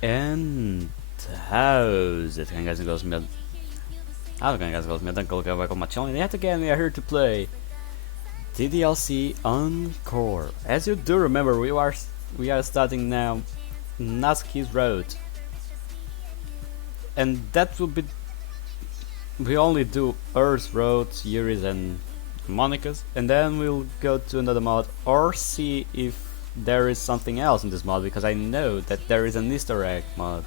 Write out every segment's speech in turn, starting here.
And how's it going, guys and girls? How's it going, guys and girls? Thank you back on my channel, and yet again we are here to play DDLC Encore. As you do remember, we are starting now Natsuki's Road, and that will be we only do Earth Road, Yuri's, and Monica's, and then we'll go to another mod or see if there is something else in this mod, because I know that there is an Easter egg mod.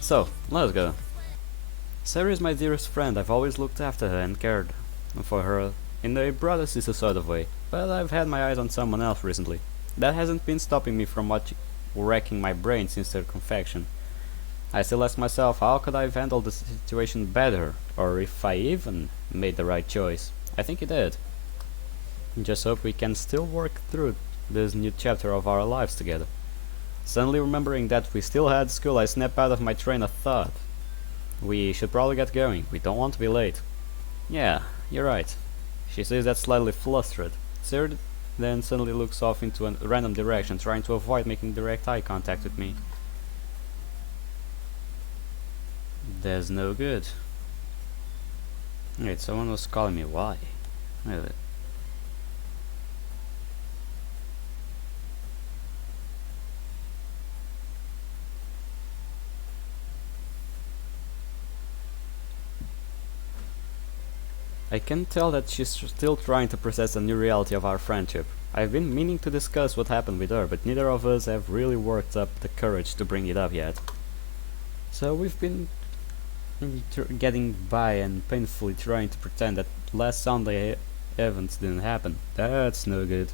So, let's go. Sarah is my dearest friend. I've always looked after her and cared for her in a brother-sister sort of way, but I've had my eyes on someone else recently. That hasn't been stopping me from wrecking my brain since their confection. I still ask myself, how could I have handled the situation better, or if I even made the right choice. I think I did. Just hope we can still work through this new chapter of our lives together. Suddenly remembering that we still had school, I snapped out of my train of thought. We should probably get going. We don't want to be late. Yeah, you're right. She says that slightly flustered. Sarah then suddenly looks off into a random direction, trying to avoid making direct eye contact with me. That's no good. Wait, someone was calling me. Why? Wait a minute. I can tell that she's still trying to process the new reality of our friendship. I've been meaning to discuss what happened with her, but neither of us have really worked up the courage to bring it up yet. So we've been getting by and painfully trying to pretend that last Sunday events didn't happen. That's no good.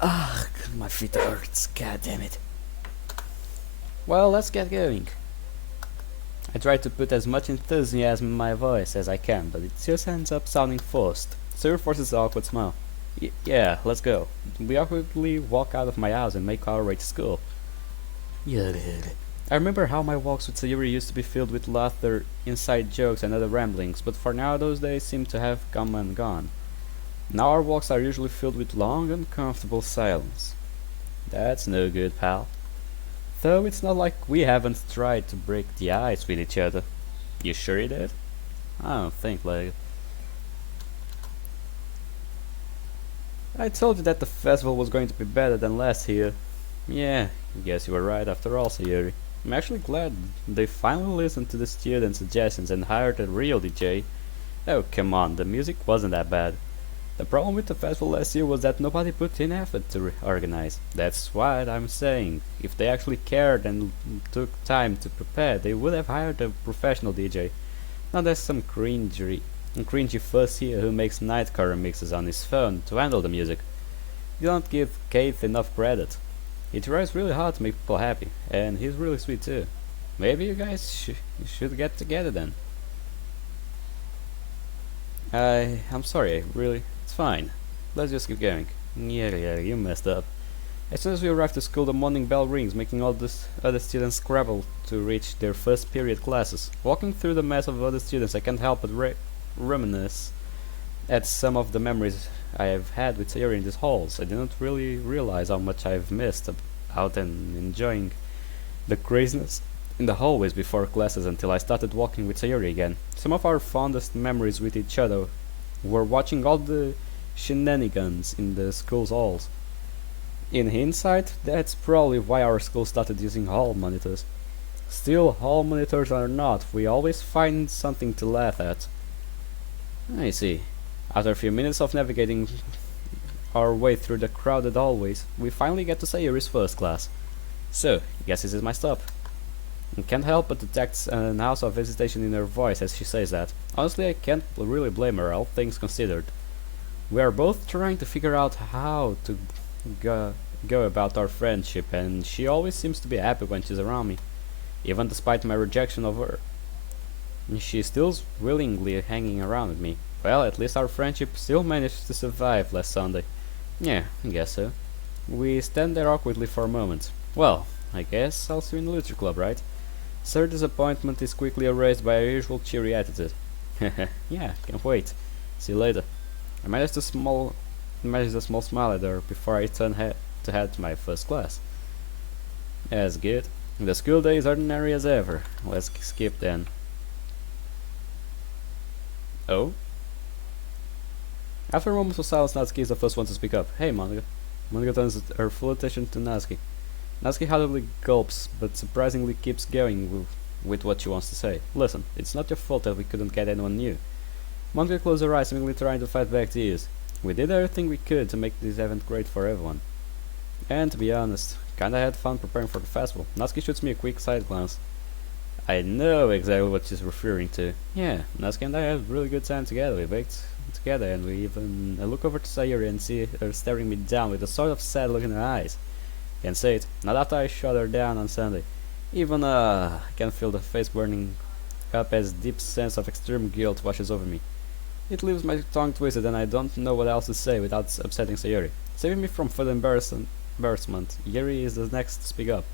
Ah, my feet hurts. God damn it. Well, let's get going. I try to put as much enthusiasm in my voice as I can, but it just ends up sounding forced. Sarah forces an awkward smile. Yeah, let's go. We awkwardly walk out of my house and make our way to school. Yeah. I remember how my walks with Sayuri used to be filled with laughter, inside jokes, and other ramblings, but for now those days seem to have come and gone. Now our walks are usually filled with long, uncomfortable silence. That's no good, pal. Though it's not like we haven't tried to break the ice with each other. You sure you did? I don't think like it. I told you that the festival was going to be better than last year. Yeah, I guess you were right after all, Sayuri. I'm actually glad they finally listened to the student suggestions and hired a real DJ. Oh, come on, the music wasn't that bad. The problem with the festival last year was that nobody put in effort to organize. That's what I'm saying. If they actually cared and took time to prepare, they would have hired a professional DJ. Now there's some cringy fuss here who makes nightcore mixes on his phone to handle the music. You don't give Keith enough credit. He tries really hard to make people happy, and he's really sweet too. Maybe you guys should get together then. I'm sorry, really. It's fine. Let's just keep going. Yeah, you messed up. As soon as we arrive to school, the morning bell rings, making all the other students scramble to reach their first period classes. Walking through the mass of other students, I can't help but reminisce at some of the memories I have had with Sayuri in these halls. I didn't really realize how much I've missed out and enjoying the craziness in the hallways before classes until I started walking with Sayuri again. Some of our fondest memories with each other were watching all the shenanigans in the school's halls. In hindsight, that's probably why our school started using hall monitors. Still, hall monitors or not, we always find something to laugh at. I see. After a few minutes of navigating our way through the crowded hallways, we finally get to Sayuri's first class. So, guess this is my stop. I can't help but detect an ounce of hesitation in her voice as she says that. Honestly, I can't really blame her, all things considered. We are both trying to figure out how to go about our friendship, and she always seems to be happy when she's around me, even despite my rejection of her. She's still willingly hanging around with me. Well, at least our friendship still managed to survive last Sunday. Yeah, I guess so. We stand there awkwardly for a moment. Well, I guess I'll see you in the literature club, right? Her disappointment is quickly erased by her usual cheery attitude. Yeah, can't wait. See you later. I managed a small smile at her before I turned to head to my first class. That's good. The school day is ordinary as ever. Let's skip then. Oh? After a moment of silence, Natsuki is the first one to speak up. Hey, Monica. Monica turns her full attention to Natsuki. Natsuki audibly gulps, but surprisingly keeps going with what she wants to say. Listen, it's not your fault that we couldn't get anyone new. Monica closed her eyes, seemingly trying to fight back tears. We did everything we could to make this event great for everyone. And to be honest, kinda had fun preparing for the festival. Natsuki shoots me a quick side glance. I know exactly what she's referring to. Yeah, Natsuki and I had a really good time together. We baked together and we even... I look over to Sayuri and see her staring me down with a sort of sad look in her eyes. Can't say it, not after I shot her down on Sunday. Even I can feel the face burning up as deep sense of extreme guilt washes over me. It leaves my tongue twisted and I don't know what else to say without upsetting Sayuri. Saving me from further embarrassment, Yuri is the next to speak up.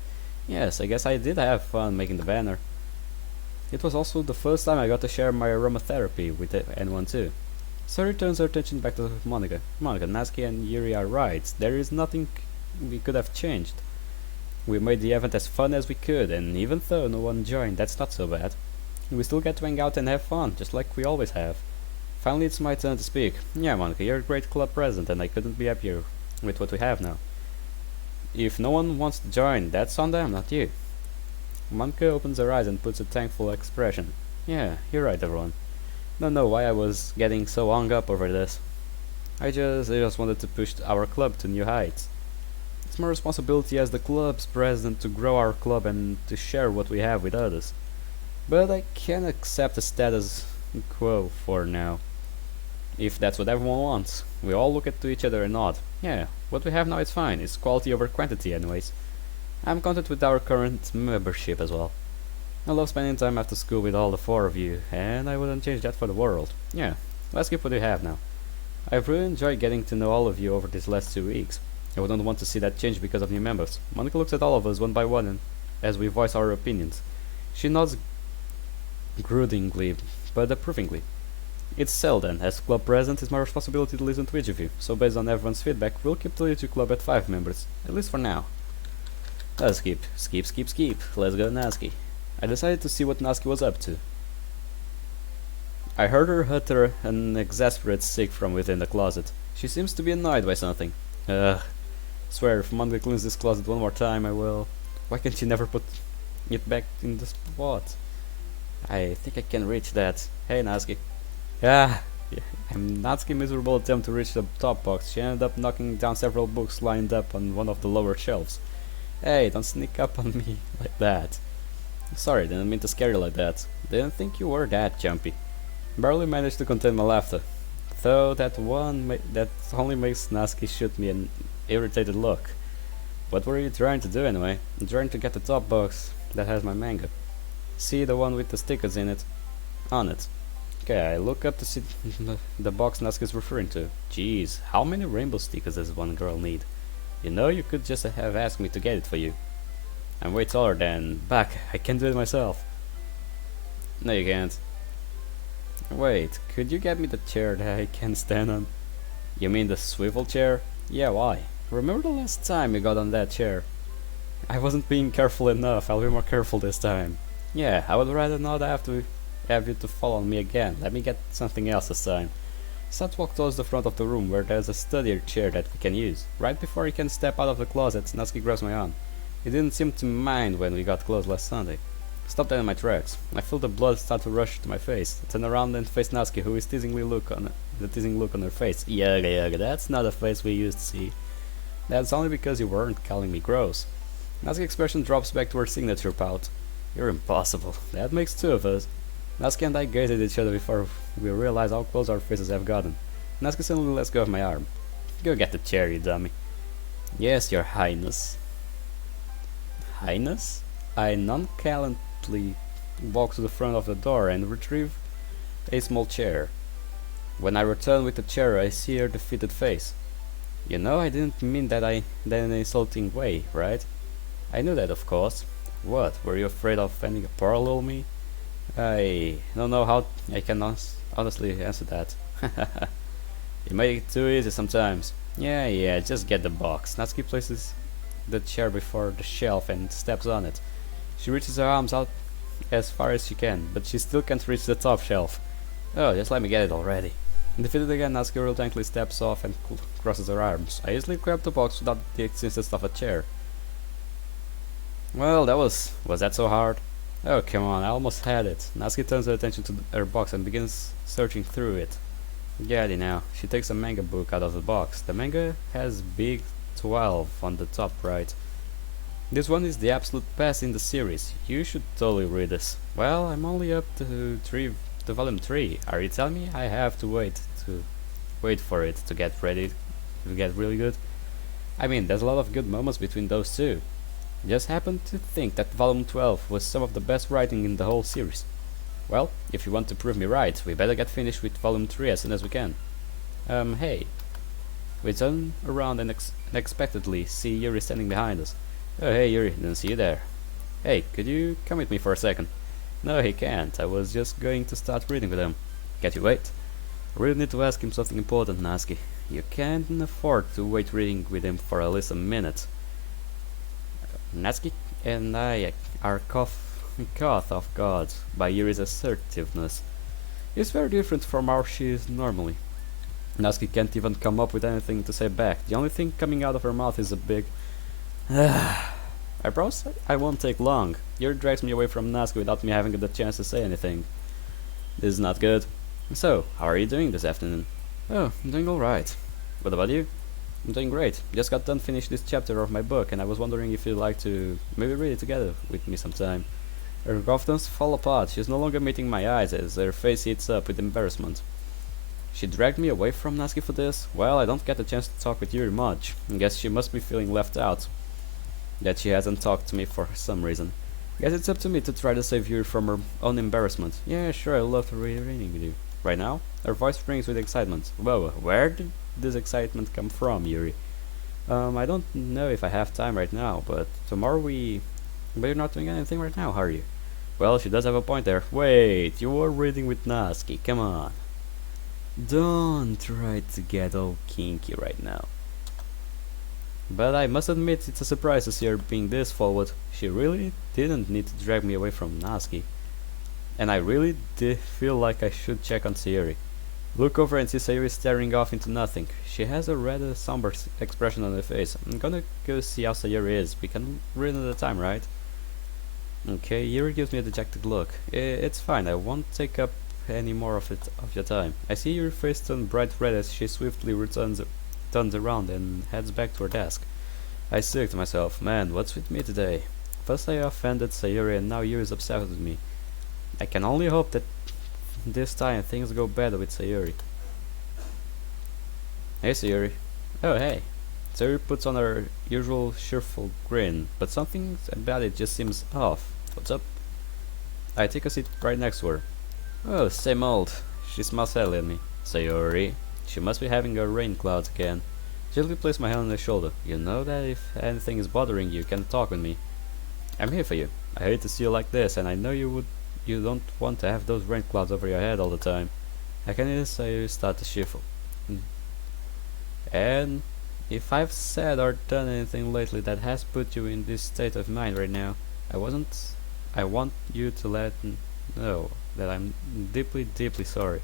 Yes, I guess I did have fun making the banner. It was also the first time I got to share my aromatherapy with anyone too. Sayuri turns her attention back to Monica. Monica, Natsuki and Yuri are right. There is nothing we could have changed. We made the event as fun as we could, and even though no one joined, that's not so bad. We still get to hang out and have fun, just like we always have. Finally, it's my turn to speak. Yeah, Monica, you're a great club president, and I couldn't be happier with what we have now. If no one wants to join, that's on them, not you. Monica opens her eyes and puts a thankful expression. Yeah, you're right, everyone. Don't know why I was getting so hung up over this. I just wanted to push our club to new heights. It's my responsibility as the club's president to grow our club and to share what we have with others. But I can't accept the status quo for now. If that's what everyone wants. We all look at each other and nod. Yeah, what we have now is fine. It's quality over quantity anyways. I'm content with our current membership as well. I love spending time after school with all the four of you, and I wouldn't change that for the world. Yeah, let's keep what we have now. I've really enjoyed getting to know all of you over these last 2 weeks. I wouldn't want to see that change because of new members. Monica looks at all of us one by one as we voice our opinions. She nods grudgingly, but approvingly. It's settled then. As club president, it's my responsibility to listen to each of you, so based on everyone's feedback, we'll keep the literature club at 5 members, at least for now. Let's skip. Let's go Natsuki. I decided to see what Natsuki was up to. I heard her utter an exasperated sick from within the closet. She seems to be annoyed by something. Ugh. Swear, if Monica cleans this closet one more time, I will. Why can't she never put it back in the spot? I think I can reach that. Hey, Natsuki. Yeah. In Natsuki's miserable attempt to reach the top box, she ended up knocking down several books lined up on one of the lower shelves. Hey, don't sneak up on me like that. Sorry, didn't mean to scare you like that. Didn't think you were that jumpy. Barely managed to contain my laughter. Though that only makes Natsuki shoot me an irritated look. What were you trying to do anyway? I'm trying to get the top box that has my manga. See the one with the stickers in it? On it. Okay, I look up to see the box Natsuki's referring to. Jeez, how many rainbow stickers does one girl need? You know, you could just have asked me to get it for you. I'm way taller than back. I can do it myself. No, you can't. Wait, could you get me the chair that I can stand on? You mean the swivel chair? Yeah, why? Remember the last time you got on that chair? I wasn't being careful enough. I'll be more careful this time. Yeah, I would rather not have you to fall on me again. Let me get something else this time. Seth walked towards the front of the room where there's a studier chair that we can use. Right before he can step out of the closet, Natsuki grabs my arm. He didn't seem to mind when we got close last Sunday. Stopped dead in my tracks. I feel the blood start to rush to my face. I turn around and face Natsuki, who is the teasing look on her face. Yaga, that's not a face we used to see. That's only because you weren't calling me gross. Natsuki's expression drops back to her signature pout. You're impossible. That makes 2 of us. Natsuki and I gaze at each other before we realize how close our faces have gotten. Natsuki suddenly lets go of my arm. Go get the chair, you dummy. Yes, your highness. Highness? I nonchalantly walk to the front of the door and retrieve a small chair. When I return with the chair, I see her defeated face. You know, I didn't mean that in an insulting way, right? I knew that, of course. What, were you afraid of offending a poor little me? I don't know how I can honestly answer that. You make it too easy sometimes. Yeah, yeah, just get the box. Natsuki places the chair before the shelf and steps on it. She reaches her arms out as far as she can, but she still can't reach the top shelf. Oh, just let me get it already. Defeated again, Natsuki reluctantly steps off and crosses her arms. I easily grab the box without the existence of a chair. Well, was that so hard? Oh, come on, I almost had it. Natsuki turns her attention to her box and begins searching through it. Get it now. She takes a manga book out of the box. The manga has big 12 on the top right. This one is the absolute best in the series. You should totally read this. Well, I'm only up to volume 3. Are you telling me I have to wait for it to get ready to get really good? I mean, there's a lot of good moments between those two. Just happen to think that volume 12 was some of the best writing in the whole series. Well, if you want to prove me right, we better get finished with volume 3 as soon as we can. Hey. We turn around and unexpectedly see Yuri standing behind us. Oh, hey Yuri, didn't see you there. Hey, could you come with me for a second? No, he can't. I was just going to start reading with him. Can't you wait? I really need to ask him something important, Natsuki. You can't afford to wait reading with him for at least a minute. Natsuki and I are caught off guard by Yuri's assertiveness. It's very different from how she is normally. Natsuki can't even come up with anything to say back. The only thing coming out of her mouth is a big I promise I won't take long. Yuri drags me away from Natsuki without me having the chance to say anything. This is not good. So, how are you doing this afternoon? Oh, I'm doing alright. What about you? I'm doing great. Just got done finished this chapter of my book and I was wondering if you'd like to maybe read it together with me sometime. Her confidence fall apart. She's no longer meeting my eyes as her face heats up with embarrassment. She dragged me away from Natsuki for this? Well, I don't get the chance to talk with Yuri much. I guess she must be feeling left out. That she hasn't talked to me for some reason. Guess it's up to me to try to save Yuri from her own embarrassment. Yeah, sure, I'd love to read reading with you. Right now? Her voice rings with excitement. Whoa, where did this excitement come from, Yuri? I don't know if I have time right now, but tomorrow But you're not doing anything right now, are you? Well, she does have a point there. Wait, you were reading with Natsuki, come on. Don't try to get all kinky right now. But I must admit it's a surprise to see her being this forward. She really didn't need to drag me away from Natsuki. And I really did feel like I should check on Sayuri. Look over and see Sayuri staring off into nothing. She has a rather somber expression on her face. I'm gonna go see how Sayuri is. We can read another time, right? Okay, Yuri gives me a dejected look. It's fine, I won't take up any more of your time. I see your face turn bright red as she swiftly turns around and heads back to her desk. I say to myself, man, what's with me today? First I offended Sayuri and now Yuri's upset with me. I can only hope that this time things go better with Sayuri. Hey Sayuri. Oh hey. Sayuri puts on her usual cheerful grin, but something about it just seems off. What's up? I take a seat right next to her. Oh, same old. She smiles sadly at me. Sayuri. She must be having her rain clouds again. Gently place my hand on her shoulder. You know that if anything is bothering you, you can talk with me. I'm here for you. I hate to see you like this, and I know you don't want to have those rain clouds over your head all the time. I can hear Sayuri start to shuffle. And if I've said or done anything lately that has put you in this state of mind right now, I want you to know that I'm deeply, deeply sorry.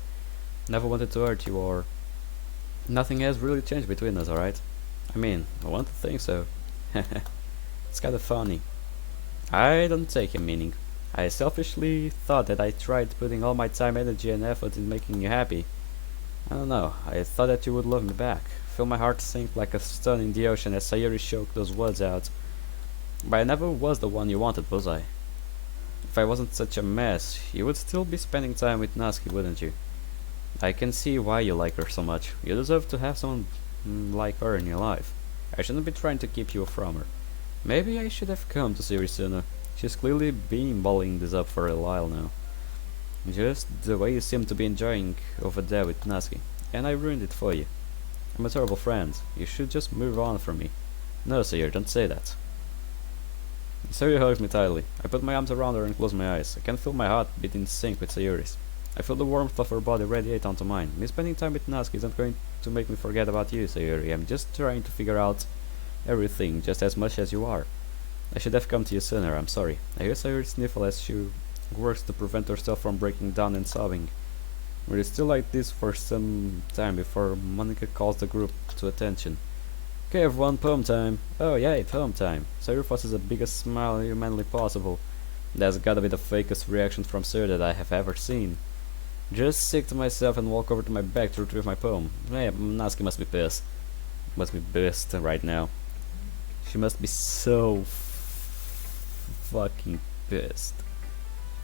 Never wanted to hurt you or... Nothing has really changed between us, alright? I mean, I want to think so. It's kinda funny. I don't take your meaning. I selfishly thought that I tried putting all my time, energy and effort in making you happy. I don't know, I thought that you would love me back. Feel my heart sink like a stone in the ocean as Sayuri choked those words out. But I never was the one you wanted, was I? If I wasn't such a mess, you would still be spending time with Natsuki, wouldn't you? I can see why you like her so much. You deserve to have someone like her in your life. I shouldn't be trying to keep you from her. Maybe I should have come to see her sooner. She's clearly been balling this up for a while now. Just the way you seem to be enjoying over there with Natsuki. And I ruined it for you. I'm a terrible friend. You should just move on from me. No, sir, don't say that. Sayuri hugs me tightly. I put my arms around her and close my eyes. I can feel my heart beat in sync with Sayuri's. I feel the warmth of her body radiate onto mine. Me spending time with Natsuki isn't going to make me forget about you, Sayuri. I'm just trying to figure out everything just as much as you are. I should have come to you sooner, I'm sorry. I hear Sayuri sniffle as she works to prevent herself from breaking down and sobbing. We're still like this for some time before Monica calls the group to attention. Okay everyone, poem time. Oh yay, poem time. Sayuri forces the biggest smile humanly possible. That's gotta be the fakest reaction from Sayuri that I have ever seen. Just sick to myself and walk over to my bag to retrieve my poem. Yeah, Natsuki must be pissed. Must be pissed right now. She must be so fucking pissed.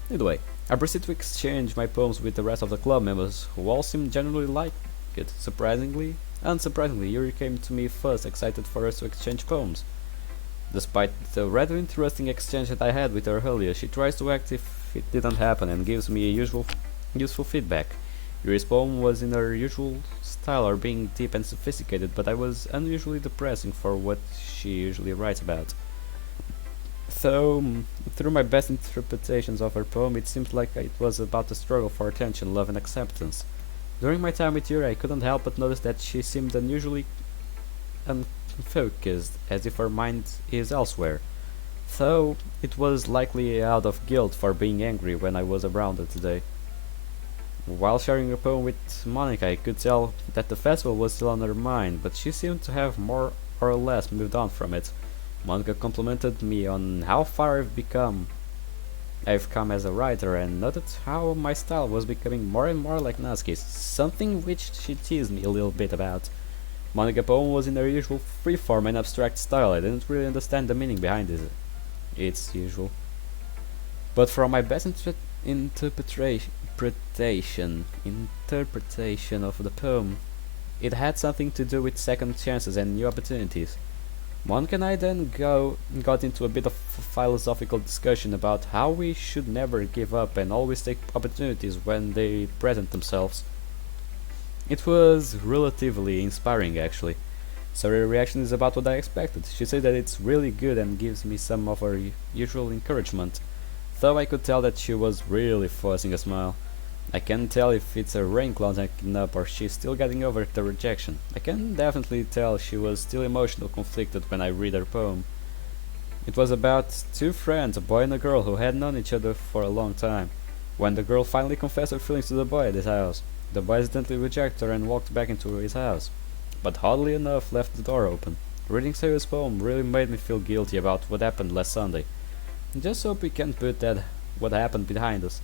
Anyway, I proceed to exchange my poems with the rest of the club members, who all seem genuinely like it. Unsurprisingly, Yuri came to me first, excited for us to exchange poems. Despite the rather interesting exchange that I had with her earlier, she tries to act if it didn't happen and gives me useful feedback. Yuri's poem was in her usual style of being deep and sophisticated, but I was unusually depressing for what she usually writes about. So, through my best interpretations of her poem, it seemed like it was about the struggle for attention, love, and acceptance. During my time with Yuri, I couldn't help but notice that she seemed unusually unfocused, as if her mind is elsewhere. Though it was likely out of guilt for being angry when I was around her today. While sharing her poem with Monica, I could tell that the festival was still on her mind, but she seemed to have more or less moved on from it. Monica complimented me on how far I've come as a writer, and noted how my style was becoming more and more like Natsuki's, something which she teased me a little bit about. Monica's poem was in her usual freeform and abstract style. I didn't really understand the meaning behind it. It's usual. But from my best interpretation of the poem, it had something to do with second chances and new opportunities. Monica and I then got into a bit of a philosophical discussion about how we should never give up and always take opportunities when they present themselves. It was relatively inspiring, actually. So her reaction is about what I expected. She said that it's really good and gives me some of her usual encouragement, though I could tell that she was really forcing a smile. I can't tell if it's a rain cloud acting up or she's still getting over the rejection. I can definitely tell she was still emotional conflicted when I read her poem. It was about two friends, a boy and a girl, who had known each other for a long time. When the girl finally confessed her feelings to the boy at his house, the boy accidentally rejected her and walked back into his house, but oddly enough left the door open. Reading Sayuri's poem really made me feel guilty about what happened last Sunday. Just hope we can put that what happened behind us.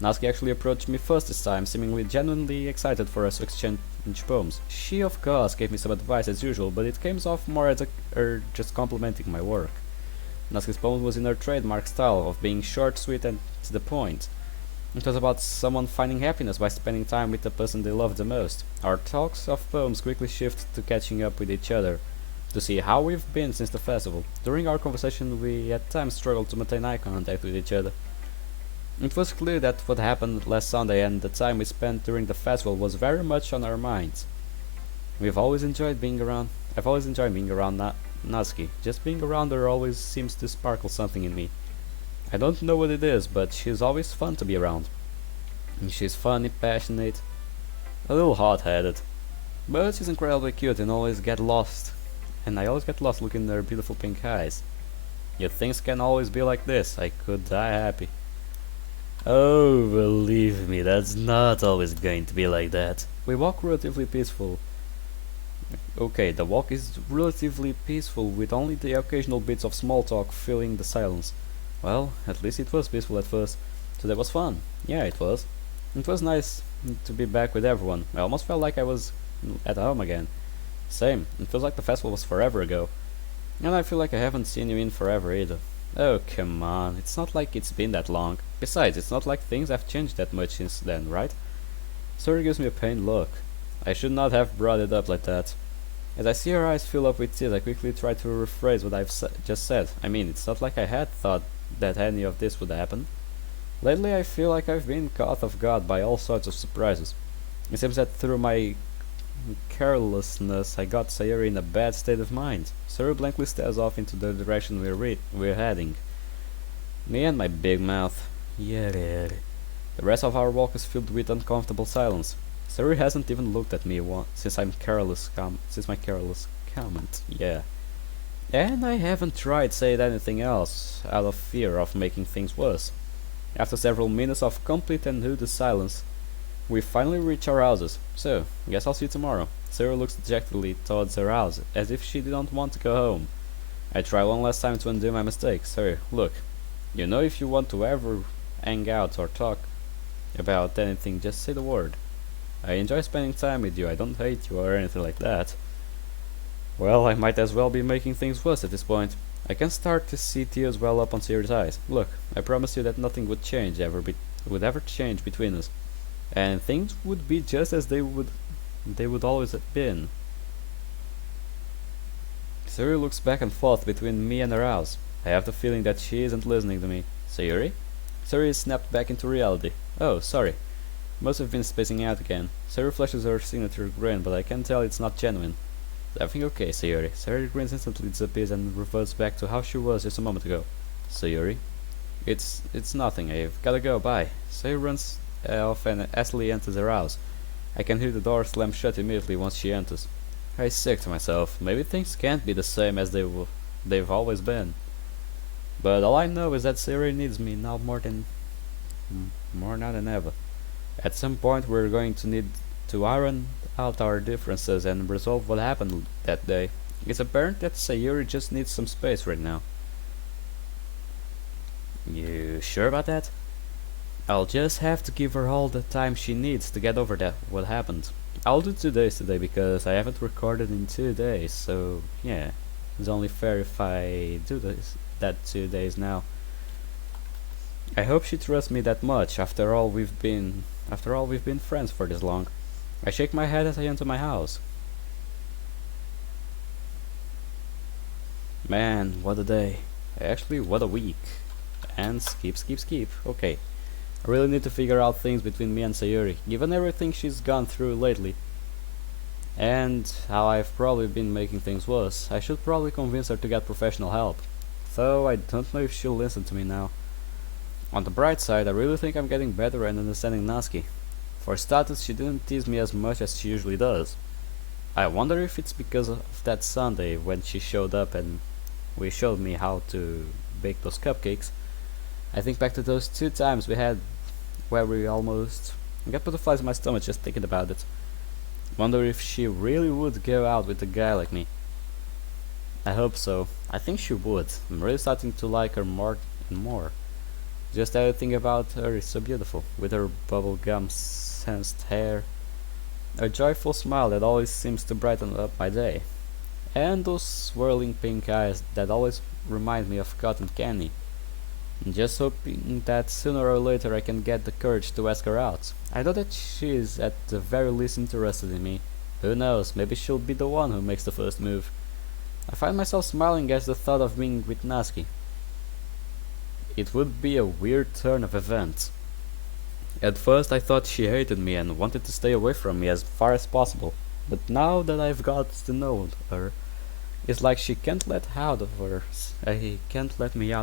Natsuki actually approached me first this time, seemingly genuinely excited for us to exchange poems. She of course gave me some advice as usual, but it came off more as her just complimenting my work. Natsuki's poem was in her trademark style of being short, sweet, and to the point. It was about someone finding happiness by spending time with the person they love the most. Our talks of poems quickly shifted to catching up with each other, to see how we've been since the festival. During our conversation we at times struggled to maintain eye contact with each other. It was clear that what happened last Sunday and the time we spent during the festival was very much on our minds. I've always enjoyed being around Natsuki. Just being around her always seems to sparkle something in me. I don't know what it is, but she's always fun to be around. And she's funny, passionate, a little hot-headed. But she's incredibly cute and I always get lost looking at her beautiful pink eyes. Yet things can always be like this. I could die happy. Oh, believe me, that's not always going to be like that. We walk relatively peaceful. Okay, the walk is relatively peaceful with only the occasional bits of small talk filling the silence. Well, at least it was peaceful at first, so that was fun. Yeah, it was. It was nice to be back with everyone. I almost felt like I was at home again. Same, it feels like the festival was forever ago. And I feel like I haven't seen you in forever either. Oh, come on, it's not like it's been that long. Besides, it's not like things have changed that much since then, right? Sorry gives me a pained look. I should not have brought it up like that. As I see her eyes fill up with tears, I quickly try to rephrase what I've just said. I mean, it's not like I had thought that any of this would happen. Lately I feel like I've been caught off guard by all sorts of surprises. It seems that through my carelessness I got Sayuri in a bad state of mind. Sayuri blankly stares off into the direction we're heading. Me and my big mouth. Yeah. The rest of our walk is filled with uncomfortable silence. Siri hasn't even looked at me since my careless comment. Yeah. And I haven't tried saying anything else out of fear of making things worse. After several minutes of complete and utter silence, we finally reach our houses. So, guess I'll see you tomorrow. Sarah looks dejectedly towards her house, as if she didn't want to go home. I try one last time to undo my mistake. Sarah, look, you know if you want to ever hang out or talk about anything, just say the word. I enjoy spending time with you, I don't hate you or anything like that. Well, I might as well be making things worse at this point. I can start to see tears well up on Sarah's eyes. Look, I promise you that nothing would ever change between us, and things would be just as they would always have been. Sayuri looks back and forth between me and her house. I have the feeling that she isn't listening to me. Sayuri? Sayuri is snapped back into reality. Oh, sorry. Must have been spacing out again. Sayuri flashes her signature grin, but I can tell it's not genuine. Is everything okay, Sayuri? Sayuri grins instantly disappears and reverts back to how she was just a moment ago. Sayuri? It's nothing. I've gotta go. Bye. Sayuri runs off and hastily enters her house. I can hear the door slam shut immediately once she enters. I sick to myself. Maybe things can't be the same as they've always been. But all I know is that Sayuri needs me now more now than ever. At some point we're going to need to iron out our differences and resolve what happened that day. It's apparent that Sayuri just needs some space right now. You sure about that? I'll just have to give her all the time she needs to get over what happened. I'll do 2 days today because I haven't recorded in 2 days, so yeah, it's only fair if I do that 2 days now. I hope she trusts me that much after all we've been friends for this long. I shake my head as I enter my house. Man, what a day. Actually, what a week. And skip. Okay. I really need to figure out things between me and Sayuri, given everything she's gone through lately. And how I've probably been making things worse. I should probably convince her to get professional help. Though I don't know if she'll listen to me now. On the bright side, I really think I'm getting better at understanding Natsuki. For starters, she didn't tease me as much as she usually does. I wonder if it's because of that Sunday when she showed up and we showed me how to bake those cupcakes. I think back to those 2 times we had where we almost got butterflies in my stomach just thinking about it. Wonder if she really would go out with a guy like me. I hope so. I think she would. I'm really starting to like her more and more. Just everything about her is so beautiful, with her bubblegum sensed hair, a joyful smile that always seems to brighten up my day, and those swirling pink eyes that always remind me of cotton candy. Just hoping that sooner or later I can get the courage to ask her out. I know that she is at the very least interested in me. Who knows, maybe she'll be the one who makes the first move. I find myself smiling at the thought of being with Natsuki. It would be a weird turn of events. At first I thought she hated me and wanted to stay away from me as far as possible, but now that I've got to know her, it's like she can't let me out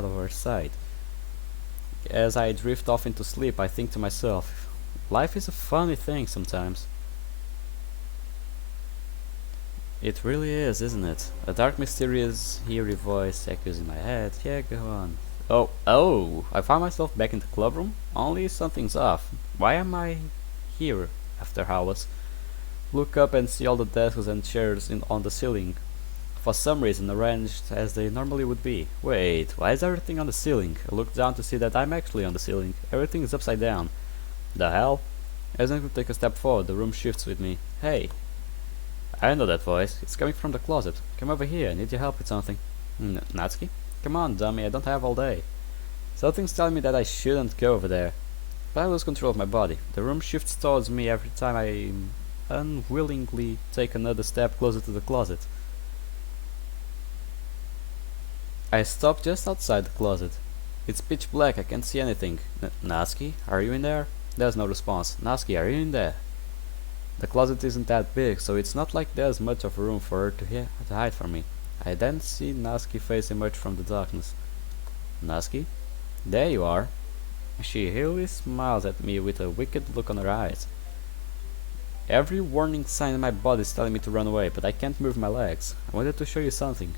of her sight. As I drift off into sleep, I think to myself, life is a funny thing sometimes. It really is, isn't it? A dark, mysterious, eerie voice echoes in my head. Yeah, go on. Oh, I found myself back in the club room. Only something's off. Why am I here after hours? Look up and see all the desks and chairs on the ceiling. For some reason arranged as they normally would be. Wait, why is everything on the ceiling? I look down to see that I'm actually on the ceiling. Everything is upside down. The hell? As I take a step forward, the room shifts with me. Hey. I know that voice. It's coming from the closet. Come over here, I need your help with something. Natsuki? Come on, dummy, I don't have all day. Something's telling me that I shouldn't go over there. But I lose control of my body. The room shifts towards me every time I unwillingly take another step closer to the closet. I stop just outside the closet. It's pitch black, I can't see anything. Natsuki, are you in there? There's no response. Natsuki, are you in there? The closet isn't that big, so it's not like there's much of a room for her to hide from me. I then see Natsuki's face emerge from the darkness. Natsuki? There you are. She really smiles at me with a wicked look on her eyes. Every warning sign in my body is telling me to run away, but I can't move my legs. I wanted to show you something.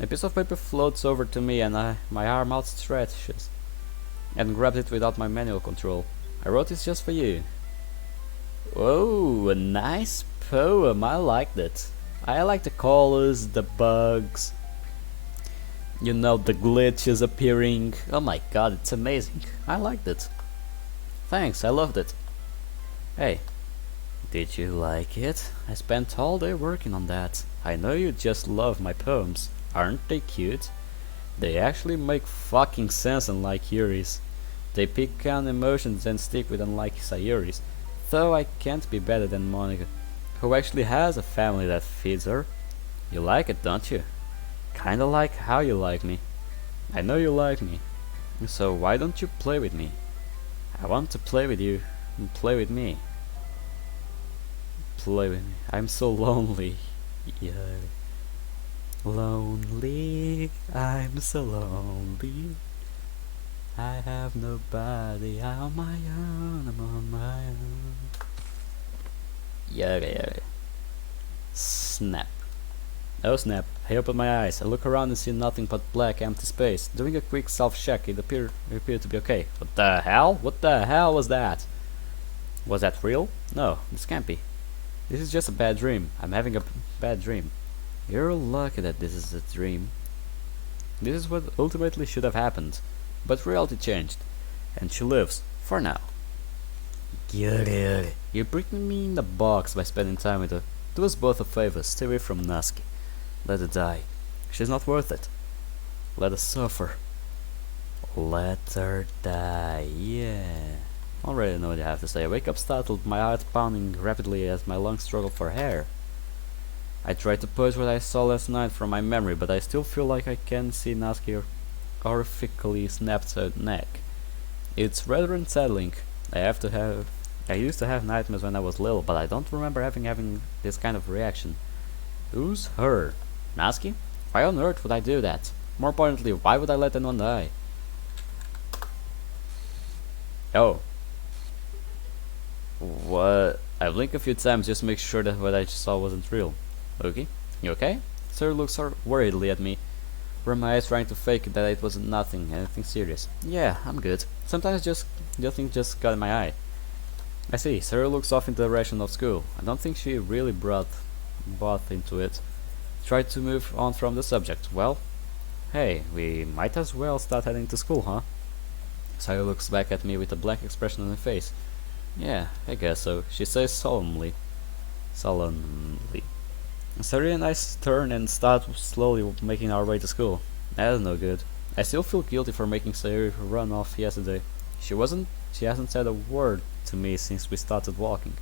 A piece of paper floats over to me and my arm outstretches and grabs it without my manual control. I wrote this just for you. Oh, a nice poem. I liked it. I like the colors, the bugs, you know, the glitches appearing. Oh my god, it's amazing. I liked it. Thanks, I loved it. Hey, did you like it? I spent all day working on that. I know you just love my poems. Aren't they cute? They actually make fucking sense, unlike Yuri's. They pick on emotions and stick with, unlike Sayuri's. Though I can't be better than Monica, who actually has a family that feeds her. You like it, don't you? Kinda like how you like me. I know you like me. So why don't you play with me? I want to play with you and play with me. Play with me. I'm so lonely. Yeah. Lonely. I'm so lonely. I have nobody on my own. I'm on my own. Yeah. Snap. Oh snap. I open my eyes. I look around and see nothing but black, empty space. Doing a quick self-check, it appeared to be okay. What the hell? What the hell was that? Was that real? No, this can't be. This is just a bad dream. I'm having a bad dream. You're lucky that this is a dream. This is what ultimately should have happened. But reality changed. And she lives. For now. You're putting me in the box by spending time with her. Do us both a favor. Stay away from Natsuki. Let her die. She's not worth it. Let her suffer. Let her die. Yeah. Already know what I have to say. I wake up startled, my heart pounding rapidly as my lungs struggle for air. I try to purge what I saw last night from my memory, but I still feel like I can see Natsuki's horrifically snapped neck. It's rather unsettling. I used to have nightmares when I was little, but I don't remember having this kind of reaction. Who's her? Natsuki? Why on earth would I do that? More importantly, why would I let anyone die? Oh. What? I blinked a few times just to make sure that what I saw wasn't real. Okay? You okay? Sir looks worriedly at me. Were my eyes trying to fake that it was anything serious? Yeah, I'm good. Sometimes nothing just got in my eye. I see. Sarah looks off in the direction of school. I don't think she really bought into it. Tried to move on from the subject. Well, hey, we might as well start heading to school, huh? Sarah looks back at me with a blank expression on her face. Yeah, I guess so, she says solemnly. Sarah and I turn and start slowly making our way to school. That's no good. I still feel guilty for making Sarah run off yesterday. She hasn't said a word to me since we started walking.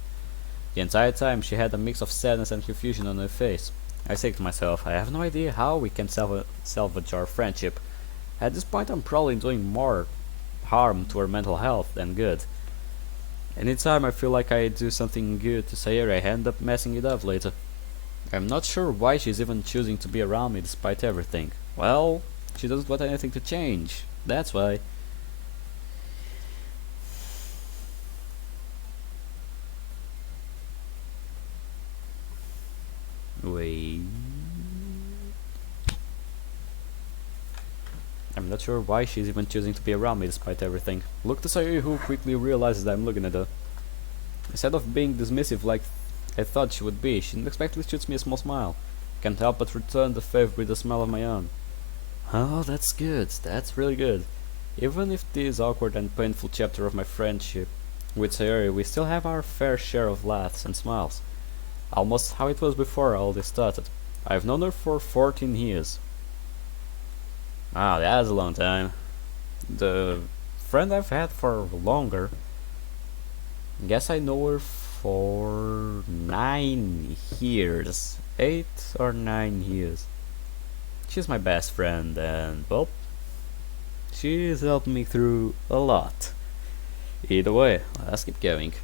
The entire time she had a mix of sadness and confusion on her face. I say to myself, I have no idea how we can salvage our friendship. At this point I'm probably doing more harm to her mental health than good. Anytime I feel like I do something good to Sayori, I end up messing it up later. I'm not sure why she's even choosing to be around me despite everything. Well, she doesn't want anything to change. That's why. Wait. I'm not sure why she's even choosing to be around me despite everything. Look to Sayori, who quickly realizes that I'm looking at her. Instead of being dismissive like I thought she would be, she unexpectedly shoots me a small smile. Can't help but return the favor with a smile of my own. Oh, that's good. That's really good. Even if this awkward and painful chapter of my friendship with Sayori, we still have our fair share of laughs and smiles. Almost how it was before all this started. I've known her for 14 years. Wow, that's a long time. The friend I've had for longer. Guess I know her for 9 years. 8 or 9 years. She's my best friend and, well, she's helped me through a lot. Either way, let's keep going.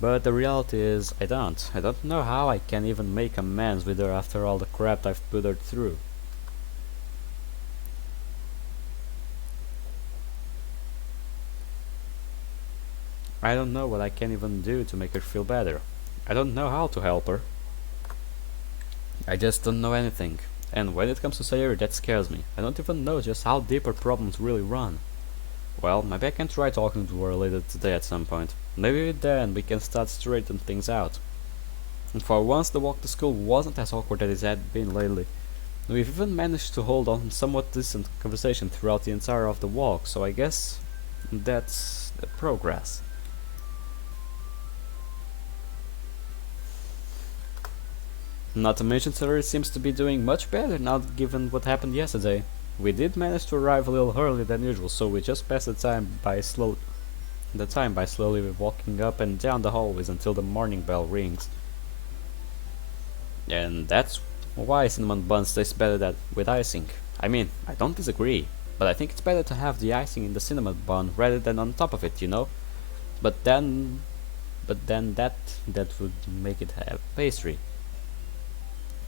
But the reality is, I don't know how I can even make amends with her after all the crap I've put her through. I don't know what I can even do to make her feel better. I don't know how to help her. I just don't know anything. And when it comes to Sayuri, that scares me. I don't even know just how deep her problems really run. Well, maybe I can try talking to her later today at some point. Maybe then we can start straightening things out. And for once the walk to school wasn't as awkward as it had been lately. We've even managed to hold on somewhat decent conversation throughout the entire of the walk, so I guess that's progress. Not to mention Sayuri seems to be doing much better now given what happened yesterday. We did manage to arrive a little earlier than usual, so we just passed the time by slowly walking up and down the hallways until the morning bell rings. And that's why cinnamon buns taste better with icing. I mean, I don't disagree, but I think it's better to have the icing in the cinnamon bun rather than on top of it, you know? But then that would make it a pastry.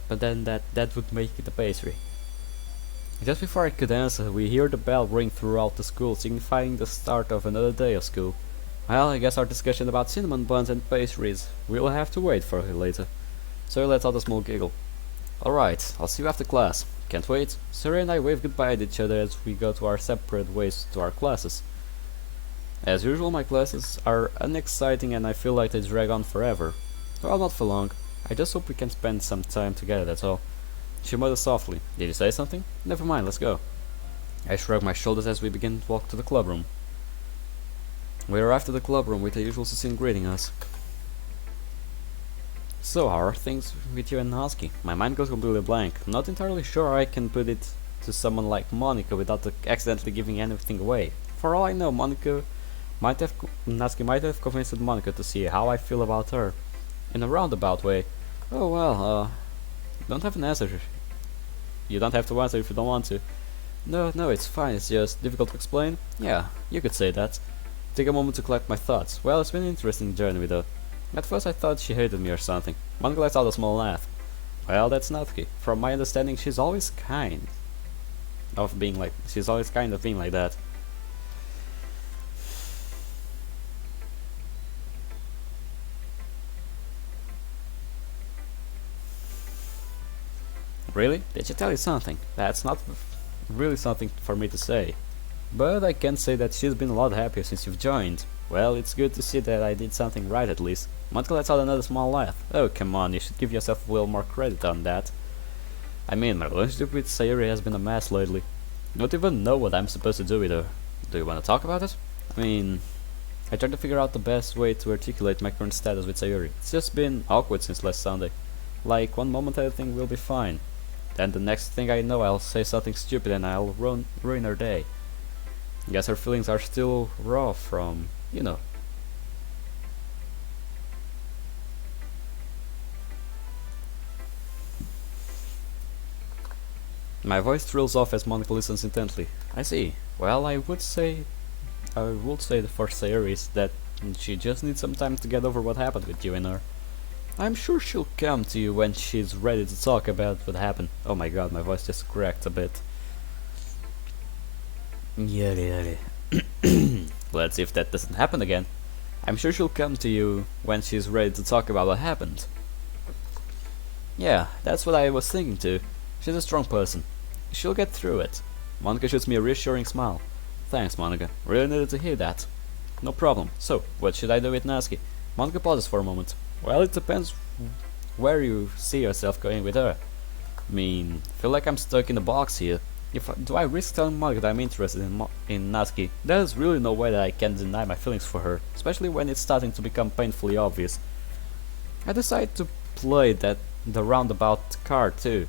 But then that would make it a pastry. Just before I could answer, we hear the bell ring throughout the school, signifying the start of another day of school. Well, I guess our discussion about cinnamon buns and pastries will have to wait for later. So let's out a small giggle. Alright, I'll see you after class. Can't wait. Sarah and I wave goodbye at each other as we go to our separate ways to our classes. As usual, my classes are unexciting and I feel like they drag on forever. Well, not for long. I just hope we can spend some time together, that's all. She mutters softly. Did you say something? Never mind, let's go. I shrug my shoulders as we begin to walk to the clubroom. We arrive at the clubroom with the usual Cecile greeting us. So, how are things with you and Husky? My mind goes completely blank. I'm not entirely sure I can put it to someone like Monica without accidentally giving anything away. For all I know, Natsuki might have convinced Monica to see how I feel about her. In a roundabout way. Oh well, don't have an answer. You don't have to answer if you don't want to. No, it's fine, it's just difficult to explain. Yeah, you could say that. Take a moment to collect my thoughts. Well, it's been an interesting journey with her. At first I thought she hated me or something. Monica lets out a small laugh. Well, that's Natsuki. From my understanding, she's always kind of being like that. Really? Did she tell you something? That's not really something for me to say. But I can say that she's been a lot happier since you've joined. Well, it's good to see that I did something right at least. Monica lets out another small laugh. Oh, come on, you should give yourself a little more credit on that. I mean, my relationship with Sayuri has been a mess lately. I don't even know what I'm supposed to do with her. Do you want to talk about it? I mean, I tried to figure out the best way to articulate my current status with Sayuri. It's just been awkward since last Sunday. Like, one moment everything will be fine. Then the next thing I know I'll say something stupid and I'll ruin her day. Guess her feelings are still raw from, you know. My voice thrills off as Monica listens intently. I see. Well, I would say the first theory is that she just needs some time to get over what happened with you and her. I'm sure she'll come to you when she's ready to talk about what happened. Oh my god, my voice just cracked a bit. Yeah. Let's see if that doesn't happen again. I'm sure she'll come to you when she's ready to talk about what happened. Yeah, that's what I was thinking too. She's a strong person. She'll get through it. Monica shoots me a reassuring smile. Thanks, Monica. Really needed to hear that. No problem. So, what should I do with Natsuki? Monica pauses for a moment. Well, it depends where you see yourself going with her. I mean, feel like I'm stuck in a box here. Do I risk telling Monica that I'm interested in Natsuki? There's really no way that I can deny my feelings for her, especially when it's starting to become painfully obvious. I decide to play the roundabout card too.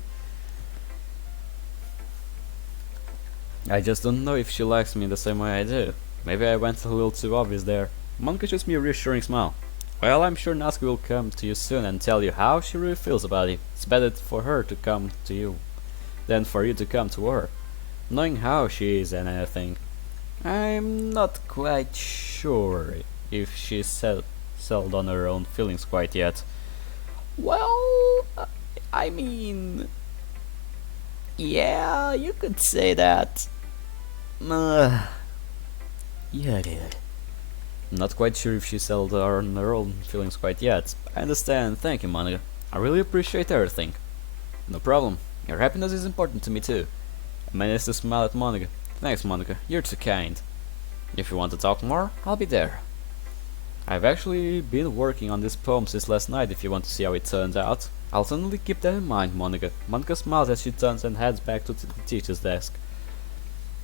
I just don't know if she likes me the same way I do. Maybe I went a little too obvious there. Monica shoots me a reassuring smile. Well, I'm sure Natsuki will come to you soon and tell you how she really feels about it. It's better for her to come to you than for you to come to her. Knowing how she is and everything, I'm not quite sure if she's settled on her own feelings quite yet. Well, I mean, yeah, you could say that. Yeah, dude. Not quite sure if she settled on her own feelings quite yet. I understand, thank you, Monica. I really appreciate everything. No problem. Your happiness is important to me too. I managed to smile at Monica. Thanks, Monica. You're too kind. If you want to talk more, I'll be there. I've actually been working on this poem since last night if you want to see how it turns out. I'll certainly keep that in mind, Monica. Monica smiles as she turns and heads back to the teacher's desk.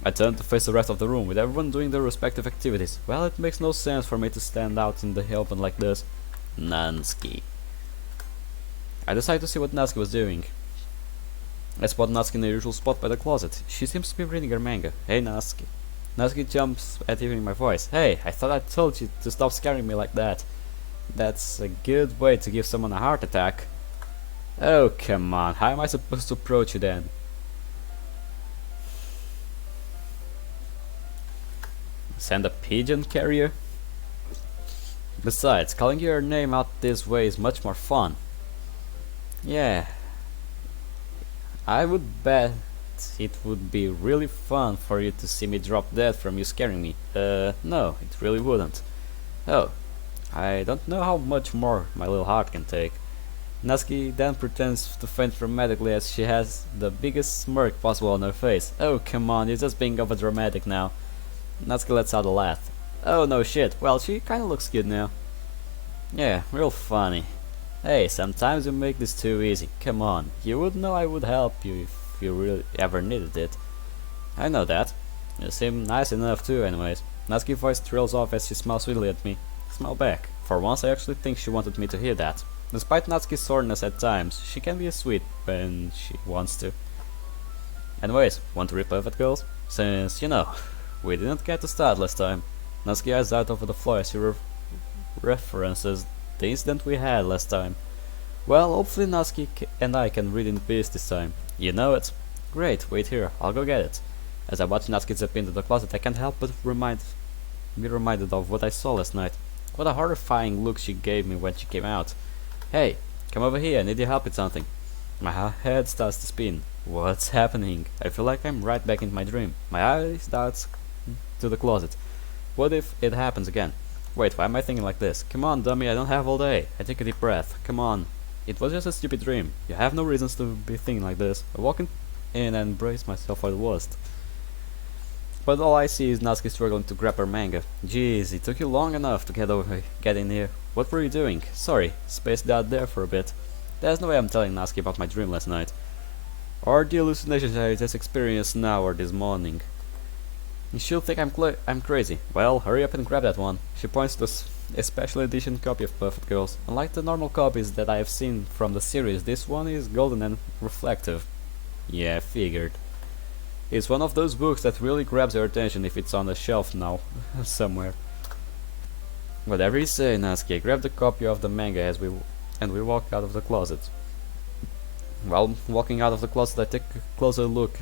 I turn to face the rest of the room, with everyone doing their respective activities. Well, it makes no sense for me to stand out in the open like this. Natsuki. I decide to see what Natsuki was doing. I spot Natsuki in the usual spot by the closet. She seems to be reading her manga. Hey, Natsuki. Natsuki jumps at hearing my voice. Hey, I thought I told you to stop scaring me like that. That's a good way to give someone a heart attack. Oh, come on. How am I supposed to approach you then? Send a pigeon carrier? Besides, calling your name out this way is much more fun. Yeah, I would bet it would be really fun for you to see me drop dead from you scaring me. No, it really wouldn't. Oh, I don't know how much more my little heart can take. Natsuki then pretends to faint dramatically as she has the biggest smirk possible on her face. Oh, come on, you're just being over dramatic now. Natsuki lets out a laugh. Oh, no shit. Well, she kinda looks good now. Yeah, real funny. Hey, sometimes you make this too easy. Come on, you would know I would help you if you really ever needed it. I know that. You seem nice enough too, anyways. Natsuki's voice trails off as she smiles sweetly at me. Smile back. For once, I actually think she wanted me to hear that. Despite Natsuki's soreness at times, she can be sweet when she wants to. Anyways, want to rip off at girls? Since, you know, we didn't get to start last time. Natsuki eyes out over the floor as she references the incident we had last time. Well, hopefully Natsuki and I can read in peace this time. You know it. Great, wait here, I'll go get it. As I watch Natsuki zip into the closet, I can't help but be reminded of what I saw last night. What a horrifying look she gave me when she came out. Hey, come over here, I need your help with something. My head starts to spin. What's happening? I feel like I'm right back in my dream. My eyes dart to the closet. What if it happens again? Wait, why am I thinking like this? Come on, dummy, I don't have all day. I take a deep breath. Come on. It was just a stupid dream. You have no reasons to be thinking like this. I walk in and brace myself for the worst. But all I see is Natsuki struggling to grab her manga. Jeez, it took you long enough to get in here. What were you doing? Sorry, spaced out there for a bit. There's no way I'm telling Natsuki about my dream last night. Or the hallucinations I just experienced now or this morning. She'll think I'm crazy. Well, hurry up and grab that one. She points to a special edition copy of Perfect Girls. Unlike the normal copies that I have seen from the series, this one is golden and reflective. Yeah, figured. It's one of those books that really grabs your attention if it's on a shelf now, somewhere. Whatever you say, Natsuki, I grab the copy of the manga as we walk out of the closet. While walking out of the closet, I take a closer look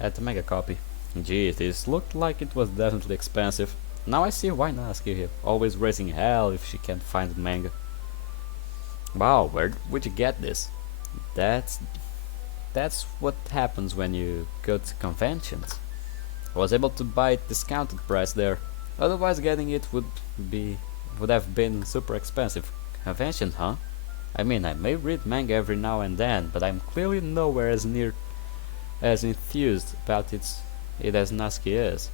at the manga copy. Gee, this looked like it was definitely expensive. Now I see why Natsuki here, always raising hell if she can't find the manga. Wow, where would you get this? That's what happens when you go to conventions. I was able to buy it discounted price there. Otherwise getting it would have been super expensive. Convention, huh? I mean, I may read manga every now and then, but I'm clearly nowhere as enthused about it as Natsuki is.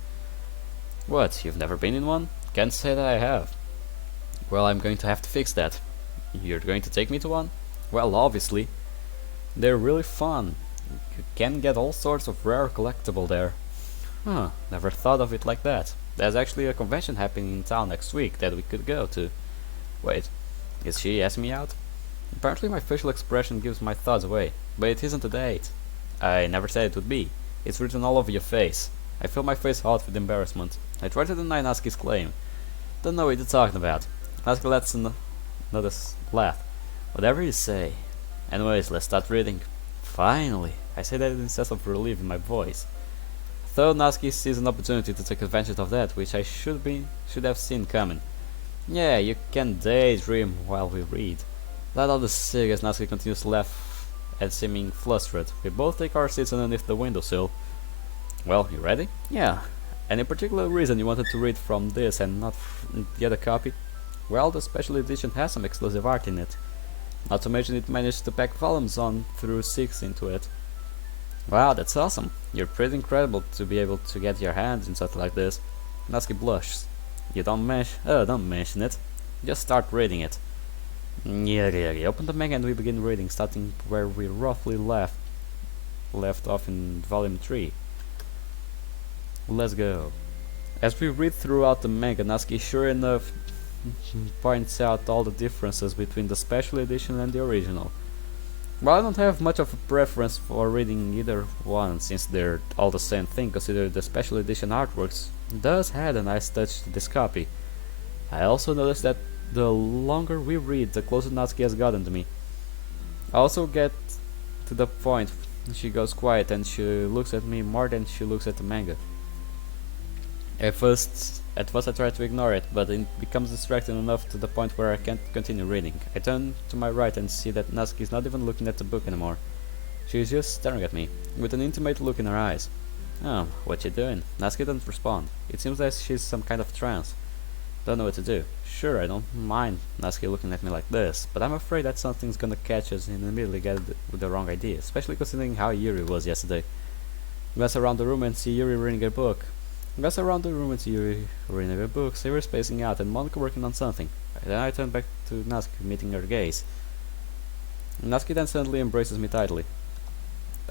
What, you've never been in one? Can't say that I have. Well, I'm going to have to fix that. You're going to take me to one? Well, obviously. They're really fun. You can get all sorts of rare collectible there. Huh, never thought of it like that. There's actually a convention happening in town next week that we could go to. Wait, is she asking me out? Apparently my facial expression gives my thoughts away, but it isn't a date. I never said it would be. It's written all over your face. I feel my face hot with embarrassment. I try to deny Natsuki's claim. Don't know what you're talking about. Natsuki lets another laugh. Whatever you say. Anyways, let's start reading. Finally! I say that in a sense of relief in my voice. Though Natsuki sees an opportunity to take advantage of that, which I should have seen coming. Yeah, you can daydream while we read. Let out the cig as Natsuki continues to laugh and seeming flustered. We both take our seats underneath the windowsill. Well, you ready? Yeah. Any particular reason you wanted to read from this and not the other copy? Well, the special edition has some exclusive art in it. Not to mention it managed to pack volumes 1 through 6 into it. Wow, that's awesome. You're pretty incredible to be able to get your hands in something like this. Natsuki blushes. You don't mention it. Just start reading it. Yeah. Open the manga and we begin reading, starting where we roughly left off in volume 3. Let's go. As we read throughout the manga, Natsuki sure enough points out all the differences between the special edition and the original. While I don't have much of a preference for reading either one, since they're all the same thing, considering the special edition artworks does add a nice touch to this copy. I also noticed that the longer we read, the closer Natsuki has gotten to me. I also get to the point she goes quiet and she looks at me more than she looks at the manga. At first I try to ignore it, but it becomes distracting enough to the point where I can't continue reading. I turn to my right and see that Natsuki is not even looking at the book anymore. She is just staring at me, with an intimate look in her eyes. Oh, what you doing? Natsuki doesn't respond. It seems like she's some kind of trance. Don't know what to do. Sure, I don't mind Natsuki looking at me like this, but I'm afraid that something's gonna catch us and immediately get with the wrong idea, especially considering how Yuri was yesterday. Glance around the room and see Yuri reading a book. Sayuri spacing out, and Monica working on something. Then I turn back to Natsuki, meeting her gaze. Natsuki then suddenly embraces me tightly.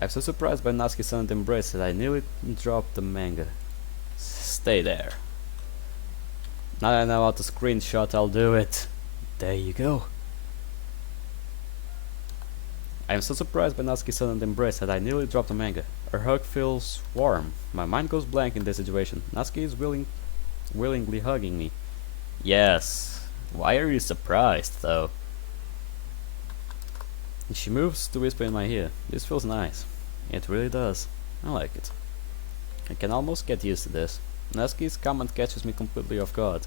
I'm so surprised by Natsuki's sudden embrace that I nearly dropped the manga. Stay there. Now that I know how to screenshot, I'll do it. There you go. I am so surprised by Natsuki's sudden embrace that I nearly dropped the manga. Her hug feels warm. My mind goes blank in this situation. Natsuki is willingly hugging me. Yes. Why are you surprised, though? She moves to whisper in my ear. This feels nice. It really does. I like it. I can almost get used to this. Natsuki's comment catches me completely off guard.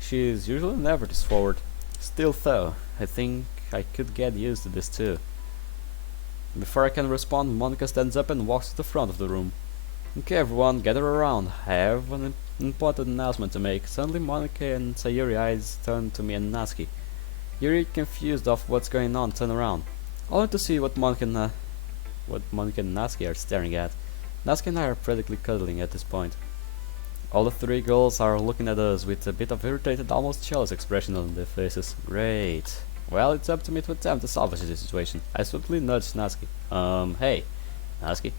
She is usually never this forward. Still though, I think I could get used to this too. Before I can respond, Monica stands up and walks to the front of the room. Okay everyone, gather around. I have an important announcement to make. Suddenly Monica and Sayuri eyes turn to me and Natsuki. Yuri, confused of what's going on, turn around, only to see what Monica and Natsuki are staring at. Natsuki and I are practically cuddling at this point. All the three girls are looking at us with a bit of irritated, almost jealous expression on their faces. Great. Well, it's up to me to attempt to salvage the situation. I swiftly nudge Natsuki. Hey, Natsuki.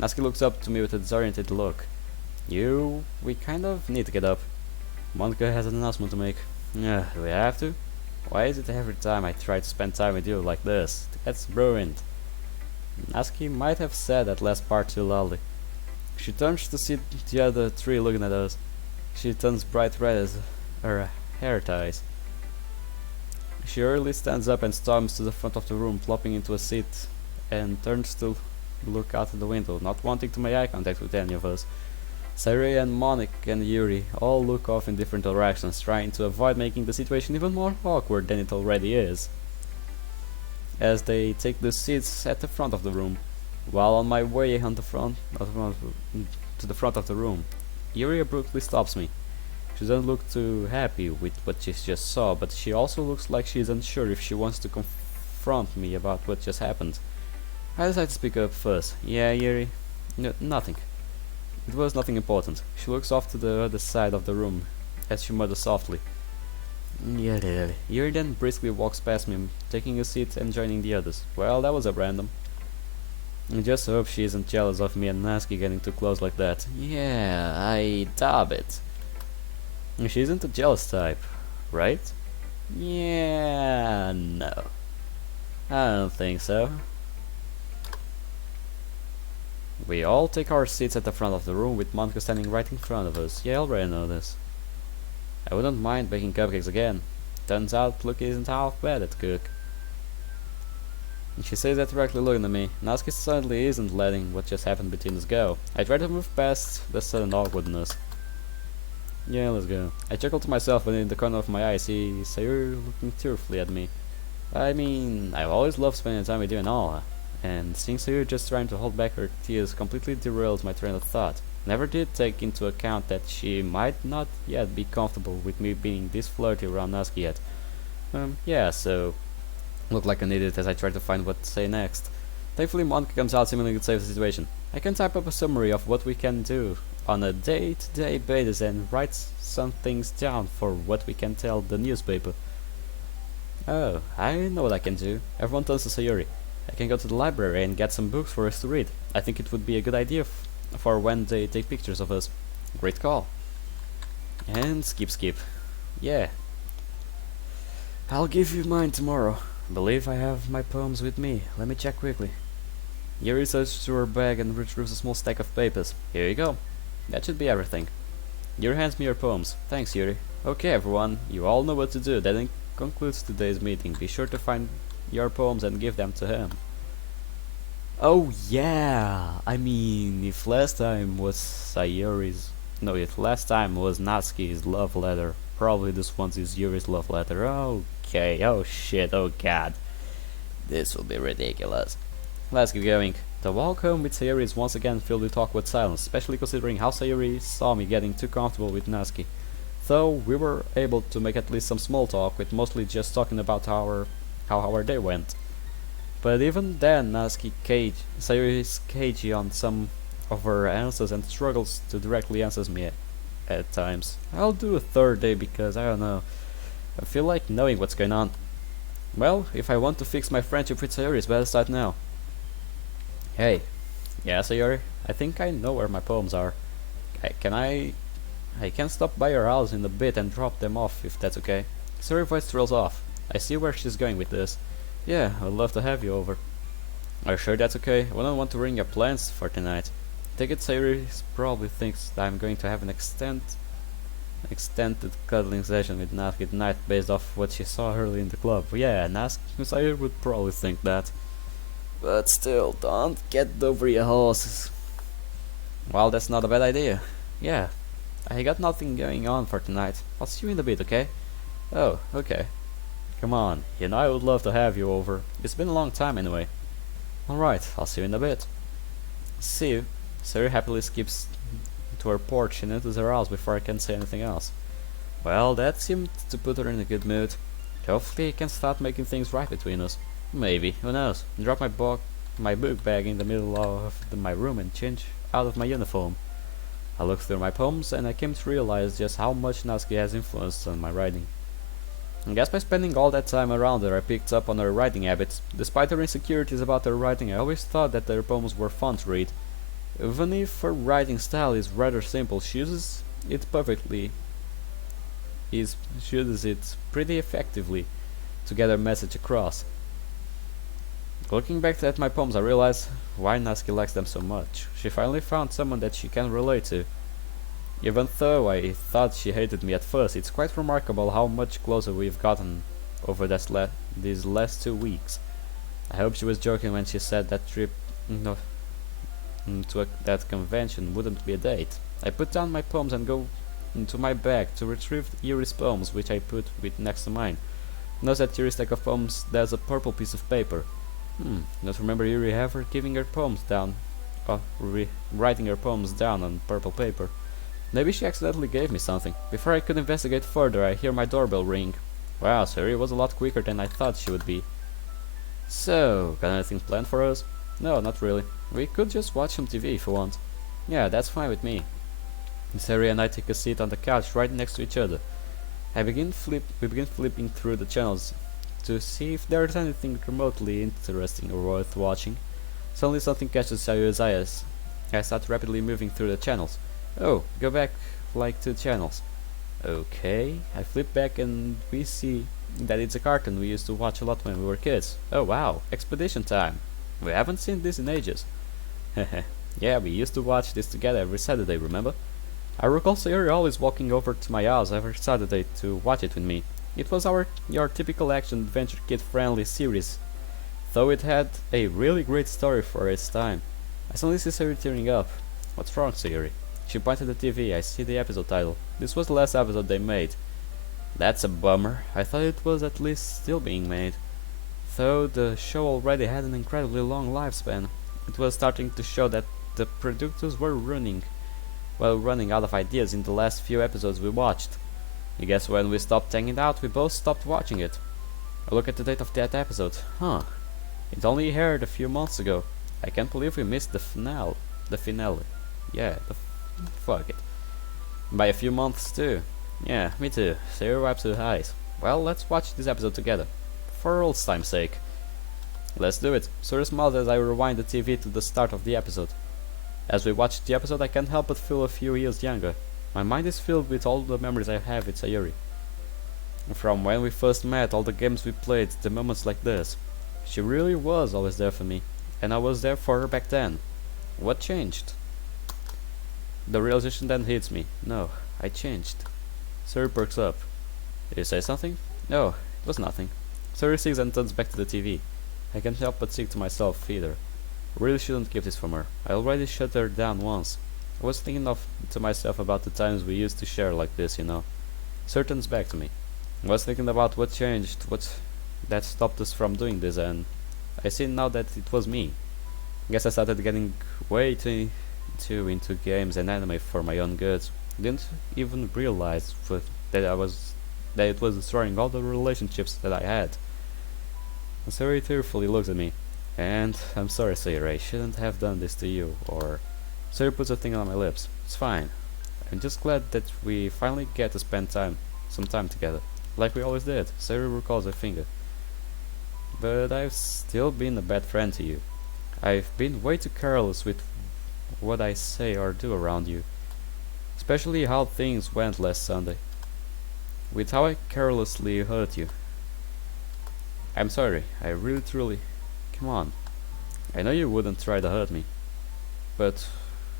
Natsuki looks up to me with a disoriented look. We kind of need to get up. Monica has an announcement to make. Do we have to? Why is it every time I try to spend time with you like this? It gets ruined. Natsuki might have said that last part too loudly. She turns to see the other three looking at us. She turns bright red as her hair ties. She hurriedly stands up and storms to the front of the room, plopping into a seat, and turns to look out the window, not wanting to make eye contact with any of us. Sayuri and Monica and Yuri all look off in different directions, trying to avoid making the situation even more awkward than it already is, as they take the seats at the front of the room. While on my way to the front of the room, Yuri abruptly stops me. She doesn't look too happy with what she just saw, but she also looks like she's unsure if she wants to confront me about what just happened. I decide to speak up first. Yeah, Yuri? Nothing. It was nothing important. She looks off to the other side of the room as she mutters softly. Yeah. Yuri then briskly walks past me, taking a seat and joining the others. Well, that was a random. I just hope she isn't jealous of me and Natsuki getting too close like that. Yeah, I doubt it. She isn't a jealous type, right? Yeah, no. I don't think so. We all take our seats at the front of the room, with Monica standing right in front of us. Yeah, I already know this. I wouldn't mind baking cupcakes again. Turns out Lucky isn't half bad at cook. She says that directly looking at me. Natsuki certainly isn't letting what just happened between us go. I try to move past the sudden awkwardness. Yeah, let's go. I chuckle to myself when in the corner of my eye I see Sayuri looking tearfully at me. I mean, I've always loved spending time with you and all, and seeing Sayuri just trying to hold back her tears completely derails my train of thought. Never did take into account that she might not yet be comfortable with me being this flirty around Natsuki yet. Yeah, so looked like an idiot as I tried to find what to say next. Thankfully, Monica comes out seemingly to save the situation. I can type up a summary of what we can do on a day-to-day basis and write some things down for what we can tell the newspaper. Oh, I know what I can do. Everyone turns to Sayuri. I can go to the library and get some books for us to read. I think it would be a good idea for when they take pictures of us. Great call. And skip. Yeah. I'll give you mine tomorrow. Believe I have my poems with me. Let me check quickly. Yuri searches through her bag and retrieves a small stack of papers. Here you go. That should be everything. Yuri hands me your poems. Thanks, Yuri. Okay, everyone. You all know what to do. That concludes today's meeting. Be sure to find your poems and give them to him. Oh yeah! I mean, if last time was Sayuri's... No, if last time was Natsuki's love letter, probably this one is Yuri's love letter. Okay, oh shit, oh god. This will be ridiculous. Let's keep going. The walk home with Sayuri is once again filled with awkward silence, especially considering how Sayuri saw me getting too comfortable with Natsuki. Though we were able to make at least some small talk, with mostly just talking about how our day went. But even then, Sayuri is cagey on some of her answers and struggles to directly answer me at times. I'll do a third day because, I don't know, I feel like knowing what's going on. Well, if I want to fix my friendship with Sayuri, it's better start now. Hey. Yeah, Sayuri? I think I know where my poems are. I can stop by your house in a bit and drop them off, if that's okay. Sayuri's voice thrills off. I see where she's going with this. Yeah, I'd love to have you over. Are you sure that's okay? I don't want to ruin your plans for tonight. Take it, Sayuri probably thinks that I'm going to have an extended cuddling session with Natsuki tonight based off what she saw early in the club. Yeah, Sayuri would probably think that. But still, don't get over your horses. Well, that's not a bad idea. Yeah, I got nothing going on for tonight. I'll see you in a bit, okay? Oh, okay. Come on, you know I would love to have you over. It's been a long time anyway. Alright, I'll see you in a bit. See you. Sayuri happily skips to her porch and enters her house before I can say anything else. Well, that seemed to put her in a good mood. Hopefully I can start making things right between us. Maybe, who knows. Drop my book bag in the middle of my room and change out of my uniform. I looked through my poems and I came to realize just how much Natsuki has influenced on my writing. I guess by spending all that time around her I picked up on her writing habits. Despite her insecurities about her writing, I always thought that her poems were fun to read. Even if her writing style is rather simple, she uses it pretty effectively to get her message across. Looking back at my poems, I realized why Natsuki likes them so much. She finally found someone that she can relate to. Even though I thought she hated me at first, it's quite remarkable how much closer we've gotten over these last 2 weeks. I hope she was joking when she said that trip that convention wouldn't be a date. I put down my poems and go into my bag to retrieve Yuri's poems, which I put next to mine. Notice that Yuri's stack of poems there's a purple piece of paper. Don't remember Yuri ever giving her poems down, writing her poems down on purple paper. Maybe she accidentally gave me something. Before I could investigate further, I hear my doorbell ring. Wow, Sayuri was a lot quicker than I thought she would be. So, got anything planned for us? No, not really. We could just watch some TV if you want. Yeah, that's fine with me. Sayuri and I take a seat on the couch right next to each other. We begin flipping through the channels to see if there's anything remotely interesting or worth watching. Suddenly something catches Sayuri's eyes. I start rapidly moving through the channels. Oh, go back like 2 channels. Okay, I flip back and we see that it's a cartoon we used to watch a lot when we were kids. Oh wow, Expedition Time. We haven't seen this in ages. Yeah, we used to watch this together every Saturday, remember? I recall Sayuri always walking over to my house every Saturday to watch it with me. It was your typical action-adventure kid-friendly series, though it had a really great story for its time. I suddenly see Sayuri tearing up. What's wrong, Sayuri? She pointed at the TV. I see the episode title. This was the last episode they made. That's a bummer. I thought it was at least still being made. Though the show already had an incredibly long lifespan, it was starting to show that the producers were running while running out of ideas in the last few episodes we watched. I guess when we stopped hanging out, we both stopped watching it. I look at the date of that episode. Huh. It only aired a few months ago. I can't believe we missed the finale. The finale. Yeah, fuck it. By a few months too. Yeah, me too. Sarah wipes her eyes. Well, let's watch this episode together. For old time's sake. Let's do it. Sarah smiled as I rewind the TV to the start of the episode. As we watch the episode, I can't help but feel a few years younger. My mind is filled with all the memories I have with Sayuri. From when we first met, all the games we played, the moments like this. She really was always there for me, and I was there for her back then. What changed? The realization then hits me. No, I changed. Sayuri perks up. Did you say something? No, it was nothing. Sayuri sings and turns back to the TV. I can't help but think to myself either. I really shouldn't keep this from her. I already shut her down once. I was thinking to myself about the times we used to share like this, you know. Sayuri turns back to me. I was thinking about what changed, what that stopped us from doing this, and I see now that it was me. Guess I started getting way too into games and anime for my own good. Didn't even realize that it was destroying all the relationships that I had. Sayuri tearfully looks at me. And I'm sorry, Sayuri, I shouldn't have done this to you. Or Sayuri puts a thing on my lips. It's fine. I'm just glad that we finally get to spend some time together, like we always did. Sayuri recalls her finger. But I've still been a bad friend to you. I've been way too careless with what I say or do around you. Especially how things went last Sunday. With how I carelessly hurt you. I'm sorry, I really truly... Come on. I know you wouldn't try to hurt me. But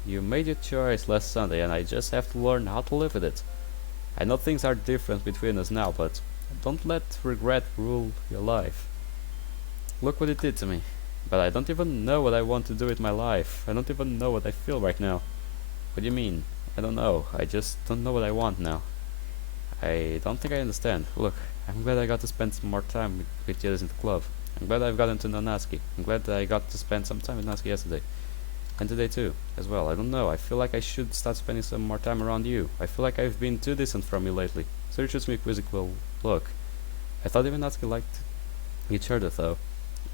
you made your choice last Sunday and I just have to learn how to live with it. I know things are different between us now, but don't let regret rule your life. Look what it did to me. But I don't even know what I want to do with my life. I don't even know what I feel right now. What do you mean? I don't know. I just don't know what I want now. I don't think I understand. Look, I'm glad I got to spend some more time with the others in the club. I'm glad I've gotten to know Natsuki. I'm glad that I got to spend some time with Natsuki yesterday. And today too, as well. I don't know, I feel like I should start spending some more time around you. I feel like I've been too distant from you lately. So shoots me a quizzical look. I thought even Natsuki liked each other though.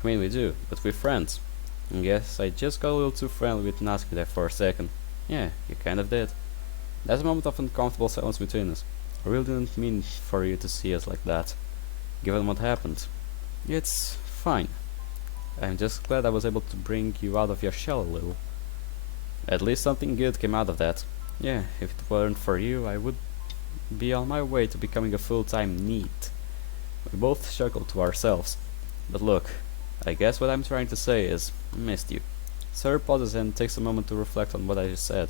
I mean, we do, but we're friends. And yes, I just got a little too friendly with Natsuki there for a second. Yeah, you kind of did. There's a moment of uncomfortable silence between us. I really didn't mean for you to see us like that, given what happened. It's fine. I'm just glad I was able to bring you out of your shell a little. At least something good came out of that. Yeah, if it weren't for you, I would be on my way to becoming a full-time NEET. We both chuckled to ourselves. But look, I guess what I'm trying to say is, missed you. Sayuri pauses and takes a moment to reflect on what I just said.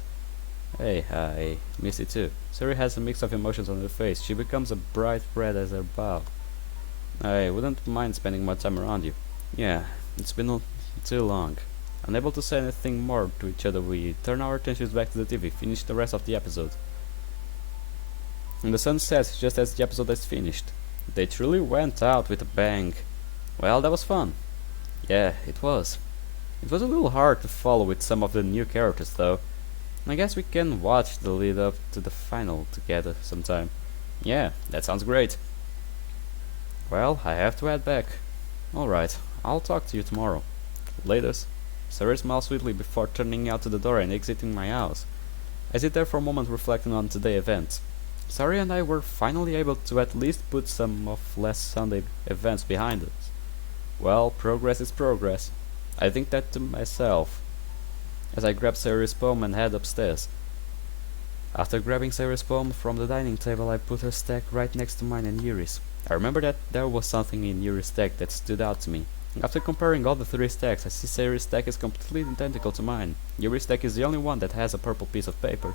Hey, I miss you too. Sayuri has a mix of emotions on her face. She becomes a bright red as her bow. I wouldn't mind spending more time around you. Yeah, it's been too long. Unable to say anything more to each other, we turn our attentions back to the TV, finish the rest of the episode. And the sun sets just as the episode has finished. They truly went out with a bang. Well, that was fun. Yeah, it was. It was a little hard to follow with some of the new characters though. I guess we can watch the lead up to the final together sometime. Yeah, that sounds great. Well, I have to head back. Alright, I'll talk to you tomorrow. Laters. Sayuri smiles sweetly before turning out to the door and exiting my house. I sit there for a moment reflecting on today's events. Sayuri and I were finally able to at least put some of last Sunday events behind us. Well, progress is progress. I think that to myself, as I grab Sayuri's poem and head upstairs. After grabbing Sayuri's poem from the dining table, I put her stack right next to mine and Yuri's. I remember that there was something in Yuri's stack that stood out to me. After comparing all the three stacks, I see Sayuri's stack is completely identical to mine. Yuri's stack is the only one that has a purple piece of paper.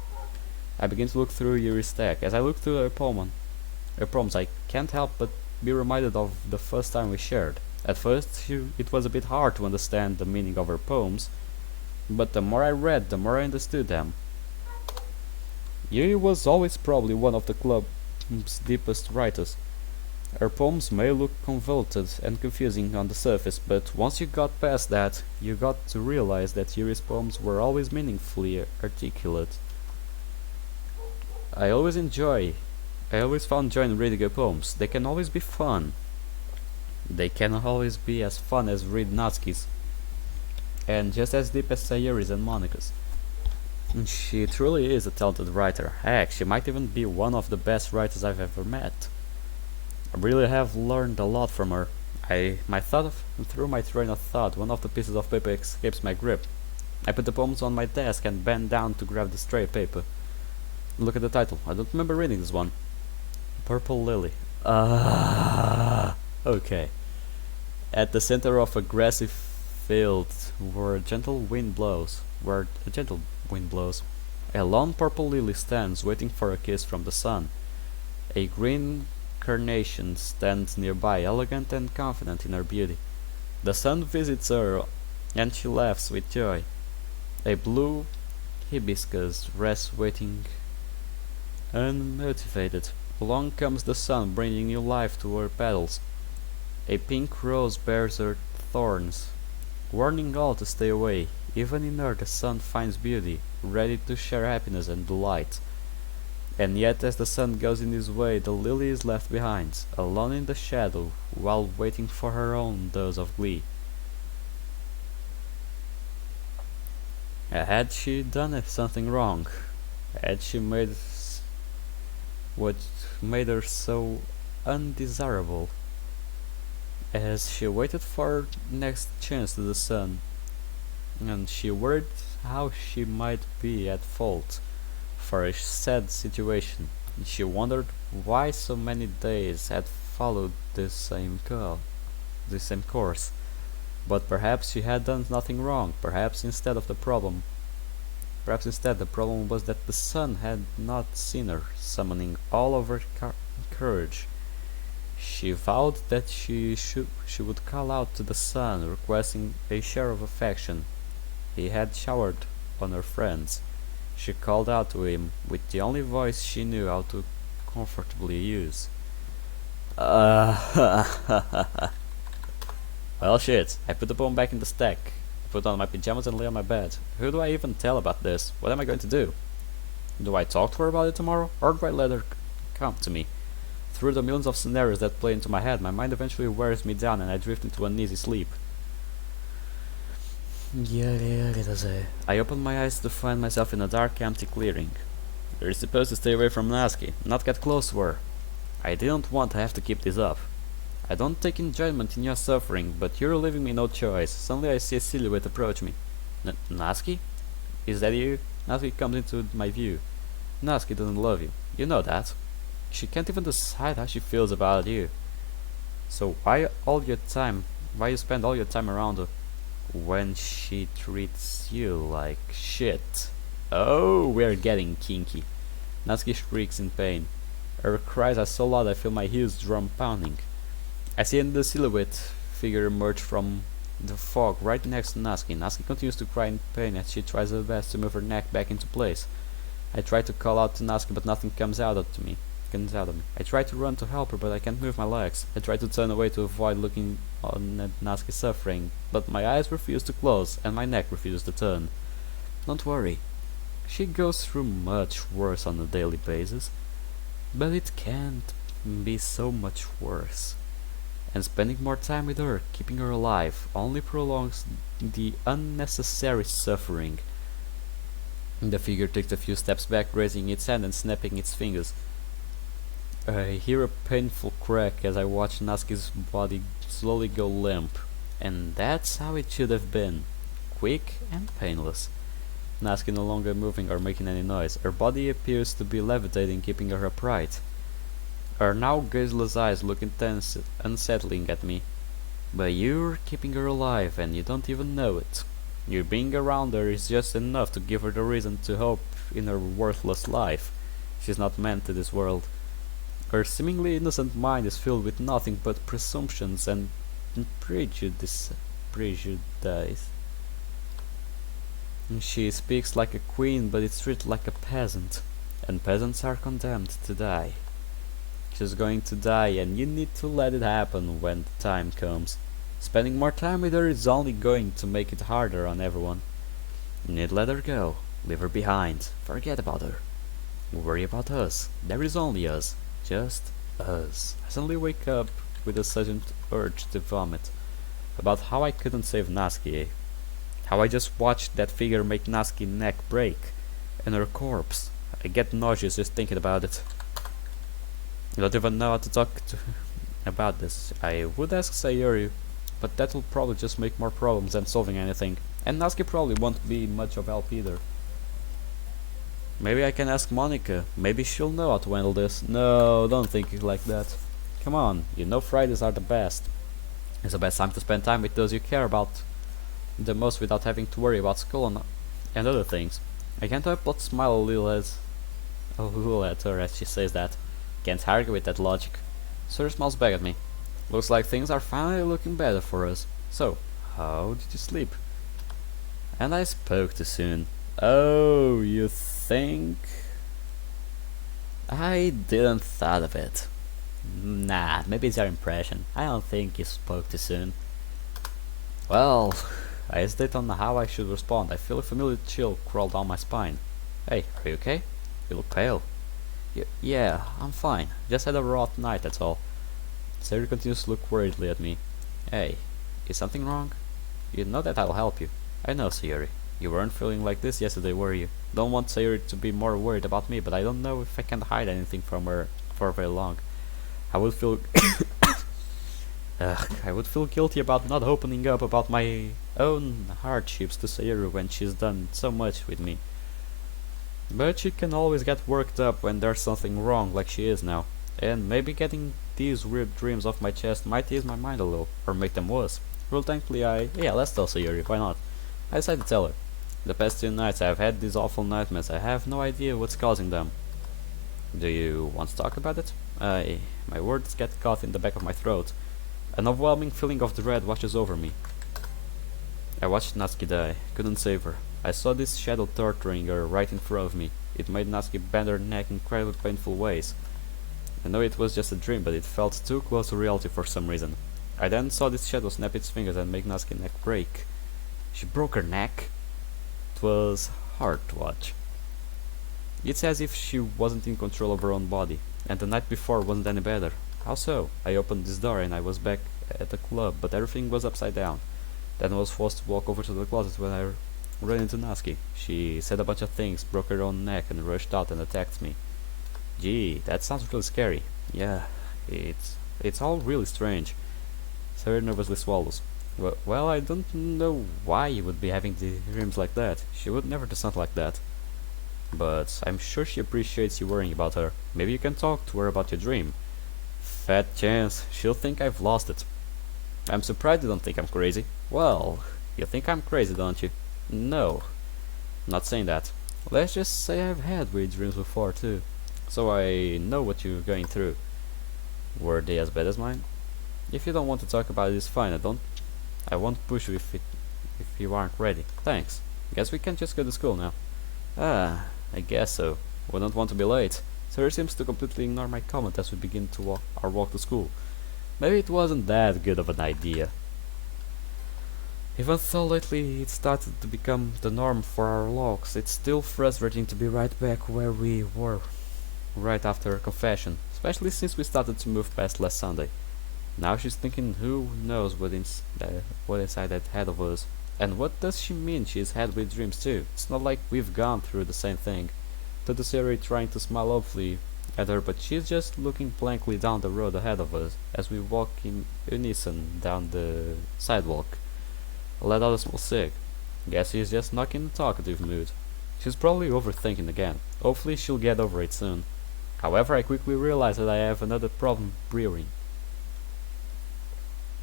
I begin to look through Yuri's stack. As I look through her poems, I can't help but be reminded of the first time we shared. At first, it was a bit hard to understand the meaning of her poems, but the more I read, the more I understood them. Yuri was always probably one of the club's deepest writers. Her poems may look convoluted and confusing on the surface, but once you got past that, you got to realize that Yuri's poems were always meaningfully articulate. I always enjoy. I always found joy in reading poems. They can always be fun. They can always be as fun as read Natsuki's, and just as deep as Sayuri's and Monika's. And she truly is a talented writer. Heck, she might even be one of the best writers I've ever met. I really have learned a lot from her. Through my train of thought, one of the pieces of paper escapes my grip. I put the poems on my desk and bend down to grab the stray paper. Look at the title. I don't remember reading this one. Purple Lily. Okay. At the center of a grassy field where a gentle wind blows, a lone purple lily stands waiting for a kiss from the sun. A green carnation stands nearby, elegant and confident in her beauty. The sun visits her, and she laughs with joy. A blue hibiscus rests waiting, unmotivated. Along comes the sun, bringing new life to her petals. A pink rose bears her thorns, warning all to stay away. Even in her the sun finds beauty, ready to share happiness and delight. And yet as the sun goes in his way, the lily is left behind, alone in the shadow, while waiting for her own dose of glee. Had she done something wrong? Had she made what made her so undesirable? As she waited for her next chance to the sun, and she worried how she might be at fault for a sad situation. She wondered why so many days had followed the same course. But perhaps she had done nothing wrong. Perhaps instead the problem was that the sun had not seen her, summoning all of her courage. She vowed that she would call out to the sun, requesting a share of affection. He had showered on her friends. She called out to him with the only voice she knew how to comfortably use. Well, shit. I put the poem back in the stack. I put on my pajamas and lay on my bed. Who do I even tell about this? What am I going to do? Do I talk to her about it tomorrow? Or do I let her come to me? Through the millions of scenarios that play into my head, my mind eventually wears me down and I drift into an easy sleep. I open my eyes to find myself in a dark, empty clearing. You're supposed to stay away from Natsuki, not get close to her. I didn't want to have to keep this up. I don't take enjoyment in your suffering, but you're leaving me no choice. Suddenly I see a silhouette approach me. Natsuki? Is that you? Natsuki comes into my view. Natsuki doesn't love you. You know that. She can't even decide how she feels about you. So why you spend all your time around her when she treats you like shit? Oh, we're getting kinky. Natsuki shrieks in pain. Her cries are so loud I feel my heels drum pounding. I see the silhouette figure emerge from the fog right next to Natsuki. Natsuki continues to cry in pain as she tries her best to move her neck back into place. I try to call out to Natsuki, but nothing comes out of me. I try to run to help her, but I can't move my legs. I try to turn away to avoid looking on at Natsuki suffering, but my eyes refuse to close and my neck refuses to turn. Don't worry. She goes through much worse on a daily basis, but it can't be so much worse. And spending more time with her, keeping her alive, only prolongs the unnecessary suffering. The figure takes a few steps back, raising its hand and snapping its fingers. I hear a painful crack as I watch Natsuki's body slowly go limp. And that's how it should have been. Quick and painless. Natsuki no longer moving or making any noise. Her body appears to be levitating, keeping her upright. Her now gazeless eyes look intense, unsettling at me. But you're keeping her alive and you don't even know it. Your being around her is just enough to give her the reason to hope in her worthless life. She's not meant to this world. Her seemingly innocent mind is filled with nothing but presumptions and prejudice. She speaks like a queen, but is treated like a peasant, and peasants are condemned to die. She's going to die, and you need to let it happen when the time comes. Spending more time with her is only going to make it harder on everyone. You need to let her go. Leave her behind. Forget about her. Worry about us. There is only us. Just us. I suddenly wake up with a sudden urge to vomit. About how I couldn't save Natsuki. How I just watched that figure make Natsuki's neck break. And her corpse. I get nauseous just thinking about it. I don't even know how to talk to about this. I would ask Sayuri, but that will probably just make more problems than solving anything. And Natsuki probably won't be much of help either. Maybe I can ask Monica. Maybe she'll know how to handle this. No, don't think it like that. Come on, you know Fridays are the best. It's the best time to spend time with those you care about the most without having to worry about school and other things. I can't help but smile a little at her as she says that. Can't argue with that logic. Sir smiles back at me. Looks like things are finally looking better for us. So, how did you sleep? And I spoke too soon. Oh, you think? I didn't thought of it. Nah, maybe it's your impression. I don't think you spoke too soon. Well, I hesitate on how I should respond. I feel a familiar chill crawl down my spine. Hey, are you okay? You look pale. Yeah, I'm fine. Just had a rough night, that's all. Sayuri continues to look worriedly at me. Hey, is something wrong? You know that I'll help you. I know, Sayuri. You weren't feeling like this yesterday, were you? Don't want Sayuri to be more worried about me, but I don't know if I can hide anything from her for very long. I would feel I would feel guilty about not opening up about my own hardships to Sayuri when she's done so much with me. But she can always get worked up when there's something wrong like she is now. And maybe getting these weird dreams off my chest might ease my mind a little, or make them worse. Well, thankfully yeah, let's tell Sayuri, why not? I decided to tell her. The past 2 nights I've had these awful nightmares. I have no idea what's causing them. Do you want to talk about it? My words get caught in the back of my throat. An overwhelming feeling of dread washes over me. I watched Natsuki die. Couldn't save her. I saw this shadow torturing her right in front of me. It made Natsuki bend her neck in incredibly painful ways. I know it was just a dream, but it felt too close to reality for some reason. I then saw this shadow snap its fingers and make Natsuki's neck break. She broke her neck. It was hard to watch. It's as if she wasn't in control of her own body, and the night before wasn't any better. How so? I opened this door and I was back at the club, but everything was upside down. Then I was forced to walk over to the closet when I ran into Natsuki. She said a bunch of things, broke her own neck, and rushed out and attacked me. Gee, that sounds really scary. Yeah, it's all really strange. Sarah nervously swallows. Well, I don't know why you would be having the dreams like that. She would never do something like that. But I'm sure she appreciates you worrying about her. Maybe you can talk to her about your dream. Fat chance, she'll think I've lost it. I'm surprised you don't think I'm crazy. Well, you think I'm crazy, don't you? No, not saying that. Let's just say I've had weird dreams before too, so I know what you're going through. Were they as bad as mine? If you don't want to talk about it, it's fine. I won't push you if you aren't ready. Thanks. Guess we can just go to school now. Ah, I guess so. Wouldn't want to be late. Sarah seems to completely ignore my comment as we begin to walk to school. Maybe it wasn't that good of an idea. Even though lately it started to become the norm for our walks, it's still frustrating to be right back where we were right after her confession, especially since we started to move past last Sunday. Now she's thinking who knows what inside that head of us. And what does she mean she's had weird dreams too? It's not like we've gone through the same thing. To Siri trying to smile hopefully at her, but she's just looking blankly down the road ahead of us as we walk in unison down the sidewalk. I let out a small sigh. Guess she's just not in a talkative mood. She's probably overthinking again. Hopefully she'll get over it soon. However, I quickly realize that I have another problem brewing.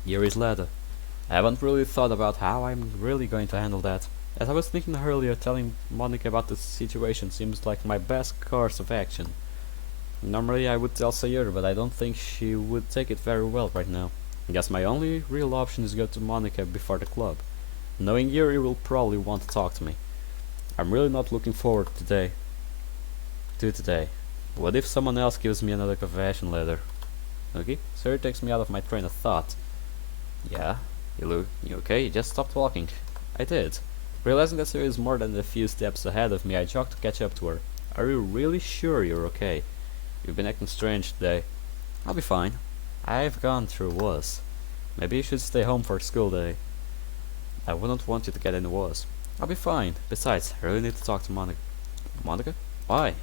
Yuri's letter. I haven't really thought about how I'm really going to handle that. As I was thinking earlier, telling Monica about the situation seems like my best course of action. Normally I would tell Sayuri, but I don't think she would take it very well right now. I guess my only real option is go to Monica before the club. Knowing Yuri will probably want to talk to me. I'm really not looking forward to today. What if someone else gives me another confession letter? Okay, Sayuri takes me out of my train of thought. Yeah, you okay? You just stopped walking. I did. Realizing that Sayuri is more than a few steps ahead of me, I jogged to catch up to her. Are you really sure you're okay? You've been acting strange today. I'll be fine. I've gone through worse. Maybe you should stay home for school day. I wouldn't want you to get any worse. I'll be fine. Besides, I really need to talk to Monica. Monica? Why?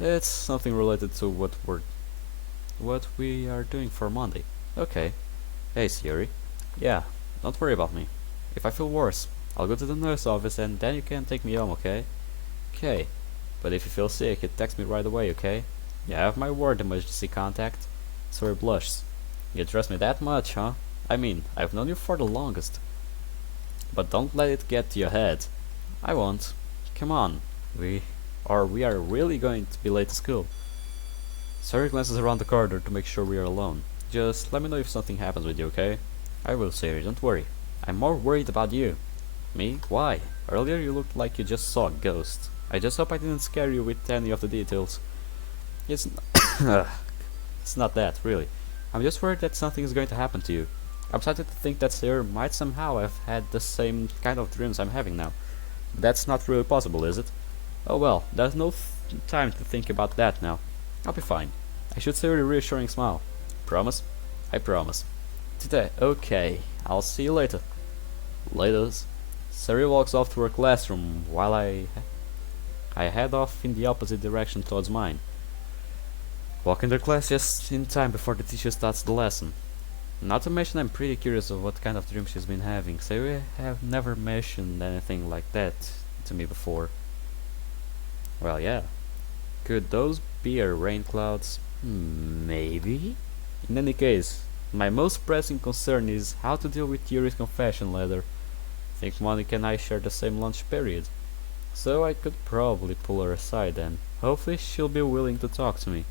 It's something related to what we are doing for Monday. Okay. Hey, Siri. Yeah, don't worry about me. If I feel worse, I'll go to the nurse office and then you can take me home, okay? Okay. But if you feel sick, you text me right away, okay? You have my word, emergency contact. Siri blushes. You trust me that much, huh? I mean, I've known you for the longest. But don't let it get to your head. I won't. Come on. We are really going to be late to school. Siri glances around the corridor to make sure we are alone. Just let me know if something happens with you, okay? I will, Siri, don't worry. I'm more worried about you. Me? Why? Earlier you looked like you just saw a ghost. I just hope I didn't scare you with any of the details. It's it's not that, really. I'm just worried that something is going to happen to you. I'm starting to think that Sarah might somehow have had the same kind of dreams I'm having now. That's not really possible, is it? Oh well, there's no time to think about that now. I'll be fine. I should say with a reassuring smile. Promise? I promise. Today, okay. I'll see you later. Laters. Sari walks off to her classroom while I head off in the opposite direction towards mine. Walk into class just in time before the teacher starts the lesson. Not to mention I'm pretty curious of what kind of dream she's been having. Sari have never mentioned anything like that to me before. Well, yeah. Could those be her rain clouds? Maybe? In any case, my most pressing concern is how to deal with Yuri's confession letter. I think Monica and I share the same lunch period, so I could probably pull her aside and hopefully she'll be willing to talk to me.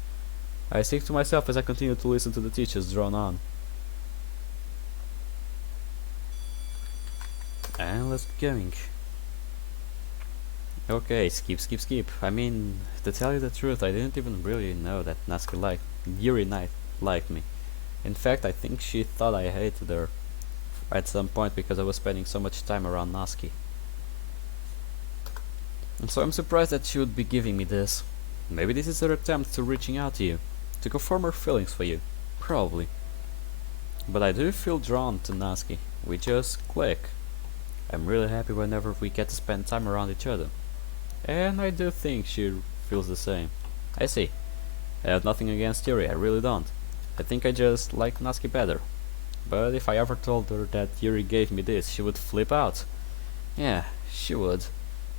I think to myself as I continue to listen to the teachers drone on. And let's get going. Okay, skip. I mean, to tell you the truth, I didn't even really know that Yuri liked me. In fact, I think she thought I hated her at some point because I was spending so much time around Natsuki. And so I'm surprised that she would be giving me this. Maybe this is her attempt to reaching out to you, to confirm her feelings for you. Probably. But I do feel drawn to Natsuki. We just click. I'm really happy whenever we get to spend time around each other. And I do think she feels the same. I see. I have nothing against Yuri, I really don't. I think I just like Natsuki better. But if I ever told her that Yuri gave me this, she would flip out. Yeah, she would.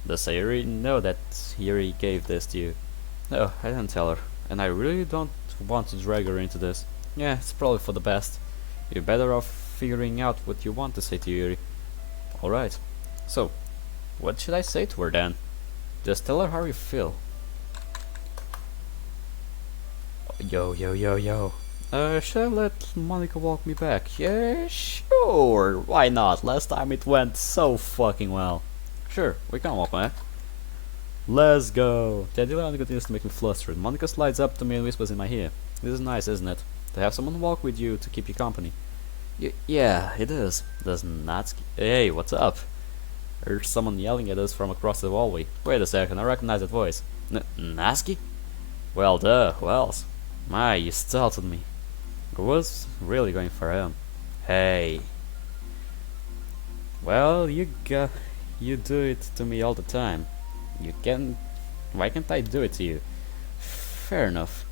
Does Yuri know that Yuri gave this to you? No, I didn't tell her. And I really don't want to drag her into this. Yeah, it's probably for the best. You're better off figuring out what you want to say to Yuri. Alright. So, what should I say to her then? Just tell her how you feel. Yo. Should I let Monica walk me back? Yeah, sure. Why not? Last time it went so fucking well. Sure, we can walk back. Let's go. The idea only continues to make me flustered. Monica slides up to me and whispers in my ear. This is nice, isn't it? To have someone walk with you to keep you company. Yeah, it is. Does Natsuki... Hey, what's up? There's someone yelling at us from across the hallway. Wait a second, I recognize that voice. Natsuki? Well, duh, who else? My, you startled me. I was really going for him. Hey. Well, you do it to me all the time. Why can't I do it to you? Fair enough.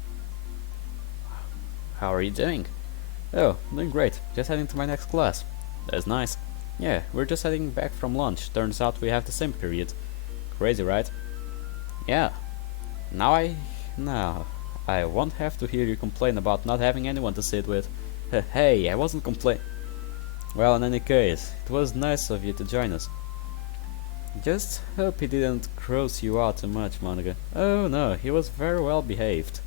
How are you doing? Oh, doing great. Just heading to my next class. That's nice. Yeah, we're just heading back from lunch. Turns out we have the same period. Crazy, right? Yeah. Now I won't have to hear you complain about not having anyone to sit with. Hey, I wasn't complaining. Well, in any case, it was nice of you to join us. Just hope he didn't gross you out too much, Monica. Oh no, he was very well behaved.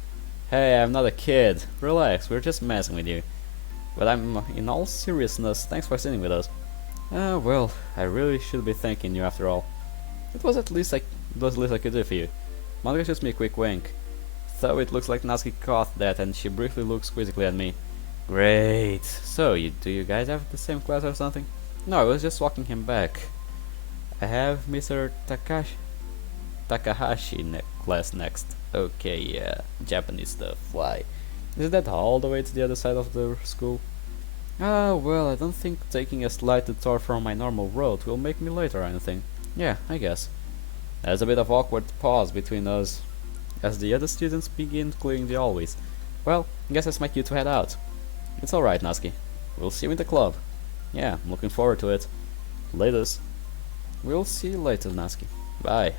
Hey, I'm not a kid. Relax, we're just messing with you. But in all seriousness, thanks for sitting with us. Well, I really should be thanking you after all. It was at least I could do for you. Monica shoots me a quick wink. Though it looks like Natsuki caught that and she briefly looks quizzically at me. Great. So, do you guys have the same class or something? No, I was just walking him back. I have Mr. Takahashi class next? Okay, yeah, Japanese stuff. Why? Is that all the way to the other side of the school? Ah, well, I don't think taking a slight detour from my normal road will make me late or anything. Yeah, I guess. There's a bit of awkward pause between us as the other students begin clearing the hallways. Well, guess that's my cue to head out. It's alright, Natsuki. We'll see you in the club. Yeah, I'm looking forward to it. Latest. We'll see you later, Natsuki. Bye.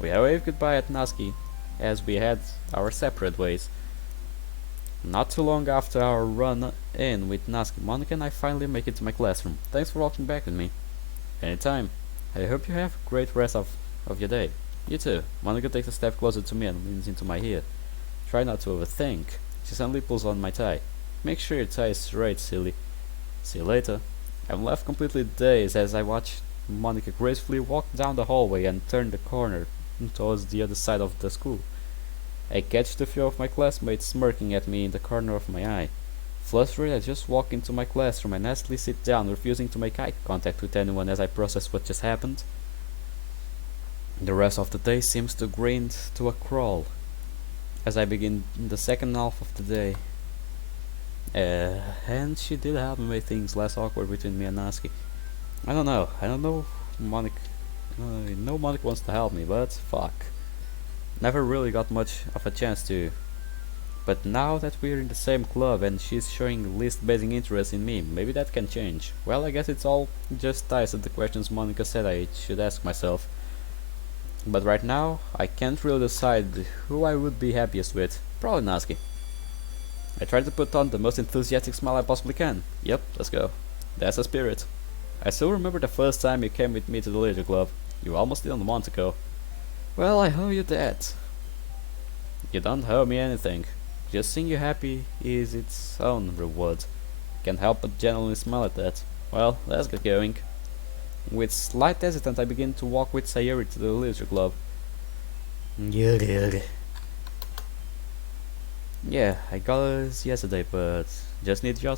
We wave goodbye at Natsuki as we head our separate ways. Not too long after our run in with Natsuki, Monica and I finally make it to my classroom. Thanks for walking back with me. Anytime. I hope you have a great rest of your day. You too. Monica takes a step closer to me and leans into my ear. Try not to overthink. She suddenly pulls on my tie. Make sure your tie is straight, silly. See you later. I'm left completely dazed as I watch Monica gracefully walk down the hallway and turn the corner towards the other side of the school. I catch the few of my classmates smirking at me in the corner of my eye. Flustered, I just walk into my classroom and hastily sit down, refusing to make eye contact with anyone as I process what just happened. The rest of the day seems to grind to a crawl as I begin the second half of the day. And she did help me make things less awkward between me and Natsuki. I don't know Monica. I know Monica wants to help me, but fuck. Never really got much of a chance to. But now that we're in the same club and she's showing least basic interest in me, maybe that can change. Well, I guess it's all just ties at the questions Monica said I should ask myself. But right now, I can't really decide who I would be happiest with. Probably Natsuki. I try to put on the most enthusiastic smile I possibly can. Yep, let's go. That's the spirit. I still remember the first time you came with me to the Leisure Club. You almost didn't want to go. Well, I owe you that. You don't owe me anything. Just seeing you happy is its own reward. Can't help but genuinely smile at that. Well, let's get going. With slight hesitance, I begin to walk with Sayuri to the Leisure Club. Yeah, I got us yesterday, but just need your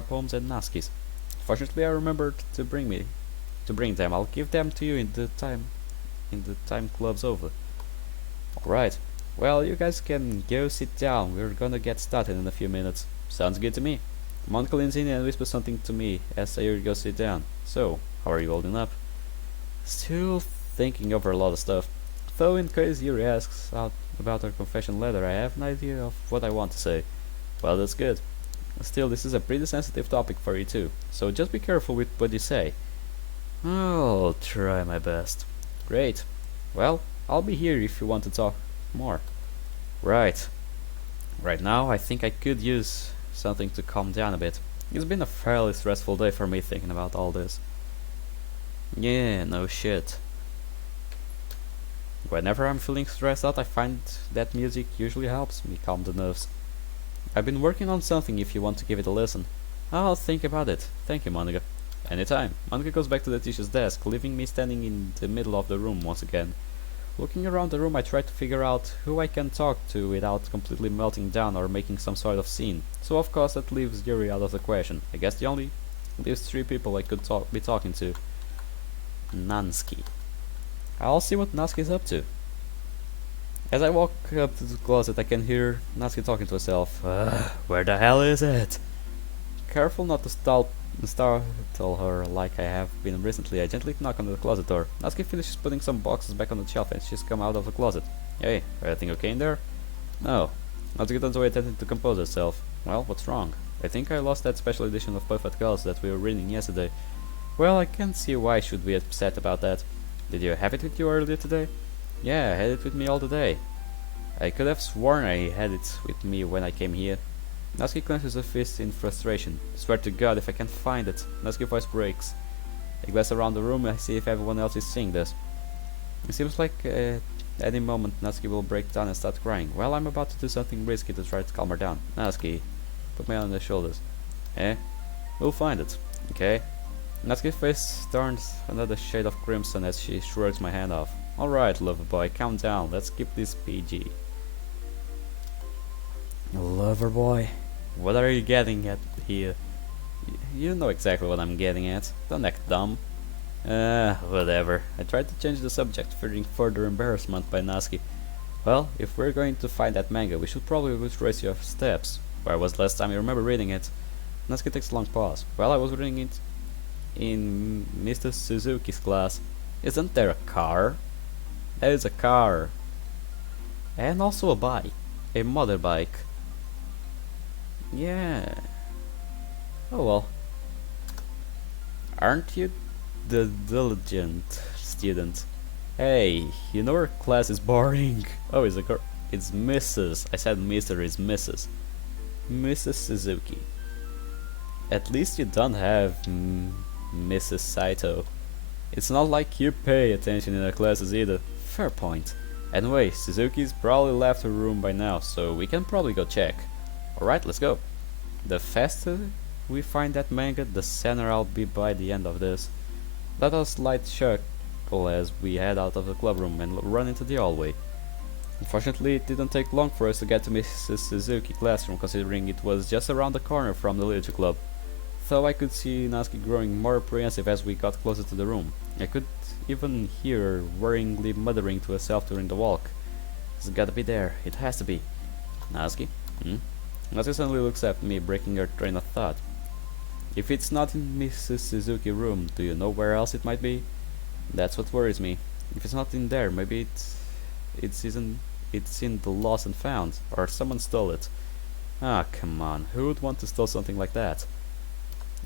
poems and Natsuki's. Fortunately, I remembered to bring them. I'll give them to you in the time club's over. Alright. Well, you guys can go sit down. We're gonna get started in a few minutes. Sounds good to me. Monica leans in and whispers something to me as Sayuri goes sit down. So, how are you holding up? Still thinking over a lot of stuff. Though in case Yuri asks out about our confession letter, I have an idea of what I want to say. Well, that's good. Still, this is a pretty sensitive topic for you too, so just be careful with what you say. I'll try my best. Great. Well, I'll be here if you want to talk more. Right. Right now, I think I could use something to calm down a bit. It's been a fairly stressful day for me thinking about all this. Yeah, no shit. Whenever I'm feeling stressed out, I find that music usually helps me calm the nerves. I've been working on something if you want to give it a listen. I'll think about it. Thank you, Monica. Anytime. Monica goes back to the teacher's desk, leaving me standing in the middle of the room once again. Looking around the room, I try to figure out who I can talk to without completely melting down or making some sort of scene. So of course that leaves Yuri out of the question. I guess the only leaves 3 people I could be talking to. Natsuki. I'll see what Natsuki's up to. As I walk up to the closet, I can hear Natsuki talking to herself. Where the hell is it? Careful not to startle her like I have been recently, I gently knock on the closet door. Natsuki finishes putting some boxes back on the shelf and she's come out of the closet. Hey, everything okay in there? No. Natsuki turns away, attempting to compose herself. Well, what's wrong? I think I lost that special edition of Perfect Girls that we were reading yesterday. Well, I can't see why I should be upset about that. Did you have it with you earlier today? Yeah, I had it with me all the day. I could have sworn I had it with me when I came here. Natsuki clenches her fist in frustration. Swear to God, if I can't find it. Natsuki's voice breaks. I glance around the room and I see if everyone else is seeing this. It seems like any moment Natsuki will break down and start crying. Well, I'm about to do something risky to try to calm her down. Natsuki, put me on the shoulders. Eh? We'll find it. Okay? Natsuki's face turns another shade of crimson as she shrugs my hand off. Alright, lover boy, calm down. Let's keep this PG. Lover boy? What are you getting at here? You know exactly what I'm getting at. Don't act dumb. Whatever. I tried to change the subject, fearing further embarrassment by Natsuki. Well, if we're going to find that manga, we should probably retrace your steps. Where was last time you remember reading it? Natsuki takes a long pause. Well, I was reading it in Mr. Suzuki's class. Isn't there a car? There is a car. And also a bike. A motorbike. Yeah. Oh well. Aren't you the diligent student? Hey, you know our class is boring. Oh, it's a girl. It's Mrs. I said Mr. is Mrs. Mrs. Suzuki. At least you don't have Mrs. Saito. It's not like you pay attention in our classes either. Fair point. Anyway, Suzuki's probably left her room by now, so we can probably go check. Alright, let's go. The faster we find that manga, the sadder I'll be by the end of this. Let us light chuckle as we head out of the clubroom and run into the hallway. Unfortunately, it didn't take long for us to get to Mrs. Suzuki's classroom, considering it was just around the corner from the literature club. Though I could see Natsuki growing more apprehensive as we got closer to the room. I could even hear her worryingly muttering to herself during the walk. It's gotta be there, it has to be. Natsuki? Natsuki suddenly looks at me, breaking her train of thought. If it's not in Mrs. Suzuki's room, do you know where else it might be? That's what worries me. If it's not in there, maybe it's in the lost and found, or someone stole it. Ah, come on, who would want to steal something like that?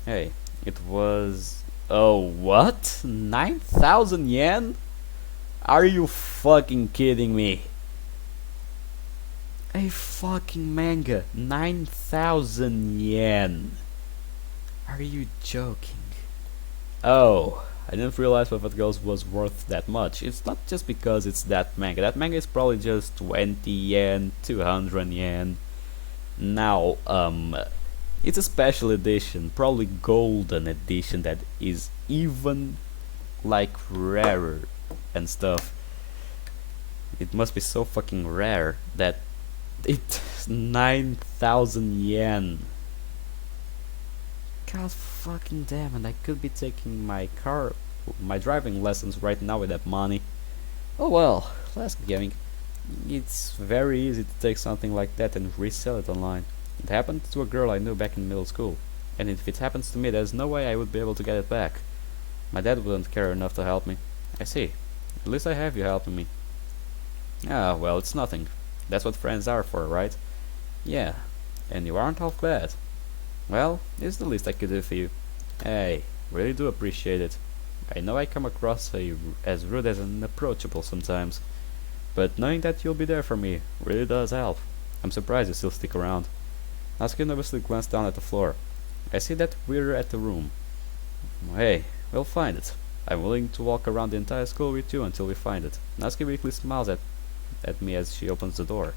Hey, it was... Oh, what? 9,000 yen? Are you fucking kidding me? A fucking manga, 9,000 yen. Are you joking? Oh, I didn't realize what goes was worth that much. It's not just because it's that manga. That manga is probably just 20 yen, 200 yen. Now, it's a special edition, probably golden edition that is even like rarer and stuff. It must be so fucking rare that it's 9,000 yen. God fucking damn it, I could be taking my driving lessons right now with that money. Oh well, let's get going. It's very easy to take something like that and resell it online. It happened to a girl I knew back in middle school, and if it happens to me, there's no way I would be able to get it back. My dad wouldn't care enough to help me. I see. At least I have you helping me. Ah, well, it's nothing. That's what friends are for, right? Yeah, and you aren't half bad. Well, it's the least I could do for you. Hey, really do appreciate it. I know I come across as rude as unapproachable sometimes, but knowing that you'll be there for me really does help. I'm surprised you still stick around. Natsuki nervously glanced down at the floor. I see that we're at the room. Hey, we'll find it. I'm willing to walk around the entire school with you until we find it. Natsuki weakly smiles at me as she opens the door.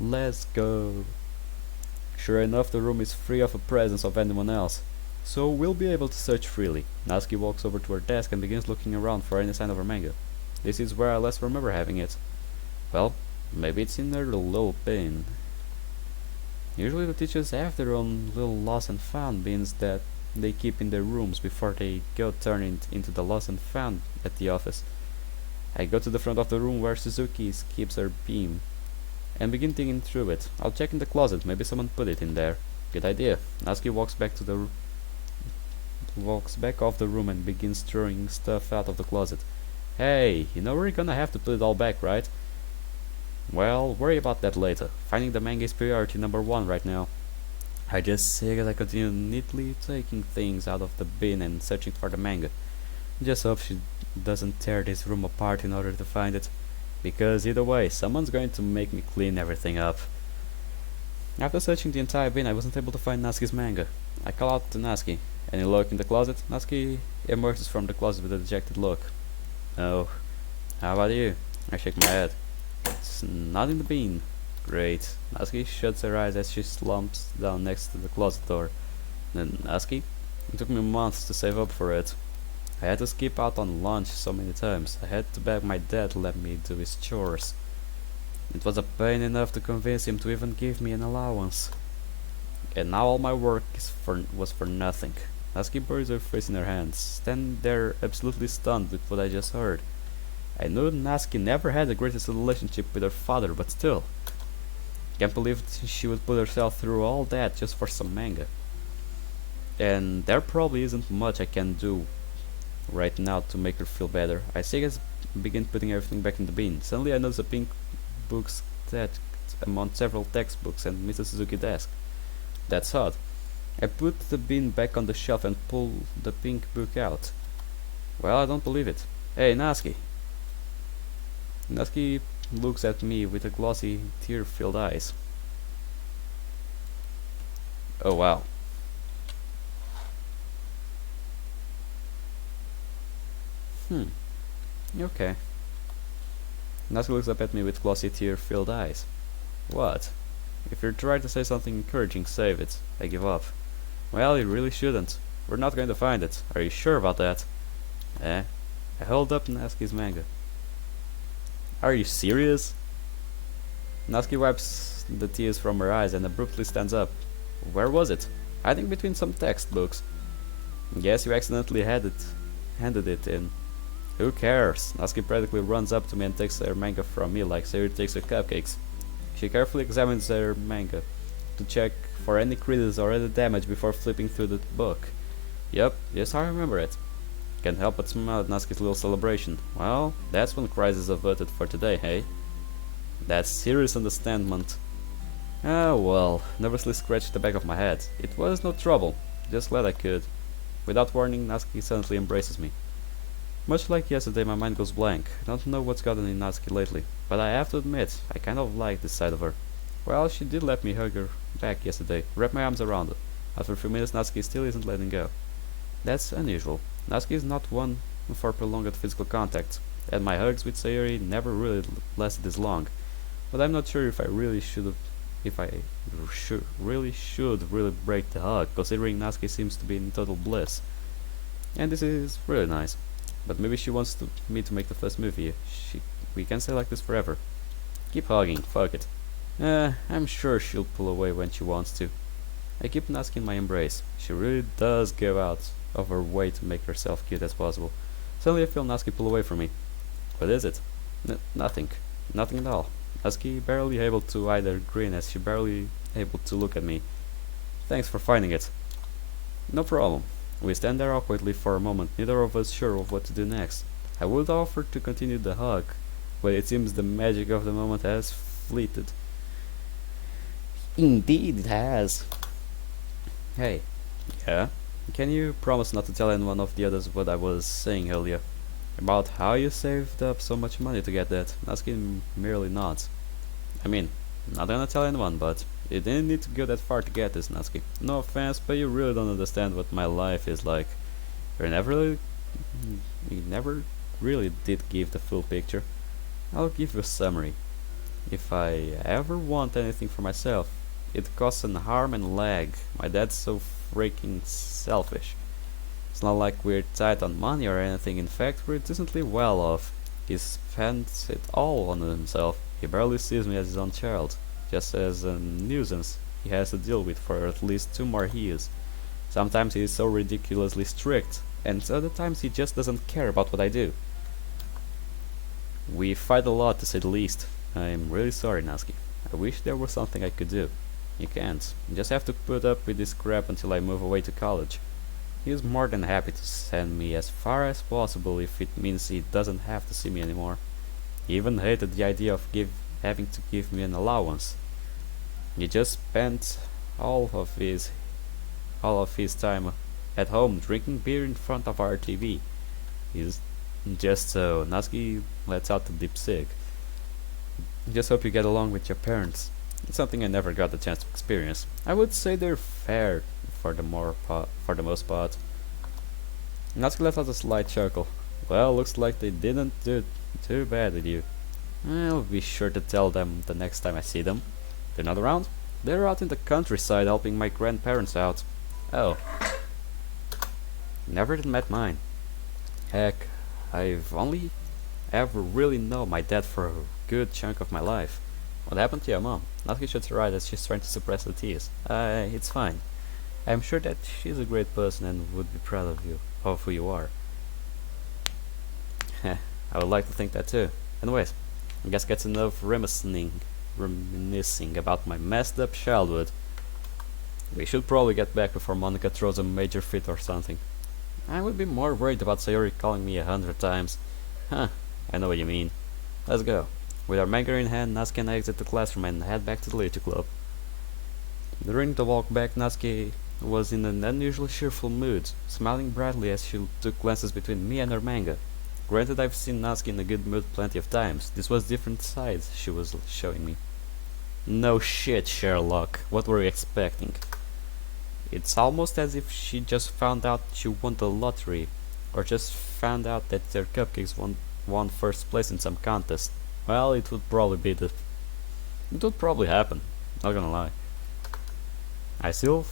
Let's go. Sure enough, the room is free of the presence of anyone else, so we'll be able to search freely. Natsuki walks over to her desk and begins looking around for any sign of her manga. This is where I last remember having it. Well, maybe it's in their little bin. Usually the teachers have their own little lost and found bins that they keep in their rooms before they go turn it into the lost and found at the office. I go to the front of the room where Suzuki keeps her beam and begin digging through it. I'll check in the closet, maybe someone put it in there. Good idea. Natsuki walks back off the room and begins throwing stuff out of the closet. Hey, you know we're gonna have to put it all back, right? Well, worry about that later. Finding the manga is priority number 1 right now. I just say as I continue neatly taking things out of the bin and searching for the manga. Just hope she doesn't tear this room apart in order to find it, because either way, someone's going to make me clean everything up. After searching the entire bin, I wasn't able to find Natsuki's manga. I call out to Natsuki. Any luck in the closet? Natsuki emerges from the closet with a dejected look. Oh, how about you? I shake my head. It's not in the bin. Great. Natsuki shuts her eyes as she slumps down next to the closet door. Then Natsuki? It took me months to save up for it. I had to skip out on lunch so many times. I had to beg my dad to let me do his chores. It was a pain enough to convince him to even give me an allowance. And now all my work was for nothing. Natsuki buries her face in her hands, standing there absolutely stunned with what I just heard. I knew Natsuki never had the greatest relationship with her father, but still. Can't believe she would put herself through all that just for some manga. And there probably isn't much I can do right now to make her feel better. I say I begin putting everything back in the bin. Suddenly I notice a pink book stacked among several textbooks and Mrs. Suzuki's desk. That's odd. I put the bin back on the shelf and pull the pink book out. Well, I don't believe it. Hey, Natsuki. Natsuki looks at me with a glossy, tear-filled eyes. Oh wow. Hmm. Okay. Natsuki looks up at me with glossy, tear-filled eyes. What? If you're trying to say something encouraging, save it. I give up. Well, you really shouldn't. We're not going to find it. Are you sure about that? Eh? I hold up Natsuki's manga. Are you serious? Natsuki wipes the tears from her eyes and abruptly stands up. Where was it? Hiding between some textbooks. Guess you accidentally handed it in. Who cares? Natsuki practically runs up to me and takes her manga from me like Sayuri takes her cupcakes. She carefully examines her manga to check for any creases or any damage before flipping through the book. Yep, yes, I remember it. Can't help but smile at Natsuki's little celebration. Well, that's one crisis averted for today, hey? That's serious understandment. Ah, well, nervously scratched the back of my head. It was no trouble, just glad I could. Without warning, Natsuki suddenly embraces me. Much like yesterday, my mind goes blank. I don't know what's gotten in Natsuki lately, but I have to admit, I kind of like this side of her. Well, she did let me hug her back yesterday, wrap my arms around her. After a few minutes, Natsuki still isn't letting go. That's unusual. Natsuki is not one for prolonged physical contact, and my hugs with Sayuri never really lasted this long. But I'm not sure if I really should really break the hug, considering Natsuki seems to be in total bliss. And this is really nice. But maybe she wants me to make the first move here. We can stay like this forever. Keep hugging, fuck it. I'm sure she'll pull away when she wants to. I keep Natsuki in my embrace. She really does go out of her way to make herself cute as possible. Suddenly I feel Natsuki pull away from me. What is it? Nothing. Nothing at all. Natsuki barely able to either grin as she barely able to look at me. Thanks for finding it. No problem. We stand there awkwardly for a moment, neither of us sure of what to do next. I would offer to continue the hug, but it seems the magic of the moment has fleeted. Indeed it has. Hey. Yeah? Can you promise not to tell anyone of the others what I was saying earlier? About how you saved up so much money to get that? Natsuki merely nods. I mean, not gonna tell anyone, but you didn't need to go that far to get this, Natsuki. No offense, but you really don't understand what my life is like. You never really did give the full picture. I'll give you a summary. If I ever want anything for myself, it costs an arm and a leg. My dad's so freaking selfish. It's not like we're tight on money or anything. In fact, we're decently well off. He spends it all on himself. He barely sees me as his own child, just as a nuisance he has to deal with for at least 2 more years. Sometimes he is so ridiculously strict, and other times he just doesn't care about what I do. We fight a lot, to say the least. I'm really sorry, Natsuki. I wish there was something I could do. You can't. You just have to put up with this crap until I move away to college. He is more than happy to send me as far as possible if it means he doesn't have to see me anymore. He even hated the idea of having to give me an allowance. He just spent all of his time at home drinking beer in front of our TV. He's just so. Natsuki lets out a deep sigh. Just hope you get along with your parents. It's something I never got the chance to experience. I would say they're fair for the most part. Natsuki let out a slight chuckle. Well, looks like they didn't do too bad with you. I'll be sure to tell them the next time I see them. They're not around? They're out in the countryside helping my grandparents out. Oh. Never met mine. Heck, I've only ever really known my dad for a good chunk of my life. What happened to your mom? Natsuki shuts her eyes as she's trying to suppress the tears. It's fine. I'm sure that she's a great person and would be proud of you, of who you are. I would like to think that too. Anyways, I guess that's enough reminiscing about my messed up childhood. We should probably get back before Monica throws a major fit or something. I would be more worried about Sayori calling me 100 times. Huh, I know what you mean. Let's go. With our manga in hand, Natsuki and I exit the classroom and head back to the Literature Club. During the walk back, Natsuki was in an unusually cheerful mood, smiling brightly as she took glances between me and her manga. Granted, I've seen Natsuki in a good mood plenty of times. This was different sides she was showing me. No shit, Sherlock. What were you expecting? It's almost as if she just found out she won the lottery, or just found out that their cupcakes won first place in some contest. Well, it would probably happen. Not gonna lie. I feel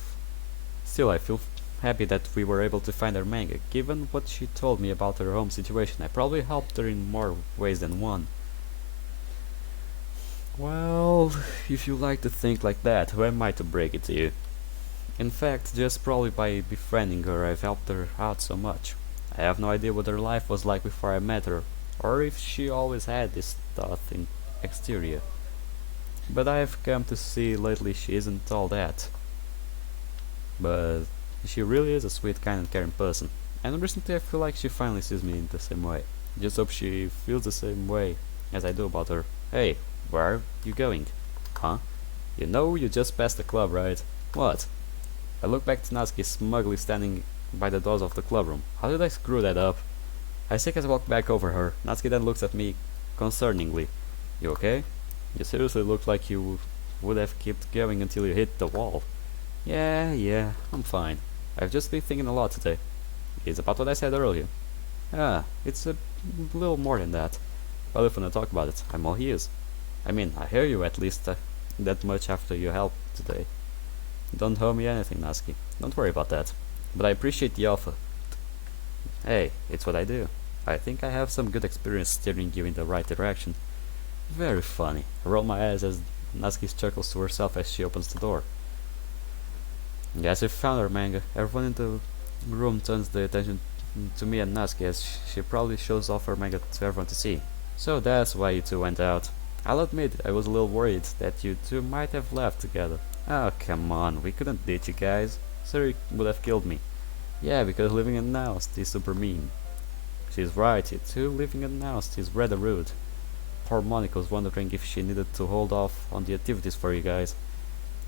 happy that we were able to find her manga. Given what she told me about her home situation, I probably helped her in more ways than one. Well, if you like to think like that, who am I to break it to you? In fact, just probably by befriending her, I've helped her out so much. I have no idea what her life was like before I met her, or if she always had this thought in exterior. But I have come to see lately she isn't all that. But she really is a sweet, kind and caring person. And recently I feel like she finally sees me in the same way. Just hope she feels the same way as I do about her. Hey, where are you going? Huh? You know you just passed the club, right? What? I look back to Natsuki smugly standing by the doors of the clubroom. How did I screw that up? I think as I walk back over her. Natsuki then looks at me concerningly. You okay? You seriously look like you would have kept going until you hit the wall. Yeah, I'm fine. I've just been thinking a lot today. It's about what I said earlier. Ah, it's a little more than that. Well, if we want to talk about it, I'm all ears. I mean, I hear you at least that much after your help today. Don't owe me anything, Natsuki. Don't worry about that. But I appreciate the offer. Hey, it's what I do. I think I have some good experience steering you in the right direction. Very funny. I roll my eyes as Natsuki chuckles to herself as she opens the door. Yes, we found her manga. Everyone in the room turns their attention to me and Natsuki as she proudly shows off her manga to everyone to see. So that's why you two went out. I'll admit, I was a little worried that you two might have left together. Oh, come on, we couldn't ditch you guys. Suri would have killed me. Yeah, because living unannounced is super mean. She's right, you two living unannounced is rather rude. Poor Monica was wondering if she needed to hold off on the activities for you guys.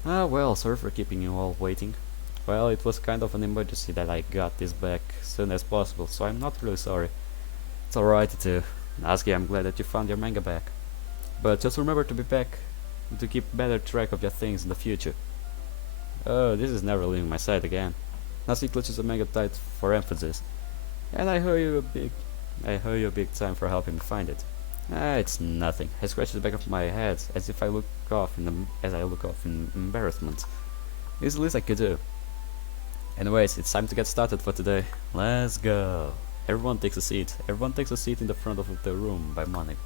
Ah, well, sorry for keeping you all waiting. Well, it was kind of an emergency that I got this back as soon as possible, so I'm not really sorry. It's alright, too. Natsuki, I'm glad that you found your manga back. But just remember to be back to keep better track of your things in the future. Oh, this is never leaving my side again. Natsuki clutches the manga tight for emphasis. And I owe you a big time for helping me find it. Ah, it's nothing. I scratch the back of my head as if I look off in embarrassment. It's the least I could do. Anyways, it's time to get started for today. Let's go. Everyone takes a seat. Everyone takes a seat in the front of the room by Monica.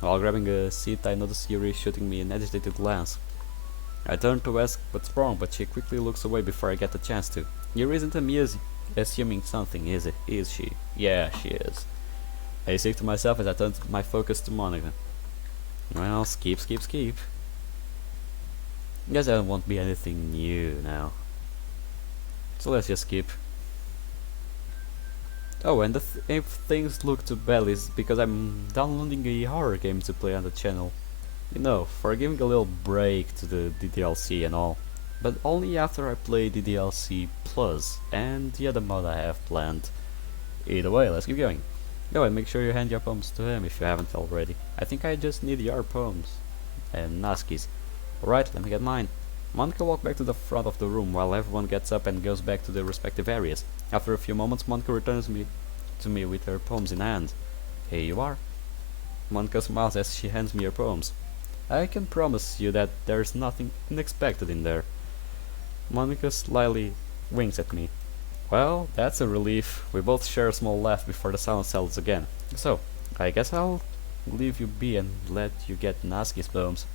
While grabbing a seat, I notice Yuri shooting me an agitated glance. I turn to ask what's wrong, but she quickly looks away before I get the chance to. Yuri isn't assuming something, is she? Yeah, she is. I think to myself as I turn my focus to Monica. Well, skip. Guess there won't be anything new now. So let's just skip. Oh, and if things look too bad, it's because I'm downloading a horror game to play on the channel. You know, for giving a little break to the DDLC and all. But only after I play DDLC Plus and the other mod I have planned. Either way, let's keep going. Go and make sure you hand your poems to him if you haven't already. I think I just need your poems. And Natsuki's. Alright, let me get mine. Monica walked back to the front of the room while everyone gets up and goes back to their respective areas. After a few moments, Monica returns to me with her poems in hand. Here you are. Monica smiles as she hands me her poems. I can promise you that there's nothing unexpected in there. Monica slyly winks at me. Well, that's a relief. We both share a small laugh before the silence settles again. So, I guess I'll leave you be and let you get Natsuki's poems.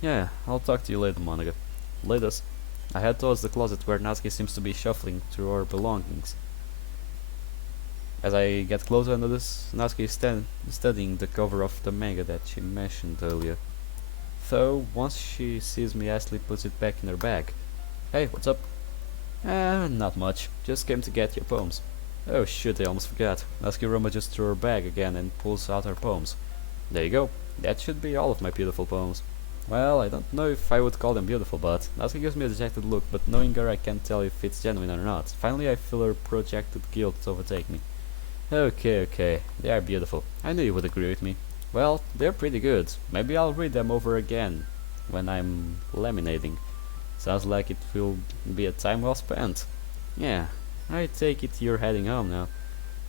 Yeah, I'll talk to you later, Monica. Latest. I head towards the closet where Natsuki seems to be shuffling through her belongings. As I get closer, I notice Natsuki is studying the cover of the manga that she mentioned earlier. So, once she sees me, Ashley puts it back in her bag. Hey, what's up? Not much. Just came to get your poems. Oh shoot, I almost forgot. Natsuki rummages through her bag again and pulls out her poems. There you go. That should be all of my beautiful poems. Well, I don't know if I would call them beautiful, but Natsuki gives me a dejected look, but knowing her I can't tell if it's genuine or not. Finally I feel her projected guilt overtake me. Okay, they are beautiful. I knew you would agree with me. Well, they're pretty good. Maybe I'll read them over again when I'm laminating. Sounds like it will be a time well spent. Yeah, I take it you're heading home now.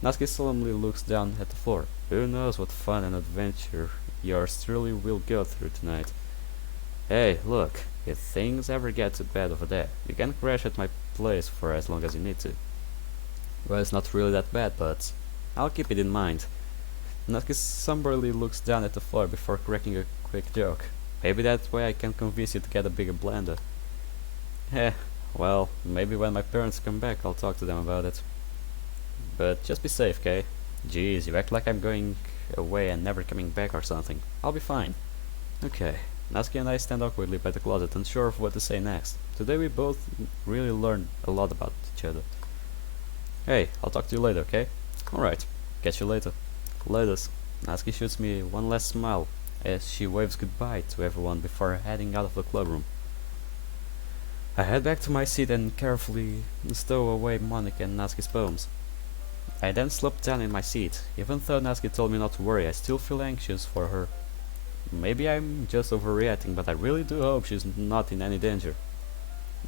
Natsuki solemnly looks down at the floor. Who knows what fun and adventure yours truly will go through tonight. Hey, look, if things ever get too bad over there, you can crash at my place for as long as you need to. Well, it's not really that bad, but I'll keep it in mind. Natsuki somberly looks down at the floor before cracking a quick joke. Maybe that way I can convince you to get a bigger blender. Well, maybe when my parents come back I'll talk to them about it. But just be safe, okay? Jeez, you act like I'm going away and never coming back or something. I'll be fine. Okay. Natsuki and I stand awkwardly by the closet, unsure of what to say next. Today we both really learned a lot about each other. Hey, I'll talk to you later, okay? Alright, catch you later. Laters. Natsuki shoots me one last smile as she waves goodbye to everyone before heading out of the club room. I head back to my seat and carefully stow away Monica and Natsuki's poems. I then slump down in my seat. Even though Natsuki told me not to worry, I still feel anxious for her. Maybe I'm just overreacting, but I really do hope she's not in any danger.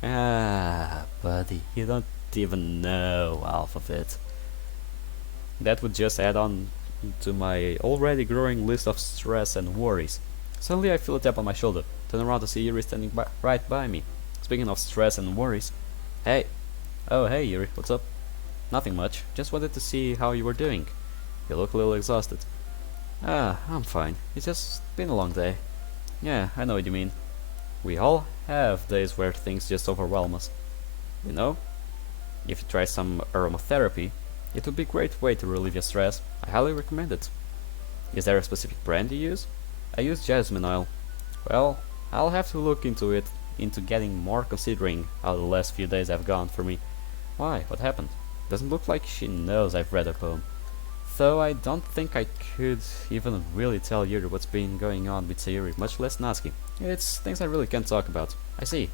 Ah, buddy, you don't even know half of it. That would just add on to my already growing list of stress and worries. Suddenly I feel a tap on my shoulder. Turn around to see Yuri standing right by me. Speaking of stress and worries. Hey. Oh, hey Yuri, what's up? Nothing much. Just wanted to see how you were doing. You look a little exhausted. I'm fine. It's just been a long day. Yeah, I know what you mean. We all have days where things just overwhelm us. You know? If you try some aromatherapy, it would be a great way to relieve your stress. I highly recommend it. Is there a specific brand you use? I use jasmine oil. Well, I'll have to look into getting more, considering how the last few days have gone for me. Why? What happened? Doesn't look like she knows I've read her poem. Though I don't think I could even really tell Yuri what's been going on with Sayuri, much less Natsuki. It's things I really can't talk about. I see.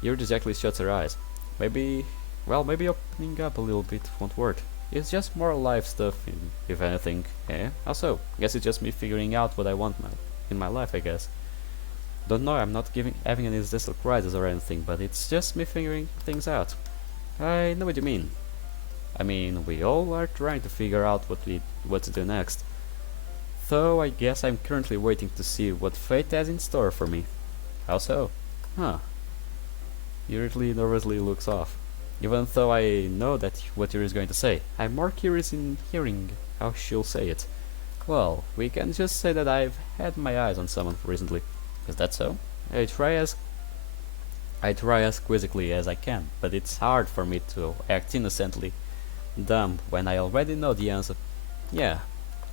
Yuri directly shuts her eyes. Maybe opening up a little bit won't work. It's just more life stuff, if anything. How so? Guess it's just me figuring out what I want in my life, I guess. Don't know, I'm not having an existential crisis or anything, but it's just me figuring things out. I know what you mean. I mean, we all are trying to figure out what to do next. Though I guess I'm currently waiting to see what fate has in store for me. How so? Yuri nervously looks off. Even though I know what Yuri is going to say, I'm more curious in hearing how she'll say it. Well, we can just say that I've had my eyes on someone recently. Is that so? I try as quizzically as I can, but it's hard for me to act innocently dumb when I already know the answer. Yeah,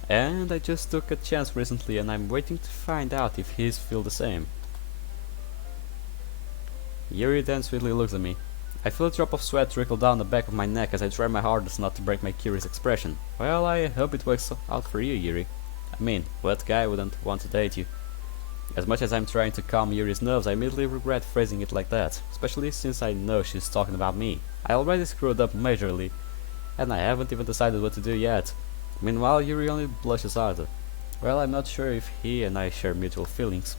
and I just took a chance recently and I'm waiting to find out if he's feel the same. Yuri then sweetly looks at me. I feel a drop of sweat trickle down the back of my neck as I try my hardest not to break my curious expression. Well, I hope it works out for you, Yuri. I mean, what guy wouldn't want to date you? As much as I'm trying to calm Yuri's nerves, I immediately regret phrasing it like that, especially since I know she's talking about me. I already screwed up majorly, and I haven't even decided what to do yet. Meanwhile, Yuri only blushes harder. Well, I'm not sure if he and I share mutual feelings.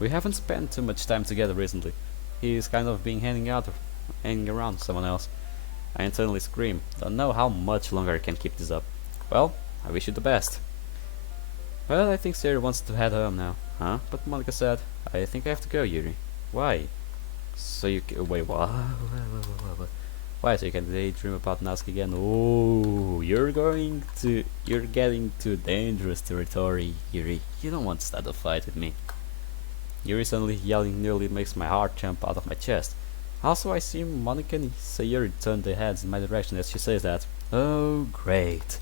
We haven't spent too much time together recently. He's kind of been hanging around with someone else. I internally scream. Don't know how much longer I can keep this up. Well, I wish you the best. Well, I think Sayuri wants to head home now. Huh? But Monica said, I think I have to go, Yuri. Why? So you wait, what? Why? So you can daydream about Natsuki again? Oh, you're getting to dangerous territory, Yuri. You don't want to start a fight with me. Yuri suddenly yelling nearly makes my heart jump out of my chest. Also, I see Monica and Sayuri turn their heads in my direction as she says that. Oh, great.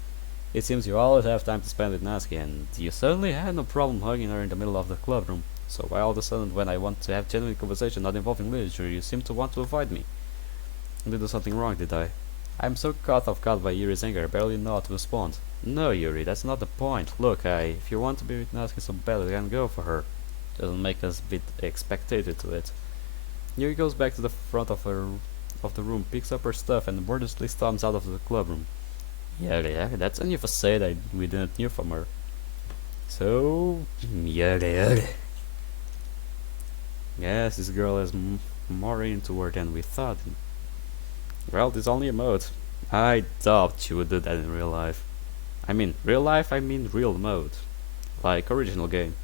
It seems you always have time to spend with Natsuki, and you certainly had no problem hugging her in the middle of the club room. So why all of a sudden, when I want to have genuine conversation not involving literature, you seem to want to avoid me? Did I do something wrong, did I? I'm so caught off guard by Yuri's anger, I barely know how to respond. No, Yuri, that's not the point. Look, if you want to be with Natsuki so badly, then go for her. Doesn't make us be spectator to it. Yuri goes back to the front of the room, picks up her stuff, and wordlessly storms out of the club room. Yeah, that's a new facade we didn't knew from her. So, yeah. Yes, this girl is more into her than we thought. Well, this is only a mode. I doubt she would do that in real life. I mean, real life, I mean real mode. Like original game.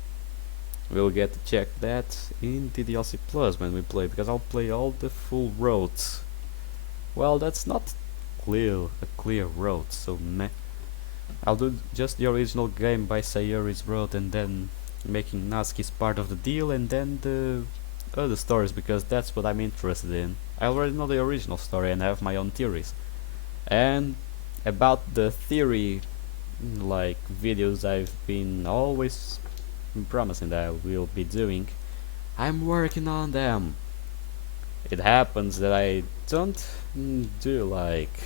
We'll get to check that in DDLC Plus when we play, because I'll play all the full roads. Well, that's not a clear road, so meh. I'll do just the original game by Sayori's road and then making Natsuki's part of the deal and then the other stories, because that's what I'm interested in. I already know the original story and have my own theories. And about the theory like videos I've been always promising that I will be doing, I'm working on them. It happens that I don't do like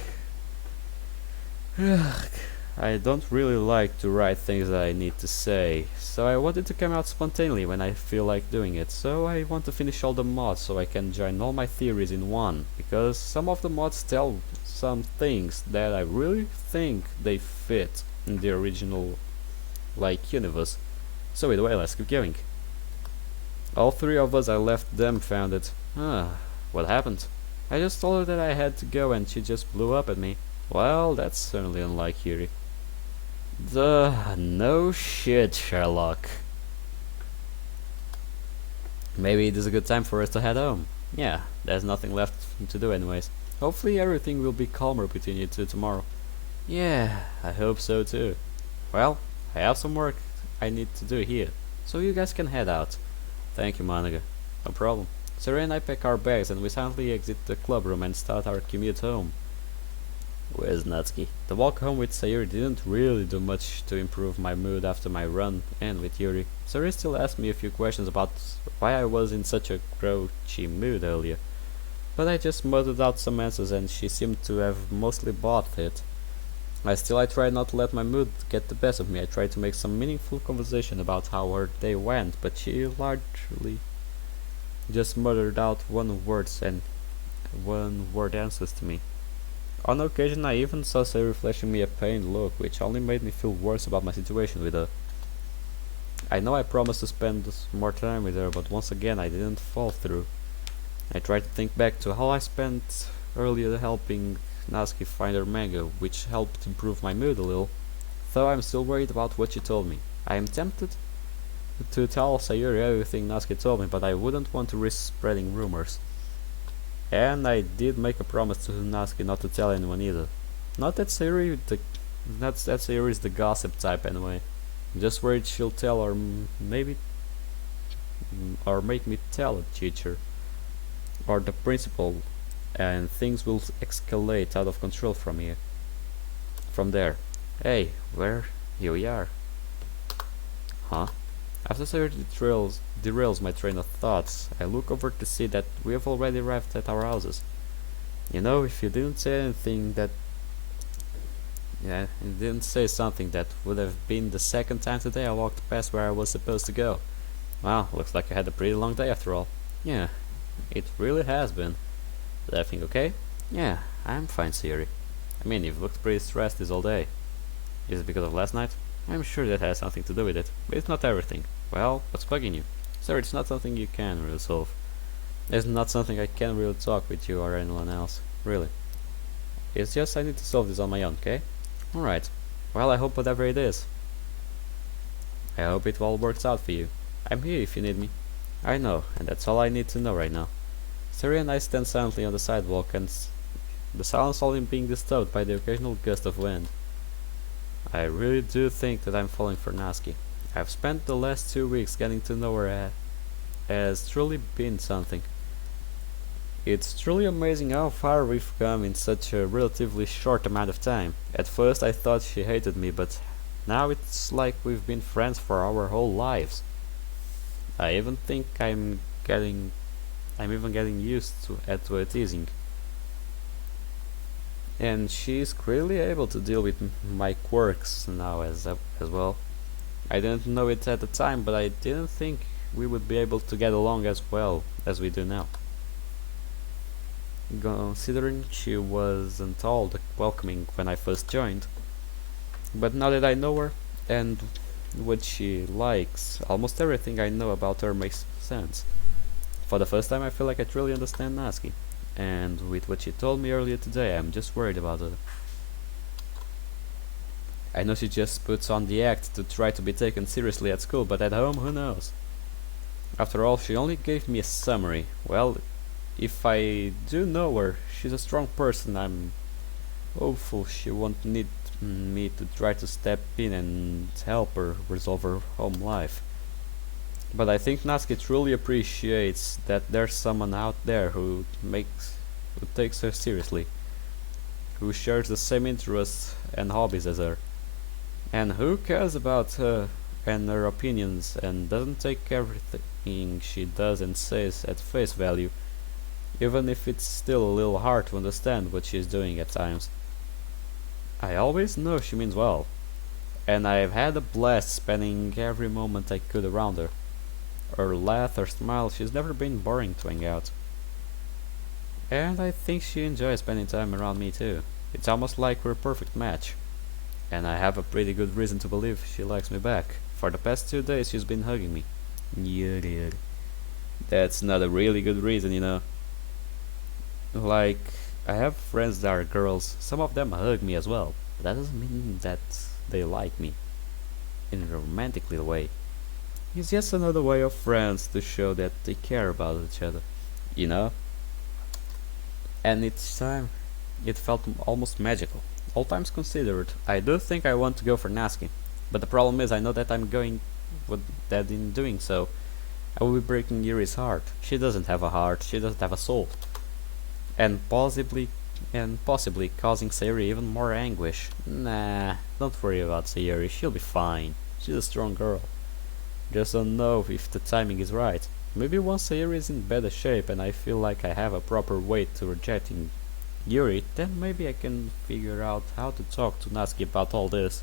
I don't really like to write things that I need to say, so I want it to come out spontaneously when I feel like doing it. So I want to finish all the mods so I can join all my theories in one, because some of the mods tell some things that I really think they fit in the original like universe. So anyway, let's keep going. All three of us, I left dumbfounded. What happened? I just told her that I had to go and she just blew up at me. Well, that's certainly unlike Yuri. No shit, Sherlock. Maybe it is a good time for us to head home. Yeah, there's nothing left to do anyways. Hopefully everything will be calmer between you two tomorrow. Yeah, I hope so too. Well, I have some work I need to do here, so you guys can head out. Thank you, Monica. No problem. Sarah and I pack our bags and we silently exit the club room and start our commute home. Where's Natsuki? The walk home with Sayuri didn't really do much to improve my mood after my run and with Yuri. Sayuri still asked me a few questions about why I was in such a grouchy mood earlier, but I just muttered out some answers and she seemed to have mostly bought it. I tried not to let my mood get the best of me. I tried to make some meaningful conversation about how her day went, but she largely just muttered out one-word answers to me. On occasion I even saw Sayuri flashing me a pained look, which only made me feel worse about my situation with her. I know I promised to spend more time with her, but once again I didn't fall through. I tried to think back to how I spent earlier helping Natsuki find her manga, which helped improve my mood a little, though I'm still worried about what she told me. I am tempted to tell Sayuri everything Natsuki told me, but I wouldn't want to risk spreading rumors. And I did make a promise to Natsuki not to tell anyone either. Not that Sayuri is the gossip type anyway. I'm just worried she'll tell or maybe or make me tell a teacher or the principal, and things will escalate out of control from there. Hey, here we are. Huh? After Sayuri derails my train of thoughts, I look over to see that we have already arrived at our houses. You know, if you didn't say something that would have been the second time today I walked past where I was supposed to go. Wow, looks like I had a pretty long day after all. Yeah, it really has been. Is everything okay? Yeah, I'm fine, Sayuri. I mean, you've looked pretty stressed this all day. Is it because of last night? I'm sure that has something to do with it, but it's not everything. Well, what's bugging you? Sir, it's not something you can really solve. It's not something I can really talk with you or anyone else, really. It's just I need to solve this on my own, okay? Alright. Well, I hope whatever it is. I hope it all works out for you. I'm here if you need me. I know, and that's all I need to know right now. Sari and I stand silently on the sidewalk, and the silence only being disturbed by the occasional gust of wind. I really do think that I'm falling for Natsuki. I've spent the last 2 weeks getting to know her has truly been something. It's truly amazing how far we've come in such a relatively short amount of time. At first I thought she hated me, but now it's like we've been friends for our whole lives. I even think getting I'm even getting used to her teasing. And she's clearly able to deal with my quirks now as well. I didn't know it at the time, but I didn't think we would be able to get along as well as we do now. Considering she wasn't all that welcoming when I first joined. But now that I know her and what she likes, almost everything I know about her makes sense. For the first time I feel like I truly understand Natsuki. And with what she told me earlier today, I'm just worried about her. I know she just puts on the act to try to be taken seriously at school, but at home, who knows? After all, she only gave me a summary. Well, if I do know her, she's a strong person. I'm hopeful she won't need me to try to step in and help her resolve her home life. But I think Natsuki truly appreciates that there's someone out there who takes her seriously, who shares the same interests and hobbies as her, and who cares about her and her opinions and doesn't take everything she does and says at face value, even if it's still a little hard to understand what she's doing at times. I always know she means well, and I've had a blast spending every moment I could around her. Her laugh, her smile, she's never been boring to hang out. And I think she enjoys spending time around me too. It's almost like we're a perfect match. And I have a pretty good reason to believe she likes me back. For the past 2 days she's been hugging me. Yeah. That's not a really good reason, you know. Like, I have friends that are girls, some of them hug me as well. But that doesn't mean that they like me in a romantic little way. It's just another way of friends to show that they care about each other, you know? And each time it felt almost magical. All times considered, I do think I want to go for Natsuki, but the problem is I know that I'm going with that in doing so, I will be breaking Yuri's heart. She doesn't have a heart, she doesn't have a soul. And possibly causing Sayuri even more anguish. Nah, don't worry about Sayuri, she'll be fine. She's a strong girl. Just don't know if the timing is right. Maybe once Sayuri is in better shape and I feel like I have a proper way to rejecting Yuri, then maybe I can figure out how to talk to Natsuki about all this.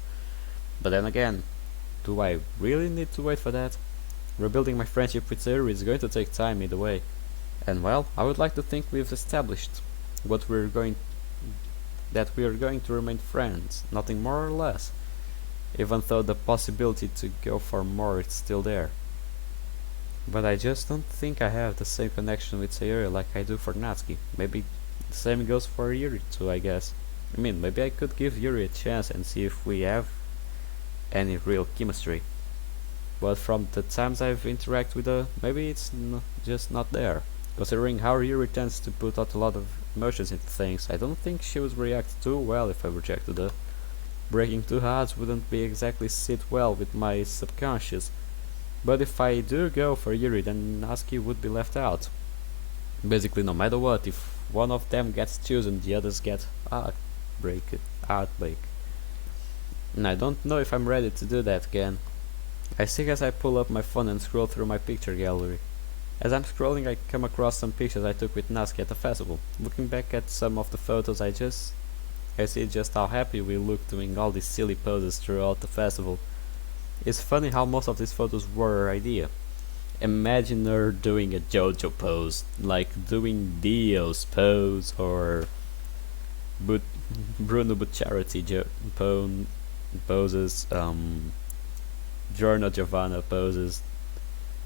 But then again, do I really need to wait for that? Rebuilding my friendship with Sayuri is going to take time either way. And well, I would like to think we've established what that we are going to remain friends, nothing more or less. Even though the possibility to go for more is still there. But I just don't think I have the same connection with Sayuri like I do for Natsuki. Maybe the same goes for Yuri too, I guess. I mean, maybe I could give Yuri a chance and see if we have any real chemistry. But from the times I've interacted with her, maybe it's just not there. Considering how Yuri tends to put out a lot of emotions into things, I don't think she would react too well if I rejected her. Breaking two hearts wouldn't be exactly sit well with my subconscious. But if I do go for Yuri, then Natsuki would be left out. Basically, no matter what, if one of them gets chosen, the others get heartbreak. And I don't know if I'm ready to do that again. I see as I pull up my phone and scroll through my picture gallery. As I'm scrolling, I come across some pictures I took with Natsuki at the festival. Looking back at some of the photos, I see just how happy we looked doing all these silly poses throughout the festival. It's funny how most of these photos were her idea. Imagine her doing a JoJo pose, like doing Dio's pose or Bruno Bucciarati poses, Giorno Giovanna poses,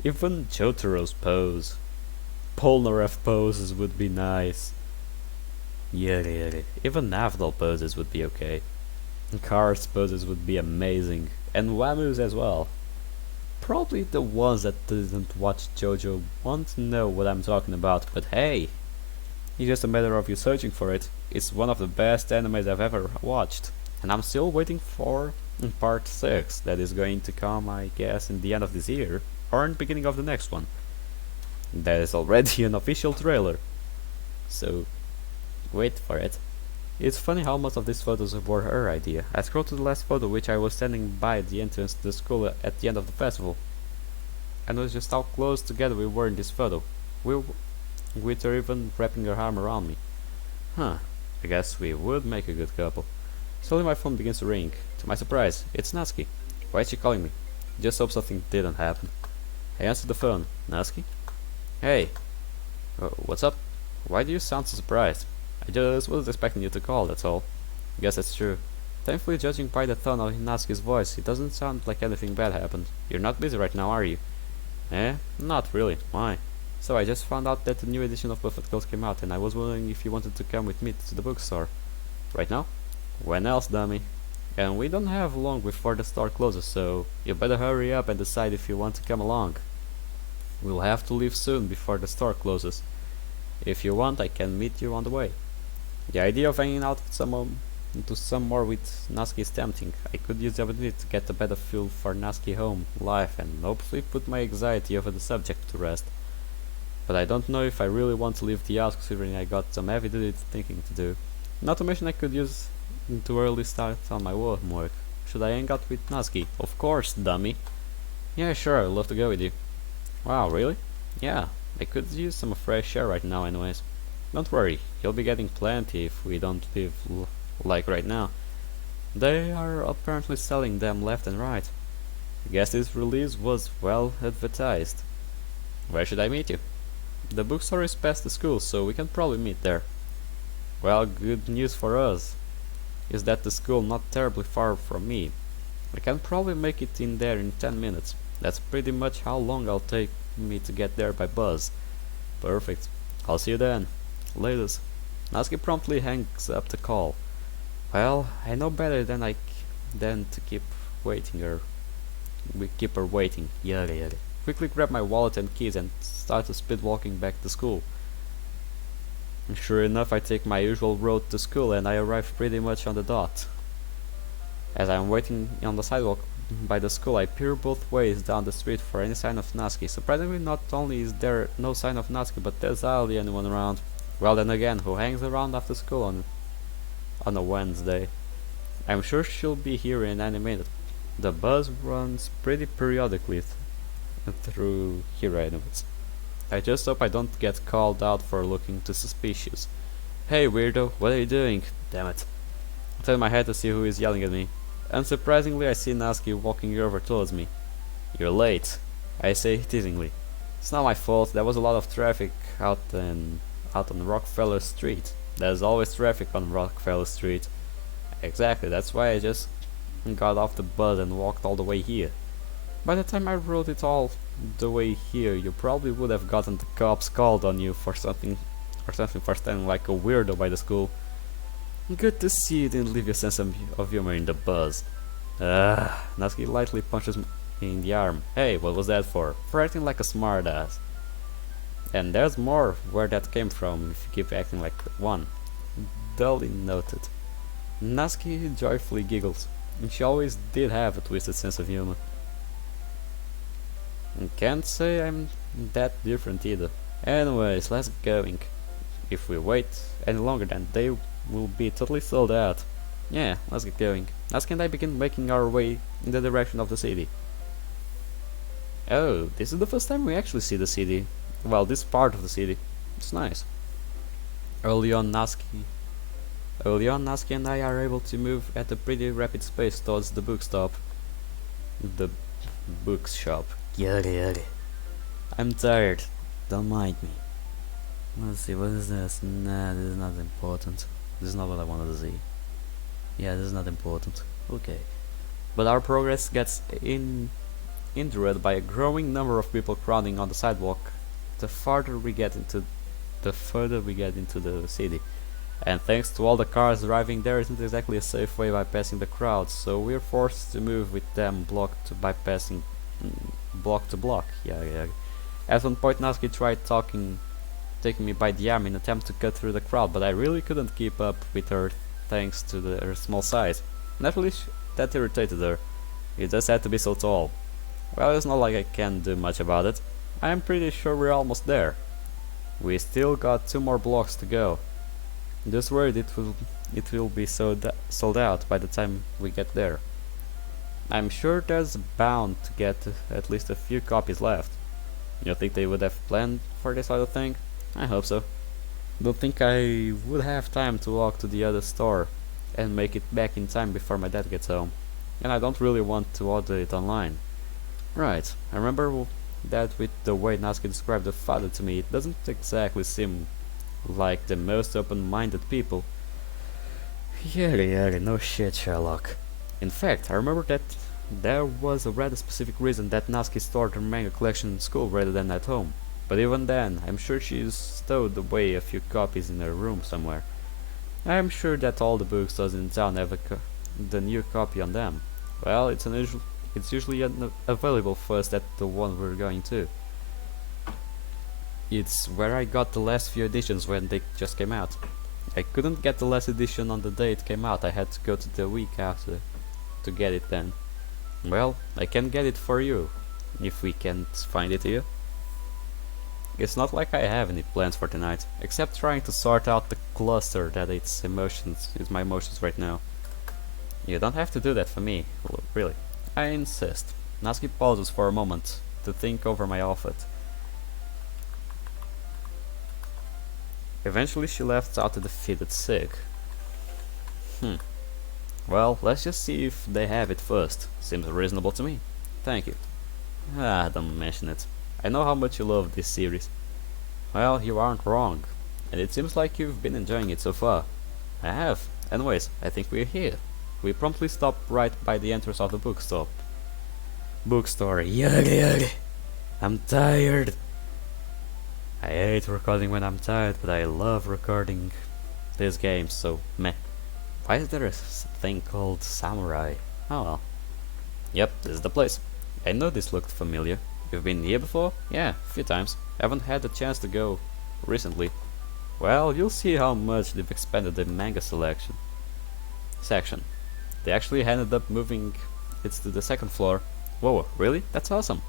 even Jotaro's pose. Polnareff poses would be nice. Yeah. Even Navdol poses would be okay. Cars poses would be amazing. And Wamu's as well. Probably the ones that didn't watch JoJo won't know what I'm talking about, but hey, it's just a matter of you searching for it. It's one of the best animes I've ever watched, and I'm still waiting for part 6 that is going to come, I guess, in the end of this year, or in the beginning of the next one. That is already an official trailer. so wait for it. It's funny how most of these photos were her idea. I scrolled to the last photo, which I was standing by the entrance to the school at the end of the festival. I noticed just how close together we were in this photo. With her even wrapping her arm around me. Huh, I guess we would make a good couple. Slowly my phone begins to ring. To my surprise, it's Natsuki. Why is she calling me? Just hope something didn't happen. I answered the phone. Natsuki? Hey. What's up? Why do you sound so surprised? I just wasn't expecting you to call, that's all. Guess that's true. Thankfully, judging by the tone of Natsuki's voice, it doesn't sound like anything bad happened. You're not busy right now, are you? Eh? Not really. Why? So I just found out that the new edition of Buffett Ghost came out, and I was wondering if you wanted to come with me to the bookstore. Right now? When else, dummy? And we don't have long before the store closes, so you better hurry up and decide if you want to come along. We'll have to leave soon before the store closes. If you want, I can meet you on the way. The idea of hanging out with some more with Natsuki is tempting. I could use the opportunity to get a better feel for Natsuki home life and hopefully put my anxiety over the subject to rest. But I don't know if I really want to leave the house considering I got some heavy duty thinking to do. Not to mention I could use to early start on my homework. Should I hang out with Natsuki? Of course, dummy. Yeah, sure, I'd love to go with you. Wow, really? Yeah, I could use some fresh air right now anyways. Don't worry, you'll be getting plenty if we don't leave like right now. They are apparently selling them left and right. I guess this release was well advertised. Where should I meet you? The bookstore is past the school, so we can probably meet there. Well, good news for us is that the school not terribly far from me. I can probably make it in there in 10 minutes. That's pretty much how long it'll take me to get there by bus. Perfect. I'll see you then. Latest. Natsuki promptly hangs up the call. Well, I know better than to keep waiting her. We keep her waiting. Yada yada. Quickly grab my wallet and keys and start to speed walking back to school. And sure enough, I take my usual road to school and I arrive pretty much on the dot. As I'm waiting on the sidewalk by the school, I peer both ways down the street for any sign of Natsuki. Surprisingly, not only is there no sign of Natsuki, but there's hardly anyone around. Well, then again, who hangs around after school on a Wednesday? I'm sure she'll be here in any minute. The bus runs pretty periodically through here anyways. I just hope I don't get called out for looking too suspicious. Hey weirdo, what are you doing? Damn it. I turn my head to see who is yelling at me. Unsurprisingly, I see Natsuki walking over towards me. You're late, I say teasingly. It's not my fault, there was a lot of traffic out on Rockefeller Street. There's always traffic on Rockefeller Street. Exactly, that's why I just got off the bus and walked all the way here. By the time I wrote it all the way here, you probably would have gotten the cops called on you for something for standing like a weirdo by the school. Good to see you didn't leave your sense of humor in the buzz. Natsuki lightly punches me in the arm. Hey, what was that for? For acting like a smartass. And there's more where that came from if you keep acting like one. Dully noted. Natsuki joyfully giggles. And she always did have a twisted sense of humor. And can't say I'm that different either. Anyways, let's get going. If we wait any longer, then they will be totally sold out. Yeah, let's get going. Natsuki and I begin making our way in the direction of the city. Oh, this is the first time we actually see the city. Well, this part of the city. It's nice. Early on, Natsuki and I are able to move at a pretty rapid pace towards the bookstop. The bookshop. Yada yada. I'm tired. Don't mind me. Let's see, what is this? Nah, this is not important. This is not what I wanted to see. Yeah, this is not important. Okay. But our progress gets hindered by a growing number of people crowding on the sidewalk the further we get into the city. And thanks to all the cars driving, there isn't exactly a safe way bypassing the crowds, so we're forced to move with them block to block. Yeah. At one point, Natsuki tried taking me by the arm in an attempt to cut through the crowd, but I really couldn't keep up with her thanks to her small size. Naturally, that irritated her. You just had to be so tall. Well, it's not like I can do much about it. I am pretty sure we're almost there. We still got 2 more blocks to go. Just worried it will be sold out by the time we get there. I'm sure there's bound to get at least a few copies left. You think they would have planned for this sort of thing? I hope so. Don't think I would have time to walk to the other store and make it back in time before my dad gets home. And I don't really want to order it online. Right, I remember that with the way Natsuki described the father to me, it doesn't exactly seem like the most open-minded people. Yeah, no shit, Sherlock. In fact, I remember that there was a rather specific reason that Natsuki stored her manga collection in school rather than at home. But even then, I'm sure she's stowed away a few copies in her room somewhere. I'm sure that all the bookstores in town have the new copy on them. Well, it's usually available first at the one we're going to. It's where I got the last few editions when they just came out. I couldn't get the last edition on the day it came out, I had to go to the week after to get it then. Well, I can get it for you, if we can't find it here. It's not like I have any plans for tonight, except trying to sort out the cluster that is my emotions right now. You don't have to do that for me, really. I insist. Natsuki pauses for a moment to think over my outfit. Eventually she left out a defeated sick. Well, let's just see if they have it first. Seems reasonable to me. Thank you. Don't mention it. I know how much you love this series. Well, you aren't wrong. And it seems like you've been enjoying it so far. I have. Anyways, I think we're here. We promptly stop right by the entrance of the bookstore. Yuggy. I'm tired. I hate recording when I'm tired, but I love recording this game, so meh. Why is there a thing called Samurai? Oh well. Yep, this is the place. I know this looked familiar. You've been here before? Yeah, a few times. Haven't had the chance to go recently. Well, you'll see how much they've expanded the manga section. They actually ended up moving it to the second floor. Whoa, really? That's awesome.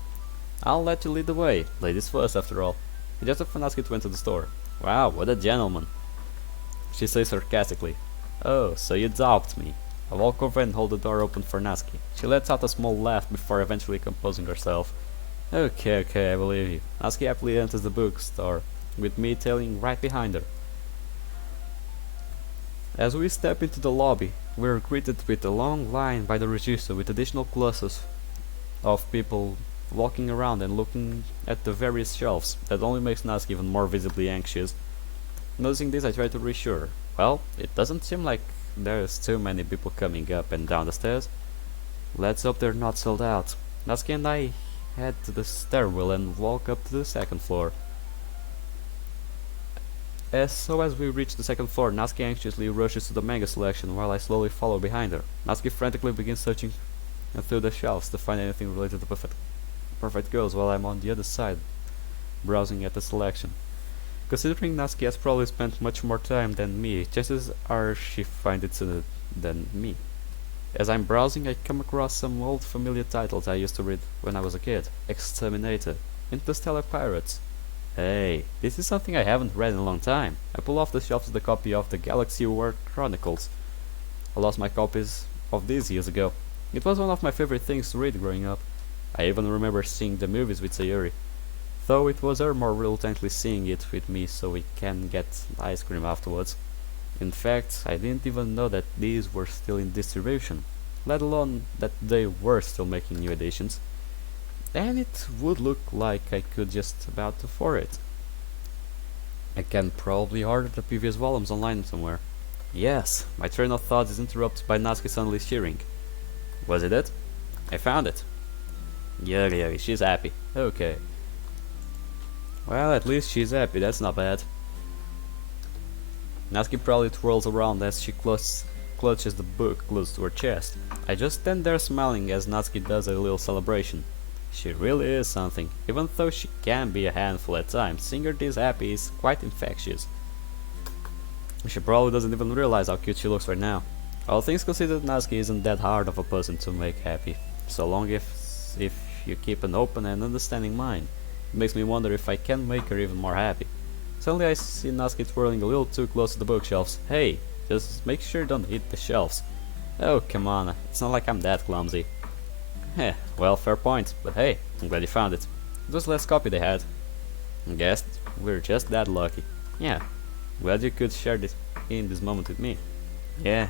I'll let you lead the way. Ladies first, after all. He just Natsuki went to the store. Wow, what a gentleman. She says sarcastically. Oh, so you doubt me. I walk over and hold the door open for Natsuki. She lets out a small laugh before eventually composing herself. Okay, I believe you. Natsuki happily enters the bookstore, with me tailing right behind her. As we step into the lobby, we are greeted with a long line by the register with additional clusters of people walking around and looking at the various shelves. That only makes Natsuki even more visibly anxious. Noticing this, I try to reassure her. Well, it doesn't seem like there's too many people coming up and down the stairs. Let's hope they're not sold out. Natsuki and I head to the stairwell and walk up to the second floor. As we reach the second floor, Natsuki anxiously rushes to the manga selection while I slowly follow behind her. Natsuki frantically begins searching through the shelves to find anything related to Perfect Girls while I'm on the other side, browsing at the selection. Considering Natsuki has probably spent much more time than me, chances are she finds it sooner than me. As I'm browsing, I come across some old familiar titles I used to read when I was a kid. Exterminator, Interstellar Pirates. Hey, this is something I haven't read in a long time. I pull off the shelves the copy of the Galaxy War Chronicles. I lost my copies of these years ago. It was one of my favorite things to read growing up. I even remember seeing the movies with Sayuri, though it was her more reluctantly seeing it with me so we can get ice cream afterwards. In fact, I didn't even know that these were still in distribution, let alone that they were still making new editions. And it would look like I could just about afford it. I can probably order the previous volumes online somewhere. Yes, my train of thought is interrupted by Natsuki suddenly cheering. Was it it? I found it. Yuri, she's happy. Okay. Well, at least she's happy, that's not bad. Natsuki proudly twirls around as she clutches the book close to her chest. I just stand there smiling as Natsuki does a little celebration. She really is something, even though she can be a handful at times. Seeing her this happy is quite infectious. She probably doesn't even realize how cute she looks right now. All things considered, Natsuki isn't that hard of a person to make happy, so long if you keep an open and understanding mind. It makes me wonder if I can make her even more happy. Suddenly I see Natsuki twirling a little too close to the bookshelves. Hey, just make sure you don't hit the shelves. Oh, come on, it's not like I'm that clumsy. Heh, well, fair point, but hey, I'm glad you found it. It was the last copy they had. I guess we're just that lucky. Yeah, glad you could share this in this moment with me. Yeah,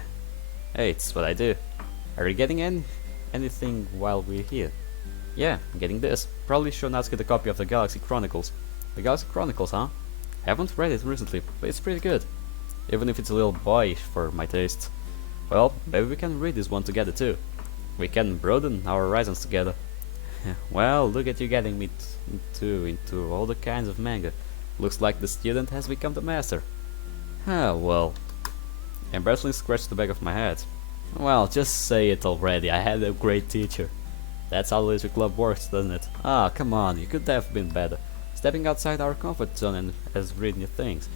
hey, it's what I do. Are you getting anything while we're here? Yeah, I'm getting this. Probably show Natsuki the copy of the Galaxy Chronicles. The Galaxy Chronicles, huh? Haven't read it recently, but it's pretty good. Even if it's a little boyish for my taste. Well, maybe we can read this one together too. We can broaden our horizons together. Well, look at you getting me into all the kinds of manga. Looks like the student has become the master. Ah, well. I embarrassingly scratched the back of my head. Well, just say it already, I had a great teacher. That's how literature club works, doesn't it? Ah, come on, you could have been better. Stepping outside our comfort zone and has read new things.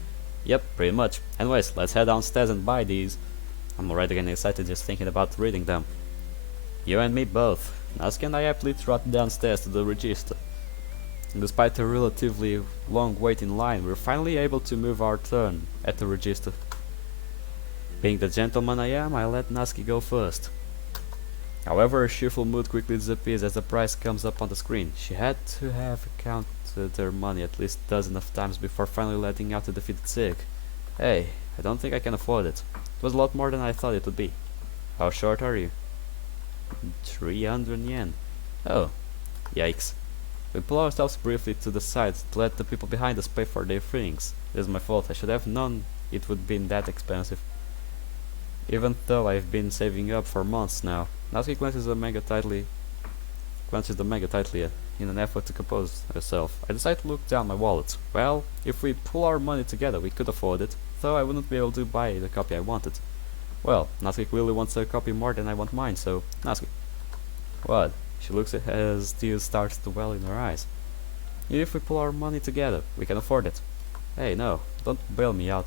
Yep, pretty much. Anyways, let's head downstairs and buy these. I'm already getting excited just thinking about reading them. You and me both. Natsuki and I happily trot downstairs to the register. Despite a relatively long wait in line, we're finally able to move our turn at the register. Being the gentleman I am, I let Natsuki go first. However, her cheerful mood quickly disappears as the price comes up on the screen. She had to have counted her money at least a dozen of times before finally letting out a defeated sig. Hey, I don't think I can afford it. It was a lot more than I thought it would be. How short are you? 300 yen. Oh, yikes. We pull ourselves briefly to the side to let the people behind us pay for their things. It is my fault, I should have known it would be that expensive. Even though I've been saving up for months now. Natsuki clenches the manga tightly in an effort to compose herself. I decide to look down my wallet. Well, if we pull our money together we could afford it, though I wouldn't be able to buy the copy I wanted. Well, Natsuki clearly wants a copy more than I want mine, so Natsuki. What? She looks as tears start to well in her eyes. If we pull our money together, we can afford it. Hey, no, don't bail me out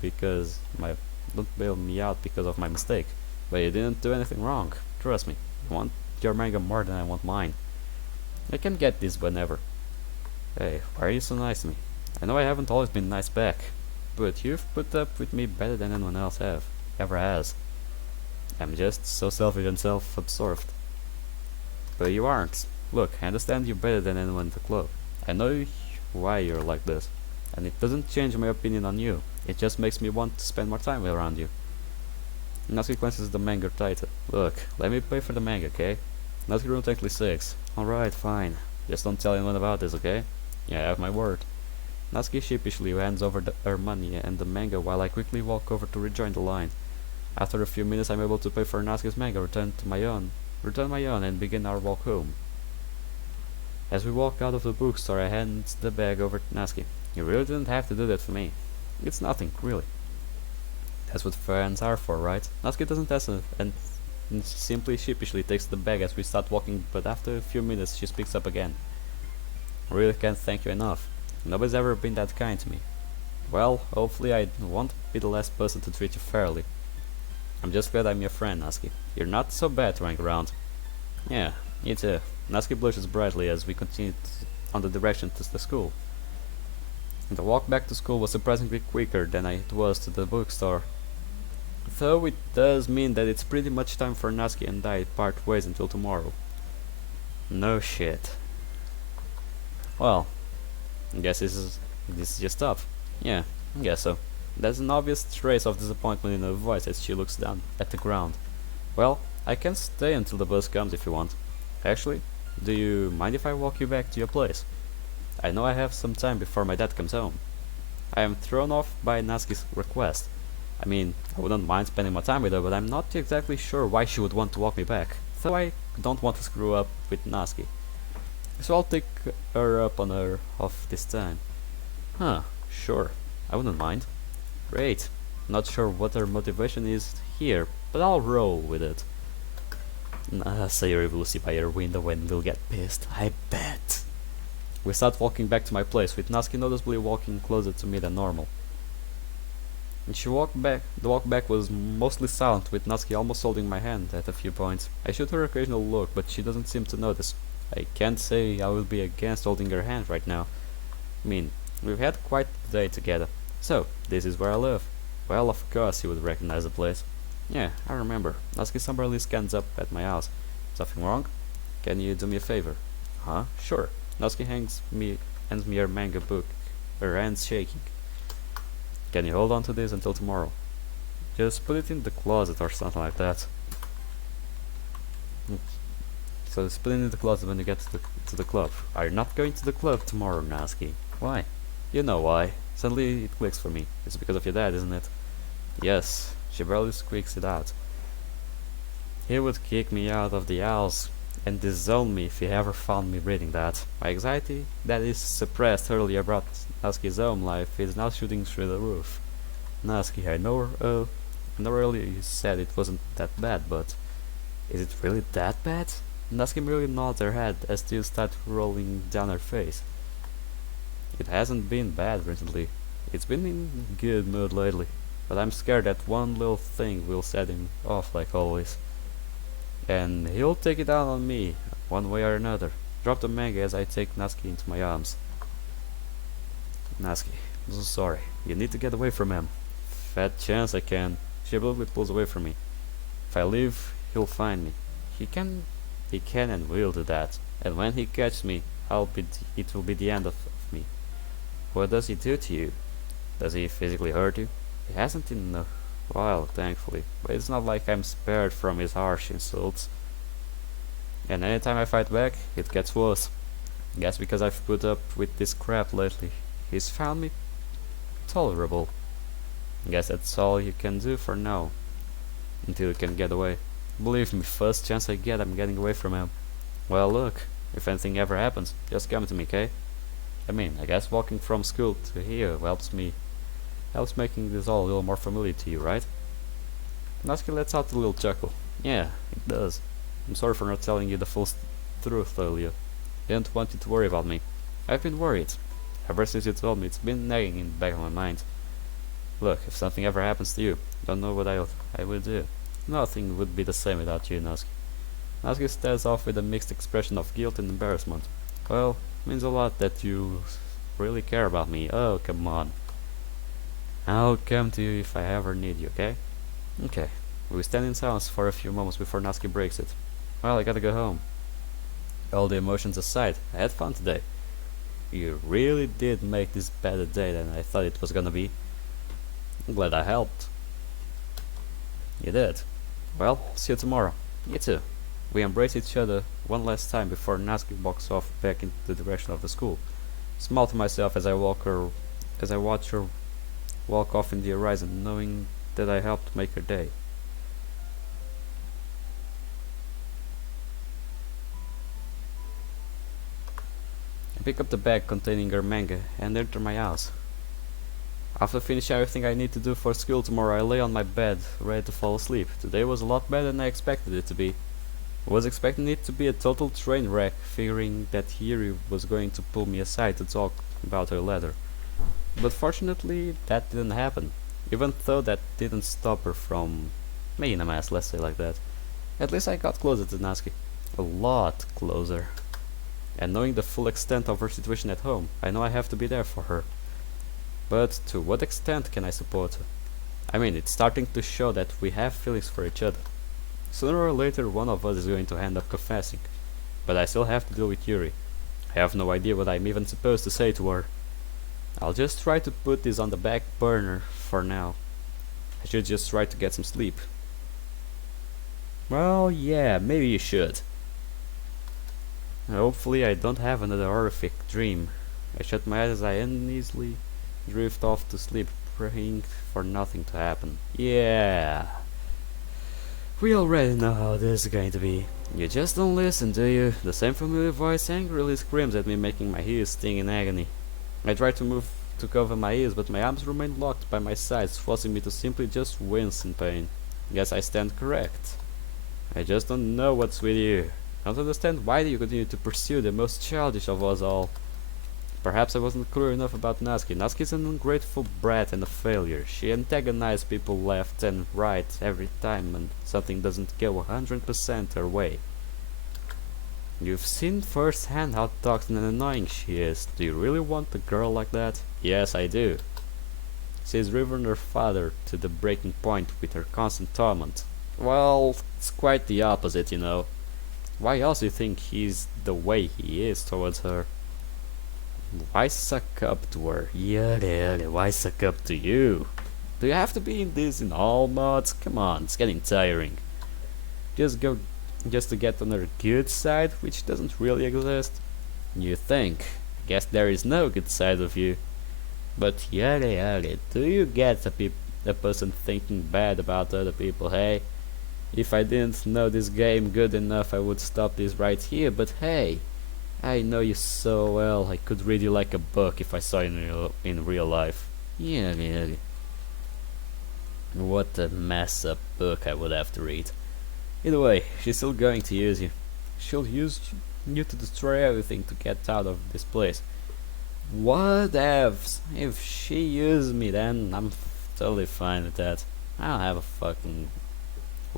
because of my mistake. But you didn't do anything wrong. Trust me. You want your manga more than I want mine. I can get this whenever. Hey, why are you so nice to me? I know I haven't always been nice back, but you've put up with me better than anyone else ever has. I'm just so selfish and self-absorbed. But you aren't. Look, I understand you better than anyone in the club. I know why you're like this, and it doesn't change my opinion on you. It just makes me want to spend more time around you. Natsuki clenches the manga tighter. Look, let me pay for the manga, okay? Natsuki room technically 6. Alright, fine. Just don't tell anyone about this, okay? Yeah, I have my word. Natsuki sheepishly hands over her money and the manga while I quickly walk over to rejoin the line. After a few minutes I'm able to pay for Natsuki's manga, return my own, and begin our walk home. As we walk out of the bookstore I hand the bag over to Natsuki. You really didn't have to do that for me. It's nothing, really. That's what friends are for, right? Natsuki doesn't answer and simply sheepishly takes the bag as we start walking, but after a few minutes she speaks up again. I really can't thank you enough. Nobody's ever been that kind to me. Well, hopefully I won't be the last person to treat you fairly. I'm just glad I'm your friend, Natsuki. You're not so bad running around. Yeah, me too. Natsuki blushes brightly as we continue on the direction to the school. The walk back to school was surprisingly quicker than it was to the bookstore. Though it does mean that it's pretty much time for Natsuki and I part ways until tomorrow. No shit. Well, I guess this is just tough. Yeah, I guess so. There's an obvious trace of disappointment in her voice as she looks down at the ground. Well, I can stay until the bus comes if you want. Actually, do you mind if I walk you back to your place? I know I have some time before my dad comes home. I am thrown off by Natsuki's request. I mean, I wouldn't mind spending my time with her, but I'm not exactly sure why she would want to walk me back. Though I don't want to screw up with Natsuki. So I'll take her up on her off this time. Huh, sure. I wouldn't mind. Great. Not sure what her motivation is here, but I'll roll with it. Sayori will see by her window and will get pissed. I bet. We start walking back to my place, with Natsuki noticeably walking closer to me than normal. And the walk back was mostly silent, with Natsuki almost holding my hand at a few points. I shoot her occasional look, but she doesn't seem to notice. I can't say I will be against holding her hand right now. I mean, We've had quite a day together. So, this is where I live. Well, of course you would recognize the place. Yeah, I remember. Natsuki somberly scans up at my house. Something wrong? Can you do me a favor? Huh? Sure. Natsuki hands me her manga book, her hands shaking. Can you hold on to this until tomorrow? Just put it in the closet or something like that. So just put it in the closet when you get to the club. Are you not going to the club tomorrow, Natsuki? Why? You know why. Suddenly it clicks for me. It's because of your dad, isn't it? Yes. She barely squeaks it out. He would kick me out of the house and disown me if he ever found me reading that. My anxiety, that is suppressed earlier about Natsuki's home life, is now shooting through the roof. Natsuki, I know earlier you said it wasn't that bad, but is it really that bad? Natsuki merely nods her head as tears start rolling down her face. It hasn't been bad recently. It's been in good mood lately, but I'm scared that one little thing will set him off like always. And he'll take it out on me, one way or another. Drop the manga as I take Natsuki into my arms. Natsuki, I'm so sorry. You need to get away from him. Fat chance I can. She abruptly pulls away from me. If I leave, he'll find me. He can and will do that. And when he catches me, it will be the end of me. What does he do to you? Does he physically hurt you? He hasn't in a while, thankfully, but it's not like I'm spared from his harsh insults. And anytime I fight back, it gets worse. Guess because I've put up with this crap lately, he's found me tolerable. Guess that's all you can do for now, until you can get away. Believe me, first chance I get, I'm getting away from him. Well, look, if anything ever happens, just come to me, okay? I guess walking from school to here helps making this all a little more familiar to you, right? Natsuki lets out a little chuckle. Yeah, it does. I'm sorry for not telling you the full truth earlier. Didn't want you to worry about me. I've been worried. Ever since you told me, it's been nagging in the back of my mind. Look, if something ever happens to you, don't know what I would do. Nothing would be the same without you, Natsuki. Natsuki stares off with a mixed expression of guilt and embarrassment. Well, it means a lot that you really care about me. Oh, come on. I'll come to you if I ever need you, okay? Okay. We stand in silence for a few moments before Natsuki breaks it. Well, I gotta go home. All the emotions aside, I had fun today. You really did make this better day than I thought it was gonna be. I'm glad I helped. You did. Well, see you tomorrow. You too. We embrace each other one last time before Natsuki walks off back in the direction of the school. Smile to myself as I watch her walk off in the horizon, knowing that I helped make her day. I pick up the bag containing her manga and enter my house. After finishing everything I need to do for school tomorrow, I lay on my bed, ready to fall asleep. Today was a lot better than I expected it to be. I was expecting it to be a total train wreck, figuring that Hiri was going to pull me aside to talk about her letter. But fortunately, that didn't happen, even though that didn't stop her from making a mess, let's say like that. At least I got closer to Natsuki. A lot closer. And knowing the full extent of her situation at home, I know I have to be there for her. But to what extent can I support her? It's starting to show that we have feelings for each other. Sooner or later, one of us is going to end up confessing. But I still have to deal with Yuri. I have no idea what I'm even supposed to say to her. I'll just try to put this on the back burner for now. I should just try to get some sleep. Well, yeah, maybe you should. Hopefully I don't have another horrific dream. I shut my eyes as I uneasily drift off to sleep, praying for nothing to happen. Yeah. We already know how this is going to be. You just don't listen, do you? The same familiar voice angrily screams at me, making my ears sting in agony. I try to move to cover my ears, but my arms remain locked by my sides, forcing me to simply just wince in pain. Guess I stand correct. I just don't know what's with you. I don't understand why you continue to pursue the most childish of us all. Perhaps I wasn't clear enough about Natsuki. Natsuki's an ungrateful brat and a failure. She antagonizes people left and right every time and something doesn't go 100% her way. You've seen firsthand how toxic and annoying she is. Do you really want a girl like that? Yes, I do. She's driven her father to the breaking point with her constant torment. Well, it's quite the opposite, you know. Why else do you think he's the way he is towards her? Why suck up to her? Yeah, why suck up to you? Do you have to be in this in all mods? Come on, it's getting tiring. Just go, just to get on her good side, which doesn't really exist. You think? Guess there is no good side of you. But yada, do you get a person thinking bad about other people, hey? If I didn't know this game good enough, I would stop this right here, but hey, I know you so well, I could read you like a book if I saw you in real life. Yeah, really. What a mess up book I would have to read. Either way, she's still going to use you. She'll use you to destroy everything to get out of this place. Whatevs. If she uses me, then I'm totally fine with that. I don't have a fucking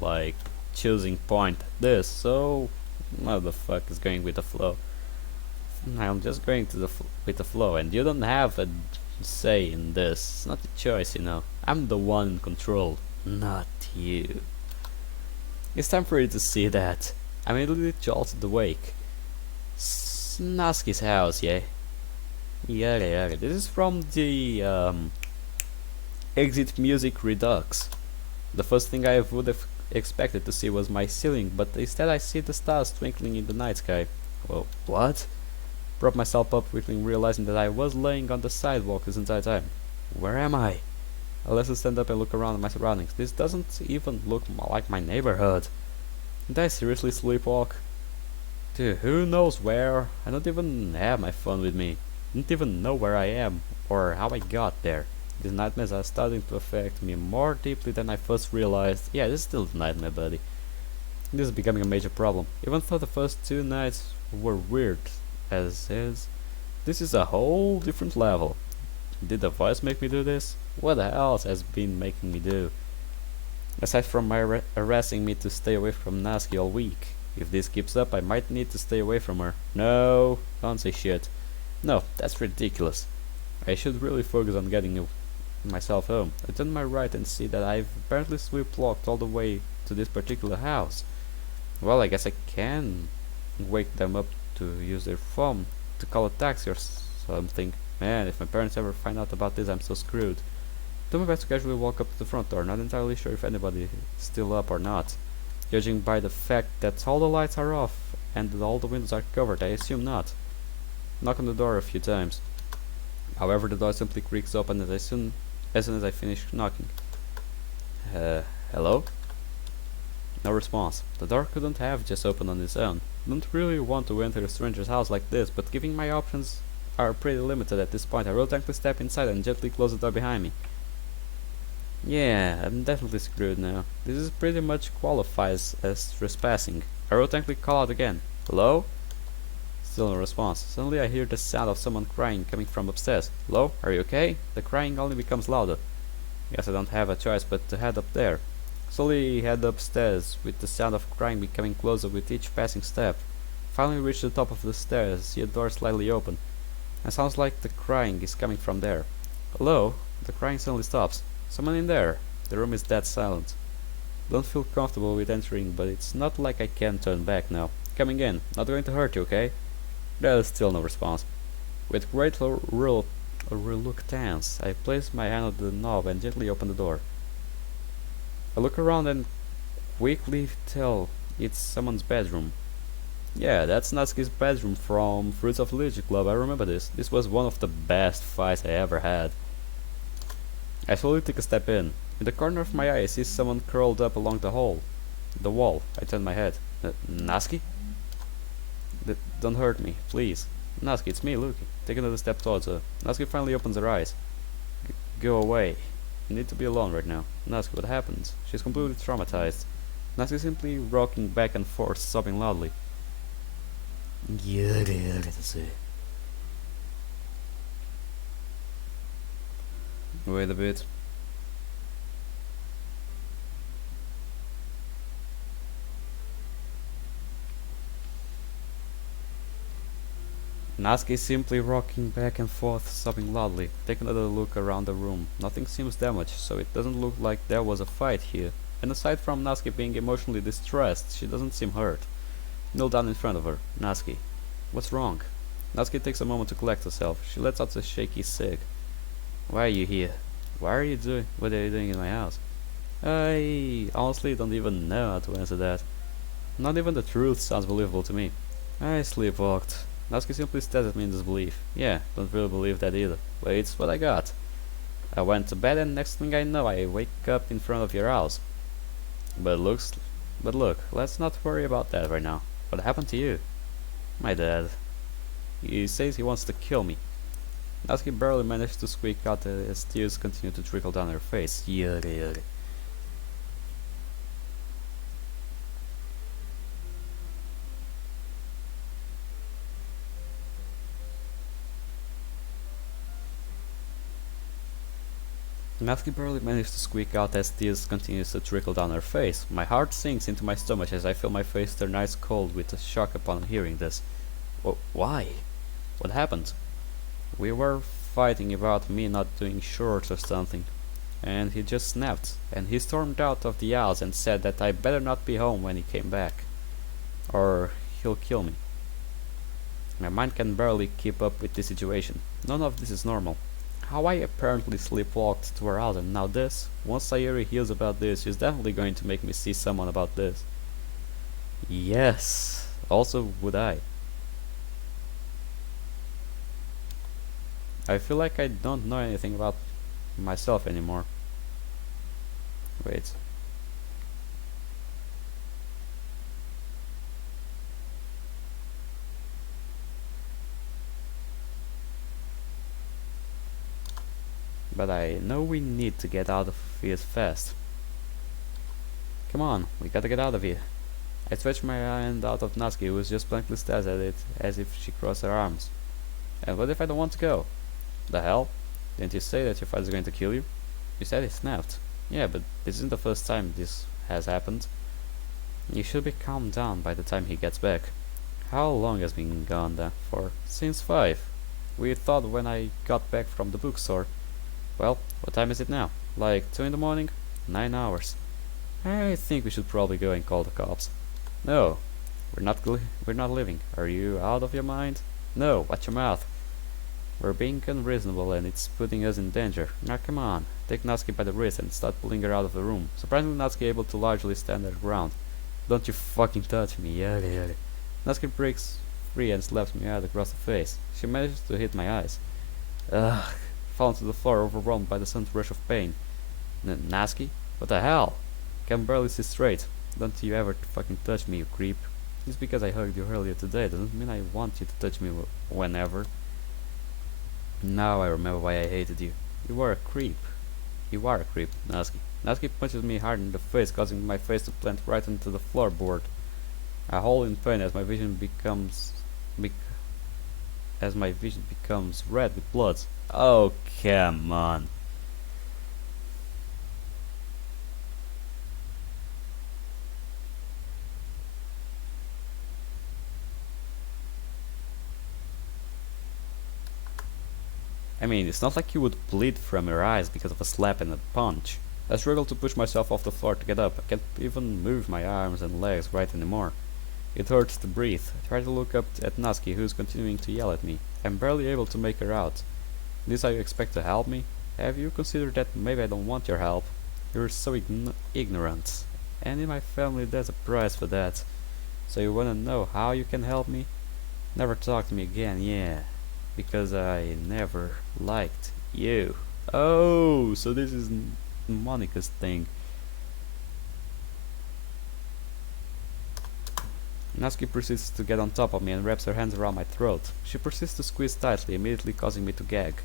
like choosing point at this, so what the fuck is going with the flow? I'm just going to with the flow, and you don't have a say in this. It's not a choice, you know. I'm the one in control, not you. It's time for you to see that. I'm immediately jolted awake. Snasky's house, yeah. Yeah. This is from the Exit Music Redux. The first thing I would have expected to see was my ceiling, but instead I see the stars twinkling in the night sky. Well, what? Propped myself up quickly, realizing that I was laying on the sidewalk this entire time. Where am I? I let's stand up and look around at my surroundings. This doesn't even look like my neighborhood. Did I seriously sleepwalk? Dude, who knows where? I don't even have my phone with me. Don't even know where I am or how I got there. These nightmares are starting to affect me more deeply than I first realized. Yeah, this is still a nightmare, buddy. This is becoming a major problem. Even though the first 2 nights were weird as is, this is a whole different level. Did the voice make me do this? What else has been making me do? Aside from my harassing me to stay away from Nasky all week. If this keeps up, I might need to stay away from her. No, don't say shit. No, that's ridiculous. I should really focus on getting myself home. I turn my right and see that I've apparently sleepwalked all the way to this particular house. Well, I guess I can wake them up to use their phone to call a taxi or something. Man, if my parents ever find out about this, I'm so screwed. Do my best to casually walk up to the front door, not entirely sure if anybody is still up or not. Judging by the fact that all the lights are off and that all the windows are covered, I assume not. Knock on the door a few times. However, the door simply creaks open as soon as I finish knocking. Hello? No response. The door couldn't have just opened on its own. Don't really want to enter a stranger's house like this, but given my options are pretty limited at this point, I reluctantly step inside and gently close the door behind me. Yeah, I'm definitely screwed now. This is pretty much qualifies as trespassing. I reluctantly call out again. Hello? Still no response. Suddenly I hear the sound of someone crying coming from upstairs. Hello? Are you okay? The crying only becomes louder. Guess I don't have a choice but to head up there. Slowly head upstairs, with the sound of crying becoming closer with each passing step. Finally reach the top of the stairs, see a door slightly open. It sounds like the crying is coming from there. Hello? The crying suddenly stops. Someone in there. The room is dead silent. Don't feel comfortable with entering, but it's not like I can turn back now. Coming in. Not going to hurt you, okay? There is still no response. With great reluctance, I place my hand on the knob and gently open the door. I look around and quickly tell it's someone's bedroom. Yeah, that's Natsuki's bedroom from Fruits of Leisure Club. I remember this. This was one of the best fights I ever had. I slowly take a step in. In the corner of my eye, I see someone curled up along the wall. I turn my head. Natsuki? Don't hurt me, please. Natsuki, it's me, Luki. Take another step towards her. Natsuki finally opens her eyes. Go away. You need to be alone right now. Natsuki, what happens? She's completely traumatized. Natsuki simply rocking back and forth, sobbing loudly. Wait a bit. Natsuki is simply rocking back and forth, sobbing loudly. Take another look around the room. Nothing seems damaged, so it doesn't look like there was a fight here. And aside from Natsuki being emotionally distressed, she doesn't seem hurt. Kneel down in front of her. Natsuki, what's wrong? Natsuki takes a moment to collect herself. She lets out a shaky sigh. Why are you here? What are you doing in my house? I honestly don't even know how to answer that. Not even the truth sounds believable to me. I sleepwalked. Natsuki simply stares at me in disbelief. Yeah, don't really believe that either. Wait, it's what I got. I went to bed and next thing I know I wake up in front of your house. But look, let's not worry about that right now. What happened to you? My dad. He says he wants to kill me. Natsuki barely managed to squeak out as tears continue to trickle down her face. Yuri. Natsuki barely managed to squeak out as tears continues to trickle down her face. My heart sinks into my stomach as I feel my face turn ice cold with a shock upon hearing this. Why? What happened? We were fighting about me not doing shorts or something, and he just snapped, and he stormed out of the house and said that I better not be home when he came back, or he'll kill me. My mind can barely keep up with this situation. None of this is normal. How I apparently sleepwalked to her house and now this? Once Sayuri hears about this, she's definitely going to make me see someone about this. Yes, also would I. I feel like I don't know anything about myself anymore. Wait. But I know we need to get out of here fast. Come on, we gotta get out of here. I stretch my hand out of Natsuki, who just blankly stares at it as if she crossed her arms. And what if I don't want to go? The hell? Didn't you say that your father's going to kill you? You said he snapped. Yeah, but this isn't the first time this has happened. You should be calmed down by the time he gets back. How long has been gone then for? Since 5. We thought when I got back from the bookstore. Well, what time is it now? Like 2 in the morning? 9 hours. I think we should probably go and call the cops. No, we're not leaving. Are you out of your mind? No, watch your mouth. We're being unreasonable and it's putting us in danger. Now come on, take Natsuki by the wrist and start pulling her out of the room. Surprisingly, Natsuki able to largely stand her ground. Don't you fucking touch me, yada. Natsuki breaks free and slaps me out across the face. She manages to hit my eyes. Ugh. Fall to the floor, overwhelmed by the sudden rush of pain. Natsuki? What the hell? Can barely see straight. Don't you ever fucking touch me, you creep. Just because I hugged you earlier today doesn't mean I want you to touch me whenever. Now I remember why I hated you. You were a creep. You are a creep, Natsuki. Natsuki punches me hard in the face, causing my face to plant right into the floorboard. I howl in pain as my vision becomes red with blood. Oh, come on. I mean, it's not like you would bleed from your eyes because of a slap and a punch. I struggle to push myself off the floor to get up. I can't even move my arms and legs right anymore. It hurts to breathe. I try to look up at Natsuki, who's continuing to yell at me. I'm barely able to make her out. This how you expect to help me? Have you considered that maybe I don't want your help? You're so ignorant. And in my family there's a price for that. So you wanna know how you can help me? Never talk to me again, yeah. Because I never liked you. Oh, so this is Monica's thing. Natsuki proceeds to get on top of me and wraps her hands around my throat. She proceeds to squeeze tightly, immediately causing me to gag.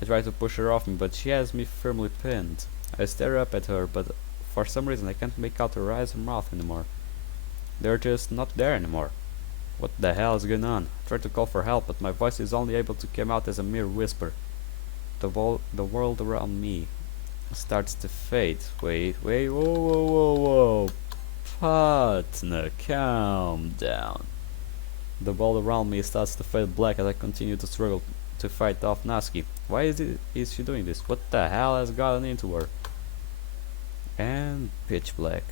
I try to push her off me, but she has me firmly pinned. I stare up at her, but for some reason I can't make out her eyes or mouth anymore. They're just not there anymore. What the hell is going on? I try to call for help, but my voice is only able to come out as a mere whisper. The world around me starts to fade. Wait, whoa. Partner, calm down. The world around me starts to fade black as I continue to struggle to fight off Natsuki. Why is she doing this? What the hell has gotten into her? And pitch black.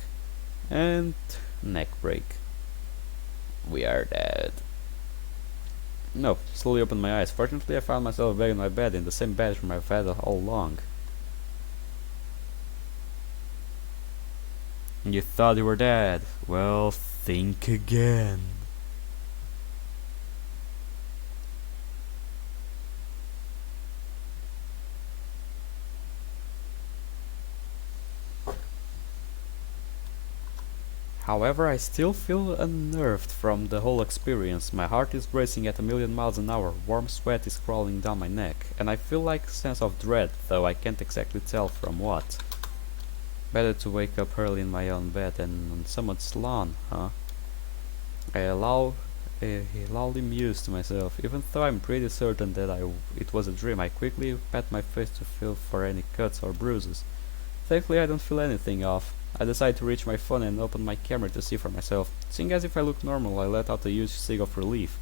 And neck break. We are dead. No, slowly opened my eyes. Fortunately, I found myself back in my bed, in the same bedroom I've had all along. You thought you were dead? Well, think again. However, I still feel unnerved from the whole experience. My heart is racing at a million miles an hour, warm sweat is crawling down my neck, and I feel like a sense of dread, though I can't exactly tell from what. Better to wake up early in my own bed than on someone's lawn, huh? I loudly mused to myself. Even though I'm pretty certain that it was a dream, I quickly pat my face to feel for any cuts or bruises. Thankfully, I don't feel anything off. I decide to reach my phone and open my camera to see for myself. Seeing as if I look normal, I let out a huge sigh of relief.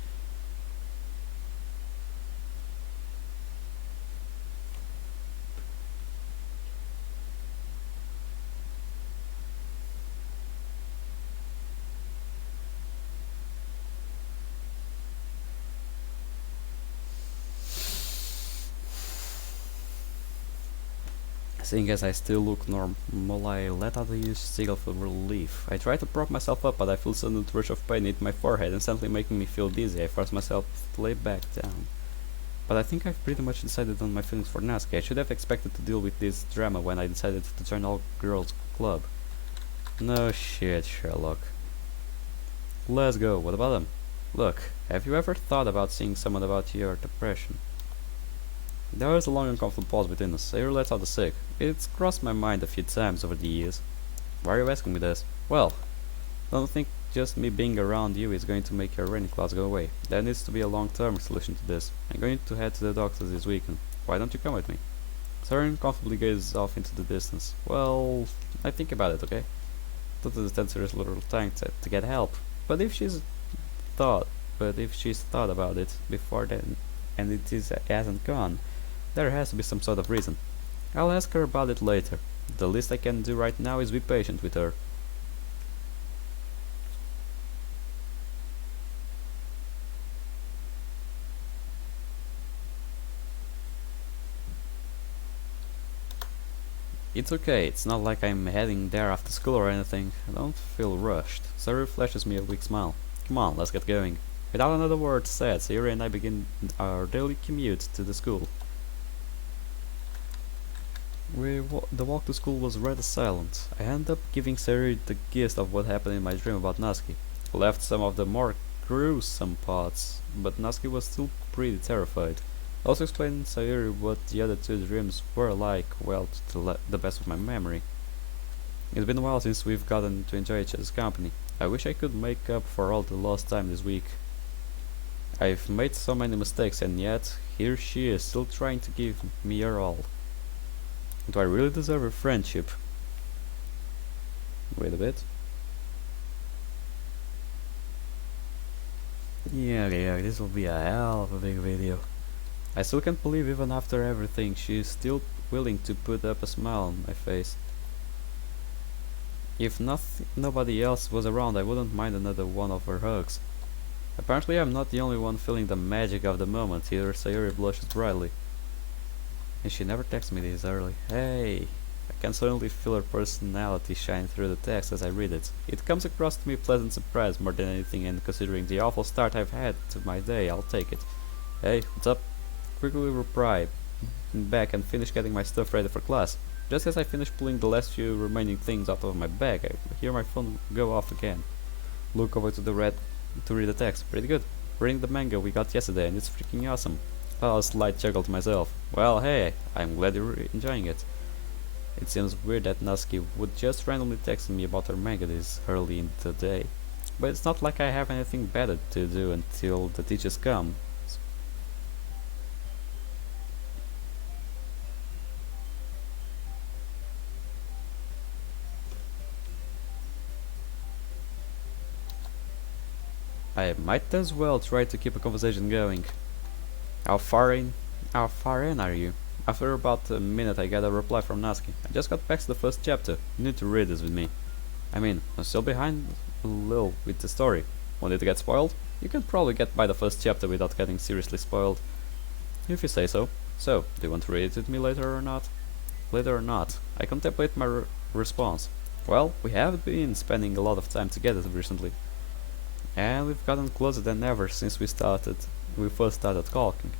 Seeing as I still look normal, I let out a huge sigh of relief. I try to prop myself up, but I feel a sudden rush of pain hit my forehead, instantly making me feel dizzy. I force myself to lay back down. But I think I've pretty much decided on my feelings for Natsuki. I should have expected to deal with this drama when I decided to join all girls club. No shit, Sherlock. Let's go. What about them? Look, have you ever thought about seeing someone about your depression? There was a long uncomfortable pause between us. Sayuri lets out a sigh. It's crossed my mind a few times over the years. Why are you asking me this? Well, don't think just me being around you is going to make your rainy clouds go away. There needs to be a long-term solution to this. I'm going to head to the doctor's this weekend. Why don't you come with me? Sayuri uncomfortably gazes off into the distance. Well, I think about it, okay? Don't understand Sayuri's little tongue to get help. But if she's thought, about it before then, and hasn't gone, there has to be some sort of reason. I'll ask her about it later. The least I can do right now is be patient with her. It's okay, it's not like I'm heading there after school or anything. I don't feel rushed. Sayuri flashes me a weak smile. Come on, let's get going. Without another word said, Sayuri and I begin our daily commute to the school. The walk to school was rather silent. I ended up giving Sayuri the gist of what happened in my dream about Natsuki. Left some of the more gruesome parts, but Natsuki was still pretty terrified. I also explained Sayuri what the other two dreams were like, well, to the best of my memory. It's been a while since we've gotten to enjoy each other's company. I wish I could make up for all the lost time this week. I've made so many mistakes, and yet, here she is, still trying to give me her all. Do I really deserve her friendship? Wait a bit. Yeah, this will be a hell of a big video. I still can't believe even after everything, she's still willing to put up a smile on my face. If nobody else was around, I wouldn't mind another one of her hugs. Apparently I'm not the only one feeling the magic of the moment either. Sayuri blushes brightly. And she never texts me this early. Hey! I can suddenly feel her personality shine through the text as I read it. It comes across to me a pleasant surprise more than anything, and considering the awful start I've had to my day, I'll take it. Hey, what's up? Quickly reply back and finish getting my stuff ready for class. Just as I finish pulling the last few remaining things out of my bag, I hear my phone go off again. Look over to to read the text. Pretty good. Reading the manga we got yesterday, and it's freaking awesome. A slight chuckle to myself. Well, hey, I'm glad you're enjoying it. It seems weird that Natsuki would just randomly text me about her manga this early in the day. But it's not like I have anything better to do until the teachers come. I might as well try to keep a conversation going. How far in? How far in are you? After about a minute, I got a reply from Natsuki. I just got past the first chapter. You need to read this with me. I mean, I'm still behind a little with the story. Want it to get spoiled? You can probably get by the first chapter without getting seriously spoiled. If you say so. So, do you want to read it with me later or not? Later or not? I contemplate my response. Well, we have been spending a lot of time together recently. And we've gotten closer than ever since we first started talking.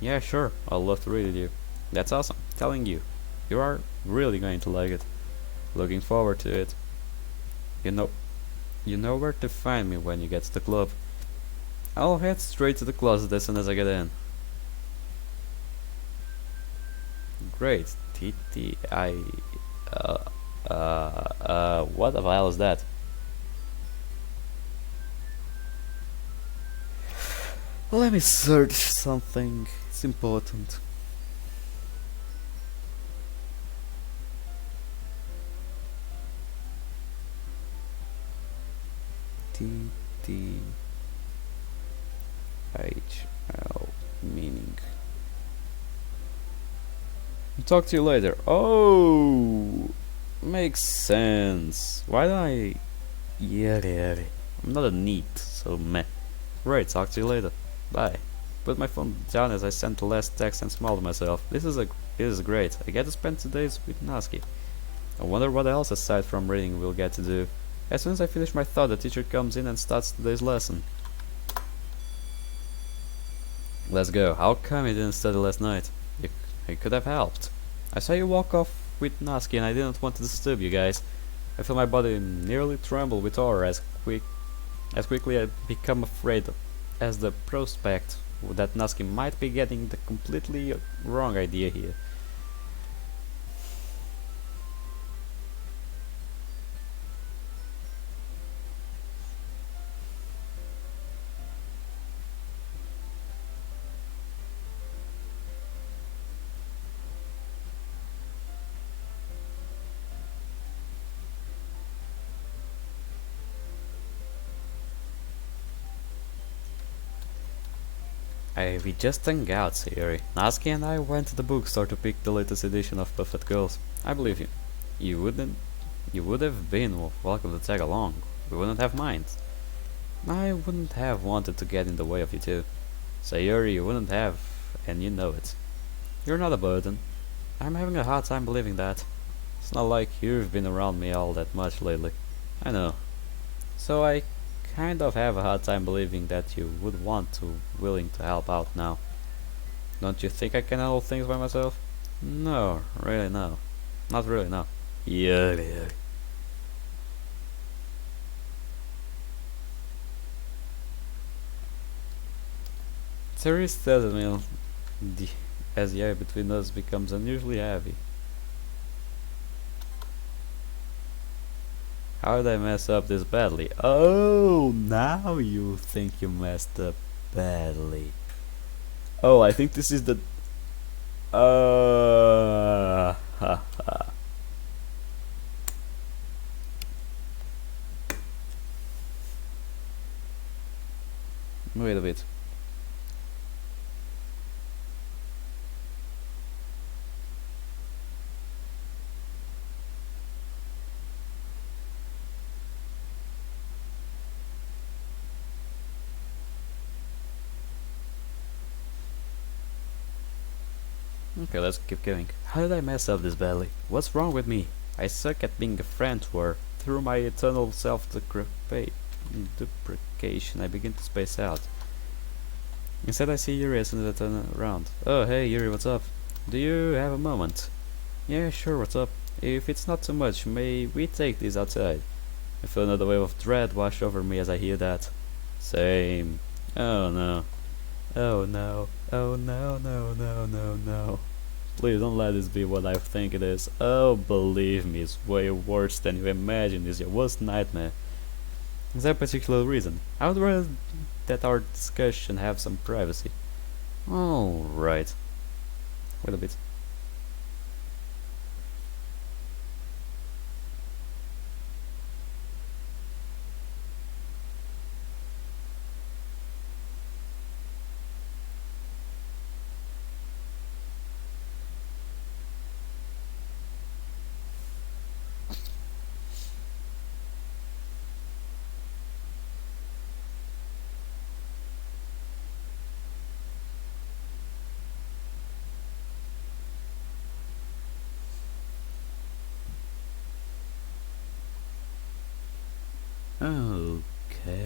Yeah, sure, I'd love to read it you. That's awesome, telling you. You are really going to like it. Looking forward to it. You know you know where to find me when you get to the club. I'll head straight to the closet as soon as I get in. Great. TTI what the hell is that? Let me search something. It's important. TTHL meaning. Talk to you later. Oh, makes sense. Why don't I? Yeah. I'm not a neat, so meh. Right, talk to you later. Bye. Put my phone down as I sent the last text and smiled to myself. This is great. I get to spend 2 days with Natsuki. I wonder what else aside from reading we'll get to do. As soon as I finish my thought, the teacher comes in and starts today's lesson. Let's go. How come you didn't study last night? I could have helped. I saw you walk off with Natsuki and I didn't want to disturb you guys. I feel my body nearly tremble with horror as quickly I become afraid as the prospect that Natsuki might be getting the completely wrong idea here. We just hung out, Sayori. Natsuki and I went to the bookstore to pick the latest edition of Perfect Girls. I believe you. You would have been welcome to tag along. We wouldn't have mind. I wouldn't have wanted to get in the way of you two. Sayori, you wouldn't have, and you know it. You're not a burden. I'm having a hard time believing that. It's not like you've been around me all that much lately. I know. So I kind of have a hard time believing that you would willing to help out now. Don't you think I can handle things by myself? No, really no. Not really, no. Yeah. Terry stares at me as the air between us becomes unusually heavy. How did I mess up this badly? Oh, now you think you messed up badly. Oh, I think this is the... Wait a bit. Okay, let's keep going. How did I mess up this badly? What's wrong with me? I suck at being a friend to her. Through my eternal self-deprecation, I begin to space out. Instead, I see Yuri as soon as I turn around. Oh, hey Yuri, what's up? Do you have a moment? Yeah, sure, what's up? If it's not too much, may we take this outside? I feel another wave of dread wash over me as I hear that. Same. Oh no. Oh no. Oh no. Please don't let this be what I think it is. Oh, believe me, it's way worse than you imagine. It's your worst nightmare. Is there a particular reason? I would rather that our discussion have some privacy. Alright. Wait a bit. Okay.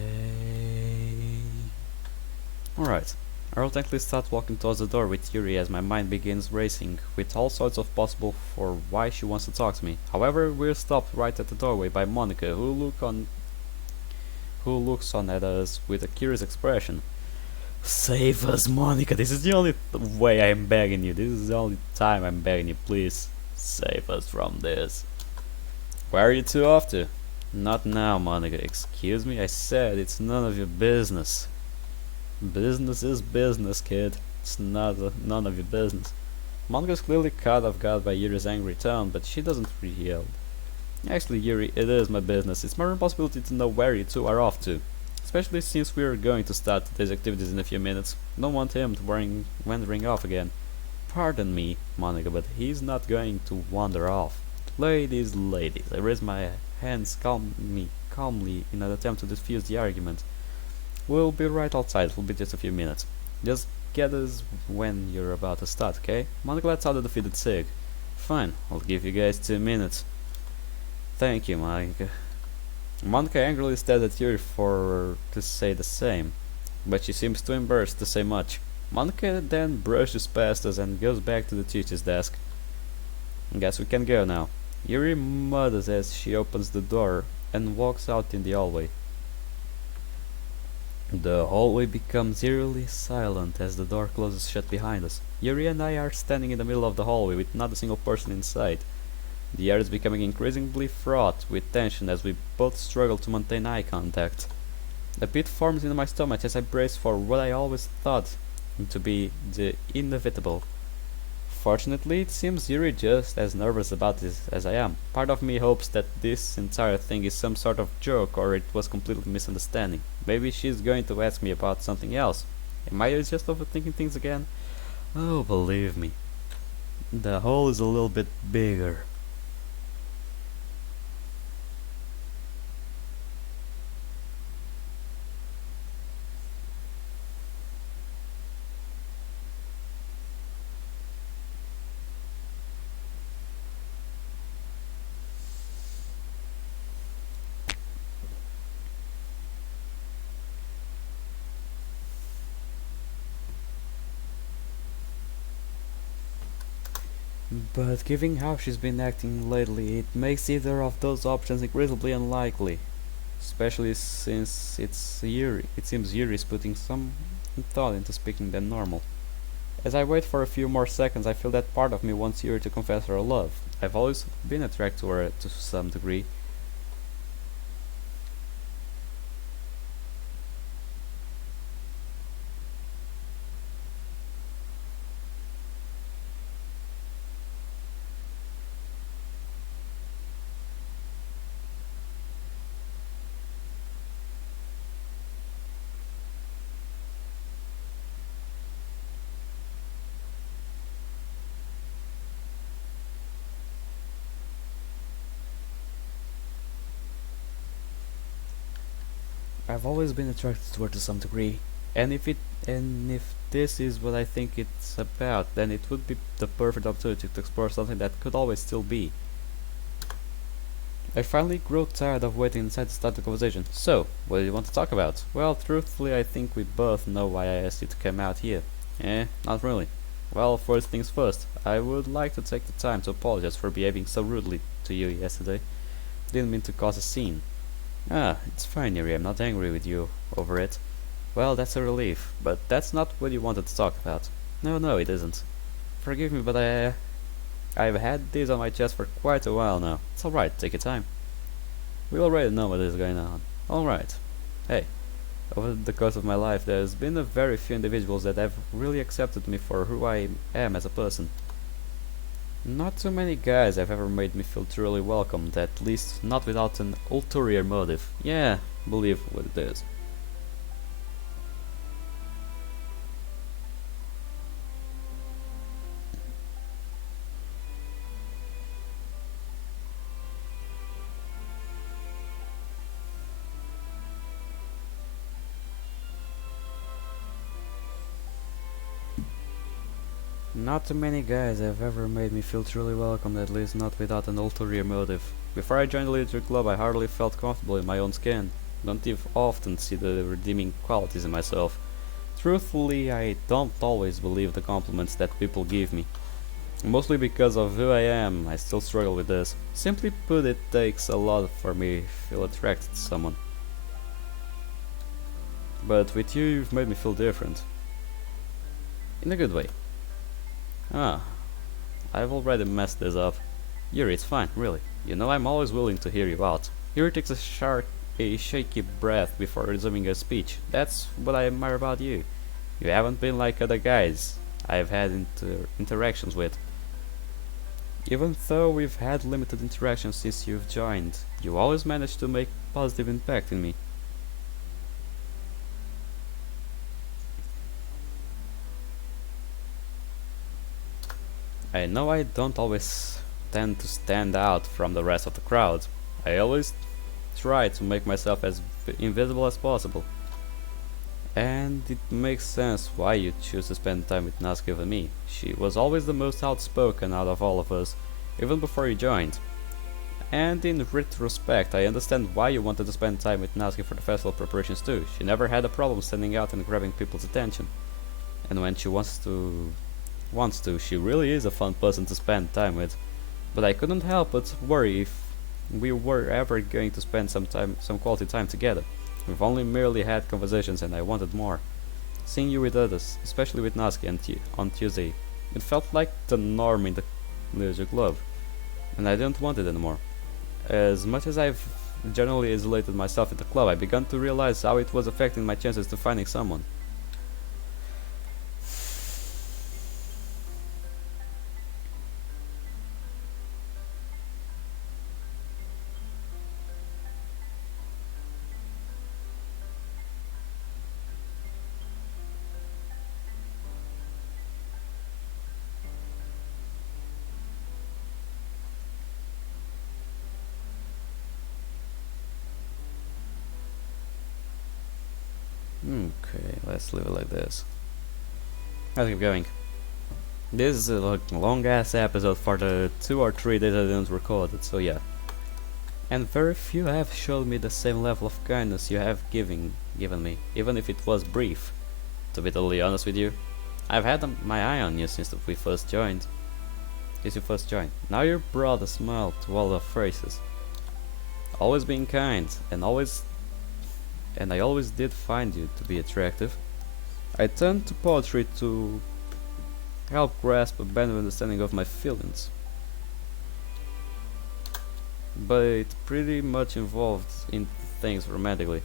Alright. I will technically start walking towards the door with Yuri as my mind begins racing with all sorts of possible for why she wants to talk to me. However, we're stopped right at the doorway by Monica, who looks on at us with a curious expression. Save us, Monica. This is the only way I am begging you. This is the only time I'm begging you. Please save us from this. Where are you two off to? Not now, Monica. Excuse me? I said it's none of your business. Business is business, kid. It's none of your business. Monica's clearly caught off guard by Yuri's angry tone, but she doesn't yell. Actually, Yuri, it is my business. It's my responsibility to know where you two are off to. Especially since we are going to start these activities in a few minutes. Don't want him to wandering off again. Pardon me, Monica, but he's not going to wander off. Ladies, I raise my hands calmly in an attempt to defuse the argument. We'll be right outside, it'll be just a few minutes. Just get us when you're about to start, okay? Monica lets out a defeated sig. Fine, I'll give you guys 2 minutes. Thank you, Monica. Monica angrily stares at Yuri to say the same, but she seems too embarrassed to say much. Monica then brushes past us and goes back to the teacher's desk. Guess we can go now. Yuri mutters as she opens the door and walks out in the hallway. The hallway becomes eerily silent as the door closes shut behind us. Yuri and I are standing in the middle of the hallway with not a single person in sight. The air is becoming increasingly fraught with tension as we both struggle to maintain eye contact. A pit forms in my stomach as I brace for what I always thought to be the inevitable. Fortunately, it seems Yuri just as nervous about this as I am. Part of me hopes that this entire thing is some sort of joke or it was completely misunderstanding. Maybe she's going to ask me about something else. Am I just overthinking things again? Oh, believe me, the hole is a little bit bigger. But given how she's been acting lately, it makes either of those options incredibly unlikely. Especially since it seems Yuri is putting some thought into speaking than normal. As I wait for a few more seconds, I feel that part of me wants Yuri to confess her love. I've always been attracted to her to some degree. I've always been attracted to her to some degree, and if this is what I think it's about, then it would be the perfect opportunity to explore something that could always still be. I finally grow tired of waiting inside to start the conversation. So, what do you want to talk about? Well, truthfully, I think we both know why I asked you to come out here. Not really. Well, first things first, I would like to take the time to apologize for behaving so rudely to you yesterday. Didn't mean to cause a scene. Ah, it's fine, Yuri. I'm not angry with you over it. Well, that's a relief, but that's not what you wanted to talk about. No, it isn't. Forgive me, but I've had this on my chest for quite a while now. It's alright, take your time. We already know what is going on. Alright. Hey, over the course of my life, there's been a very few individuals that have really accepted me for who I am as a person. Not too many guys have ever made me feel truly welcomed, at least not without an ulterior motive. Yeah, believe what it is. Not too many guys have ever made me feel truly welcomed, at least not without an ulterior motive. Before I joined the Leader Club, I hardly felt comfortable in my own skin. don't even often see the redeeming qualities in myself. Truthfully, I don't always believe the compliments that people give me. Mostly because of who I am, I still struggle with this. Simply put, it takes a lot for me to feel attracted to someone. But with you, you've made me feel different. In a good way. Ah, I've already messed this up. Yuri, it's fine, really. You know I'm always willing to hear you out. Yuri takes a shaky breath before resuming a speech. That's what I admire about you. You haven't been like other guys I've had interactions with. Even though we've had limited interactions since you've joined, you always manage to make positive impact in me. I know I don't always tend to stand out from the rest of the crowd. I always try to make myself as invisible as possible. And it makes sense why you choose to spend time with Natsuki over me. She was always the most outspoken out of all of us, even before you joined. And in retrospect, I understand why you wanted to spend time with Natsuki for the festival preparations too. She never had a problem standing out and grabbing people's attention. And when she wants to, she really is a fun person to spend time with. But I couldn't help but worry if we were ever going to spend some quality time together. We've only merely had conversations and I wanted more. Seeing you with others, especially with Natsuki on Tuesday, it felt like the norm in the music club, and I didn't want it anymore. As much as I've generally isolated myself in the club, I began to realize how it was affecting my chances to finding someone. Okay, let's leave it like this. Let's keep going. This is a long ass episode for the 2 or 3 days I didn't record it, so yeah. And very few have showed me the same level of kindness you have given me, even if it was brief. To be totally honest with you, I've had my eye on you since we first joined. Since you first joined. Now you brought a smile to all our faces. Always being kind, and I always did find you to be attractive. I turned to poetry to help grasp a better understanding of my feelings, but it pretty much involved in things romantically.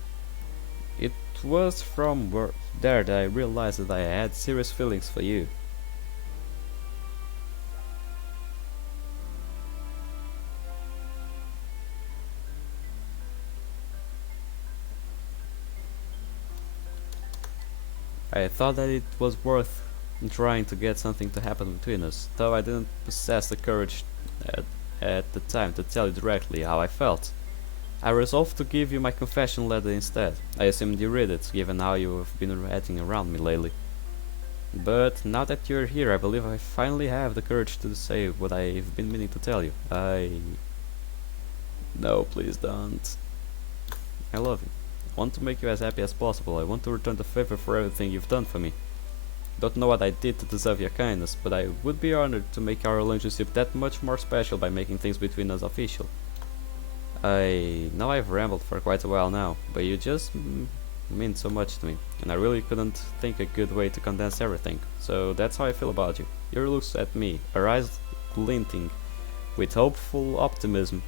It was from there that I realized that I had serious feelings for you. I thought that it was worth trying to get something to happen between us, though I didn't possess the courage at, at the time to tell you directly how I felt. I resolved to give you my confession letter instead. I assumed you read it, given how you have been acting around me lately. But now that you're here, I believe I finally have the courage to say what I've been meaning to tell you. No, please don't. I love you. I want to make you as happy as possible. I want to return the favor for everything you've done for me. Don't know what I did to deserve your kindness, but I would be honored to make our relationship that much more special by making things between us official. I know I've rambled for quite a while now, but you just mean so much to me, and I really couldn't think a good way to condense everything, so that's how I feel about you. Yuri looks at me, her eyes glinting with hopeful optimism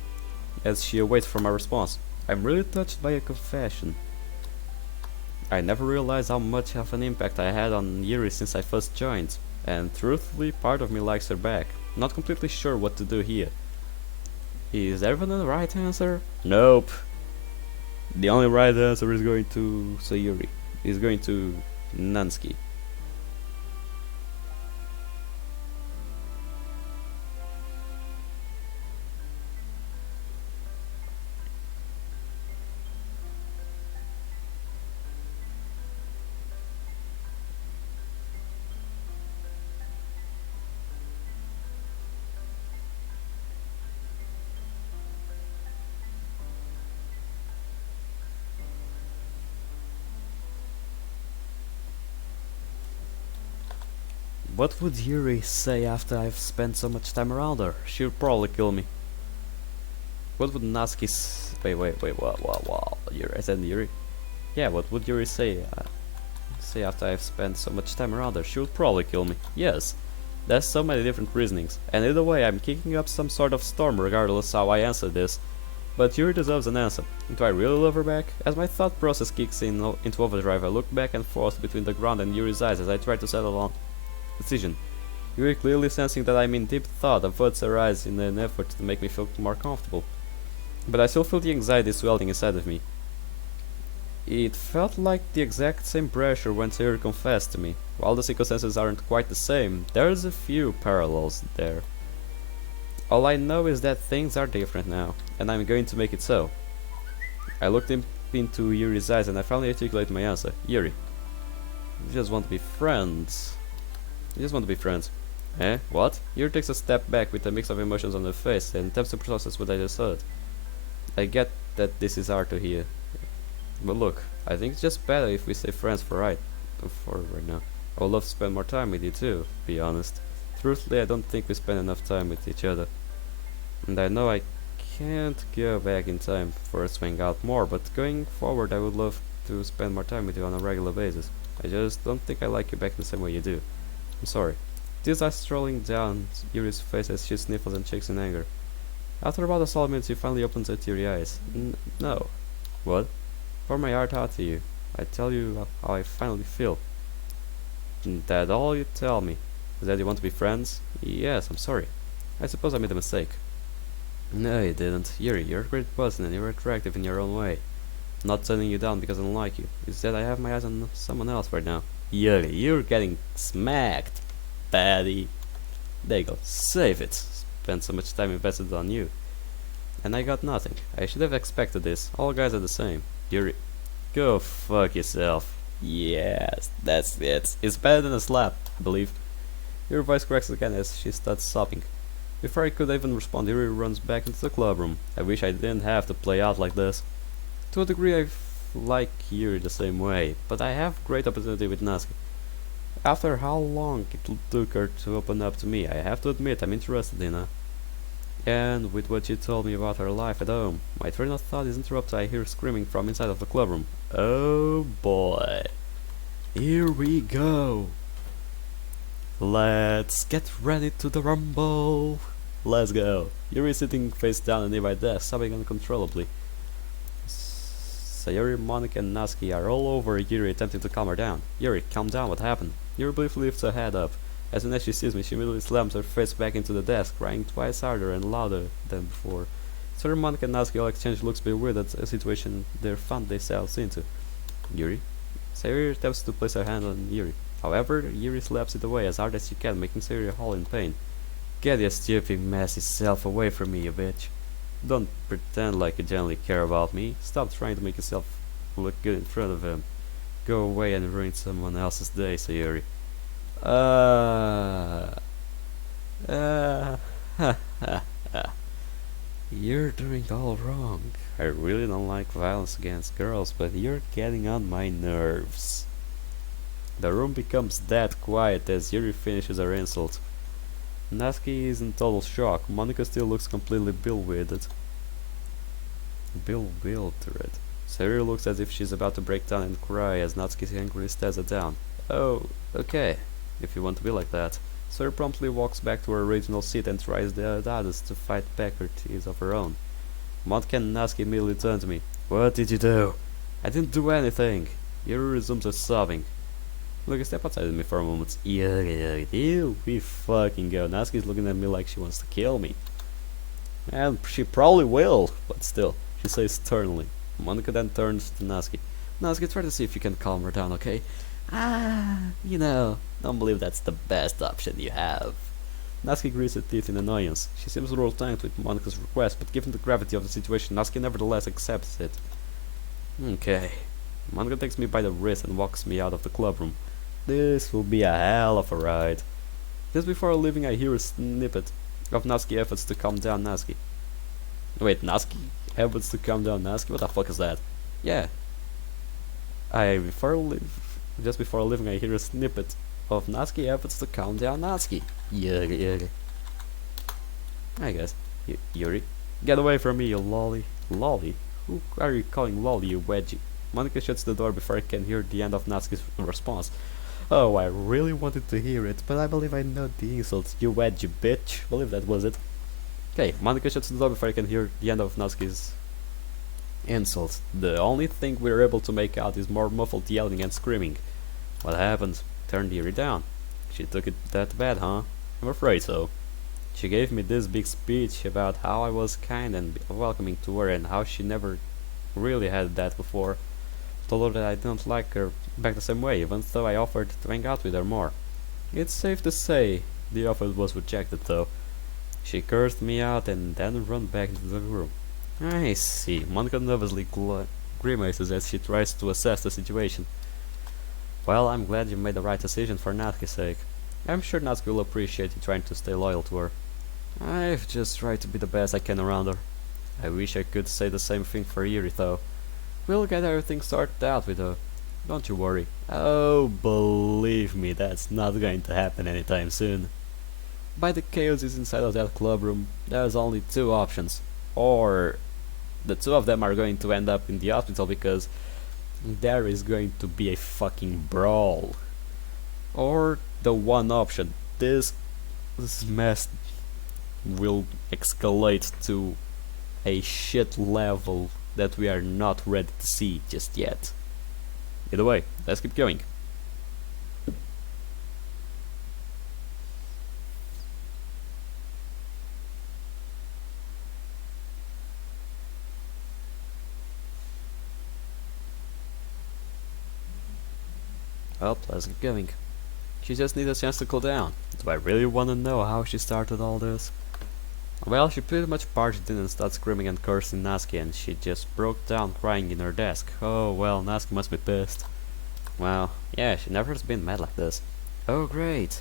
as she awaits for my response. I'm really touched by your confession. I never realized how much of an impact I had on Yuri since I first joined, and truthfully part of me likes her back. Not completely sure what to do here. Is there even a right answer? Nope. The only right answer is going to Sayuri. Is going to Nansky. What would Yuri say after I've spent so much time around her? She'd probably kill me. What would Natsuki wait, what, Yuri, I said Yuri? Yeah, what would Yuri say after I've spent so much time around her? She would probably kill me. Yes. There's so many different reasonings, and either way I'm kicking up some sort of storm regardless how I answer this. But Yuri deserves an answer. Do I really love her back? As my thought process kicks into overdrive, I look back and forth between the ground and Yuri's eyes as I try to settle on decision. Yuri, clearly sensing that I'm in deep thought, averts her eyes in an effort to make me feel more comfortable. But I still feel the anxiety swelling inside of me. It felt like the exact same pressure when Yuri confessed to me. While the circumstances aren't quite the same, there's a few parallels there. All I know is that things are different now, and I'm going to make it so. I looked into Yuri's eyes and I finally articulated my answer. Yuri, you just want to be friends. You just want to be friends. Eh? What? Yuri takes a step back with a mix of emotions on her face and attempts to process what I just heard. I get that this is hard to hear. But look, I think it's just better if we stay friends for right now. I would love to spend more time with you too, to be honest. Truthfully, I don't think we spend enough time with each other. And I know I can't go back in time for us to hang out more, but going forward I would love to spend more time with you on a regular basis. I just don't think I like you back the same way you do. I'm sorry. Tears are strolling down Yuri's face as she sniffles and shakes in anger. After about a solid minute, she finally opens her teary eyes. No. What? Pour my heart out to you. I tell you how I finally feel. That all you tell me? Is that you want to be friends? Yes, I'm sorry. I suppose I made a mistake. No, you didn't. Yuri, you're a great person and you're attractive in your own way. I'm not turning you down because I don't like you. It's that I have my eyes on someone else right now. Yuri, you're getting smacked, Paddy. There you go. Save it. Spent so much time invested on you. And I got nothing. I should have expected this. All guys are the same. Yuri, go fuck yourself. Yes, that's it. It's better than a slap, I believe. Your voice cracks again as she starts sobbing. Before I could even respond, Yuri runs back into the club room. I wish I didn't have to play out like this. To a degree, I like Yuri the same way, but I have great opportunity with Natsuki. After how long it took her to open up to me, I have to admit I'm interested in her. And with what you told me about her life at home, my train of thought is interrupted. I hear screaming from inside of the club room. Oh boy. Here we go. Let's get ready to the rumble. Let's go. Yuri is sitting face down on a nearby desk, sobbing uncontrollably. Sayori, Monica, and Natsuki are all over Yuri, attempting to calm her down. Yuri, calm down, what happened? Yuri briefly lifts her head up. As soon as she sees me, she immediately slams her face back into the desk, crying twice harder and louder than before. Sayori, Monica, and Natsuki all exchange looks bewildered at a situation they found themselves into. Yuri? Sayori attempts to place her hand on Yuri. However, Yuri slaps it away as hard as she can, making Sayori howl in pain. Get your stupid, messy self away from me, you bitch. Don't pretend like you genuinely care about me. Stop trying to make yourself look good in front of him. Go away and ruin someone else's day, Sayori. You're doing all wrong. I really don't like violence against girls, but you're getting on my nerves. The room becomes dead quiet as Yuri finishes her insult. Natsuki is in total shock. Monica still looks completely bewildered. Sayori looks as if she's about to break down and cry as Natsuki angrily stares her down. Oh, okay, if you want to be like that. Sayori promptly walks back to her original seat and tries the hardest to fight back her tears of her own. Monica and Natsuki immediately turn to me. What did you do? I didn't do anything. Yuri resumes her sobbing. Look, step outside of me for a moment. Here we fucking go. Natsuki's looking at me like she wants to kill me. And she probably will, but still, she says sternly. Monica then turns to Natsuki. Natsuki, try to see if you can calm her down, okay? Don't believe that's the best option you have. Natsuki grits her teeth in annoyance. She seems a little tanked with Monica's request, but given the gravity of the situation, Natsuki nevertheless accepts it. Okay. Monica takes me by the wrist and walks me out of the club room. This will be a hell of a ride. Just before leaving, I hear a snippet of Natsuki efforts to calm down Natsuki. Wait, Natsuki efforts to calm down Natsuki? What the fuck is that? Yeah. Just before leaving, I hear a snippet of Natsuki efforts to calm down Natsuki. Yuri, Yuri. I guess. Yuri. Get away from me, you lolly. Lolly? Who are you calling lolly, you wedgie? Monika shuts the door before I can hear the end of Natsuki's response. Oh, I really wanted to hear it, but I believe I know the insults, you wedgie bitch. I believe that was it. Okay, Monika shuts the door before I can hear the end of Natsuki's insults. The only thing we're able to make out is more muffled yelling and screaming. What happened? Turned Yuri down. She took it that bad, huh? I'm afraid so. She gave me this big speech about how I was kind and welcoming to her and how she never really had that before. Told her that I didn't like her back the same way, even though I offered to hang out with her more. It's safe to say the offer was rejected though. She cursed me out and then ran back into the room. I see. Monica nervously grimaces as she tries to assess the situation. Well, I'm glad you made the right decision for Natsuki's sake. I'm sure Natsuki will appreciate you trying to stay loyal to her. I've just tried to be the best I can around her. I wish I could say the same thing for Yuri though. We'll get everything sorted out with her. Don't you worry. Oh, believe me, that's not going to happen anytime soon. By the chaos is inside of that club room, there's only two options. Or the two of them are going to end up in the hospital because there is going to be a fucking brawl. Or the one option, this mess will escalate to a shit level that we are not ready to see just yet. Either way, let's keep going. Well, let's keep going. She just needs a chance to cool down. Do I really want to know how she started all this? Well, she pretty much barged in and started screaming and cursing Natsuki, and she just broke down crying in her desk. Oh well, Natsuki must be pissed. Wow, yeah, she never has been mad like this. Oh great.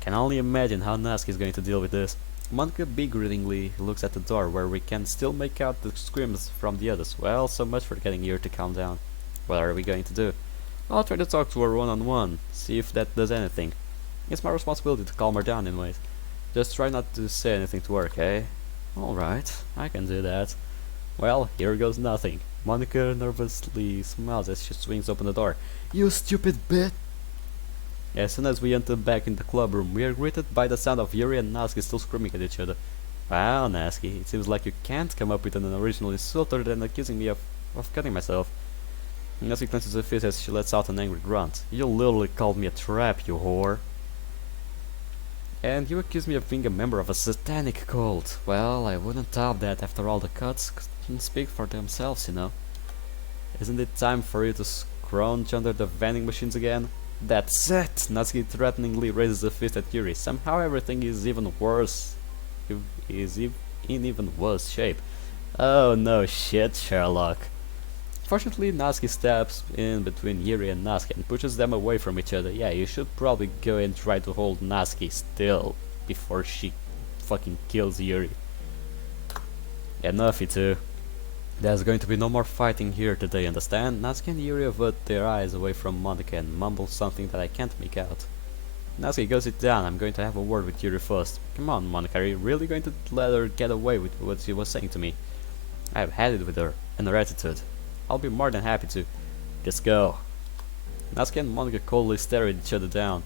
Can only imagine how Natsuki is going to deal with this. Monika begrudgingly looks at the door where we can still make out the screams from the others. Well, so much for getting her to calm down. What are we going to do? I'll try to talk to her one-on-one, see if that does anything. It's my responsibility to calm her down anyways. Just try not to say anything to her, okay? Alright, I can do that. Well, here goes nothing. Monika nervously smiles as she swings open the door. You stupid bitch! As soon as we enter back in the club room, we are greeted by the sound of Yuri and Natsuki still screaming at each other. Wow, Natsuki, it seems like you can't come up with an original insult other than accusing me of cutting myself. Natsuki clenches her fist as she lets out an angry grunt. You literally called me a trap, you whore. And you accuse me of being a member of a satanic cult. Well, I wouldn't doubt that after all the cuts can speak for themselves, you know. Isn't it time for you to scrounge under the vending machines again? That's it! Natsuki threateningly raises a fist at Yuri. Somehow everything is even worse. Is in even worse shape. Oh no shit, Sherlock. Fortunately, Natsuki steps in between Yuri and Natsuki and pushes them away from each other. Yeah, you should probably go and try to hold Natsuki still before she fucking kills Yuri. Enough, you two. There's going to be no more fighting here today, understand? Natsuki and Yuri avert their eyes away from Monika and mumble something that I can't make out. Natsuki, go sit down. I'm going to have a word with Yuri first. Come on, Monika, are you really going to let her get away with what she was saying to me? I've had it with her and her attitude. I'll be more than happy to. Just go. Natsuki and Monika coldly stare at each other down.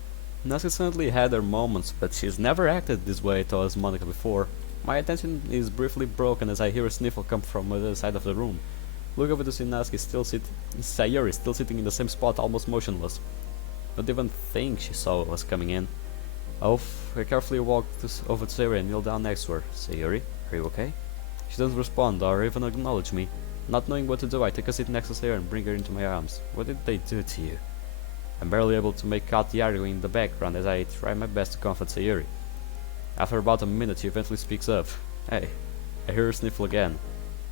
Natsuki certainly had her moments, but she's never acted this way towards Monika before. My attention is briefly broken as I hear a sniffle come from the other side of the room. Look over to see Natsuki Sayuri still sitting in the same spot, almost motionless. Not even think she saw what was coming in. I carefully walked over to Sayuri and kneel down next to her. Sayuri, are you okay? She doesn't respond or even acknowledge me. Not knowing what to do, I take a seat next to Sayuri and bring her into my arms. What did they do to you? I'm barely able to make out the arguing in the background as I try my best to comfort Sayuri. After about a minute, she eventually speaks up. Hey, I hear her sniffle again.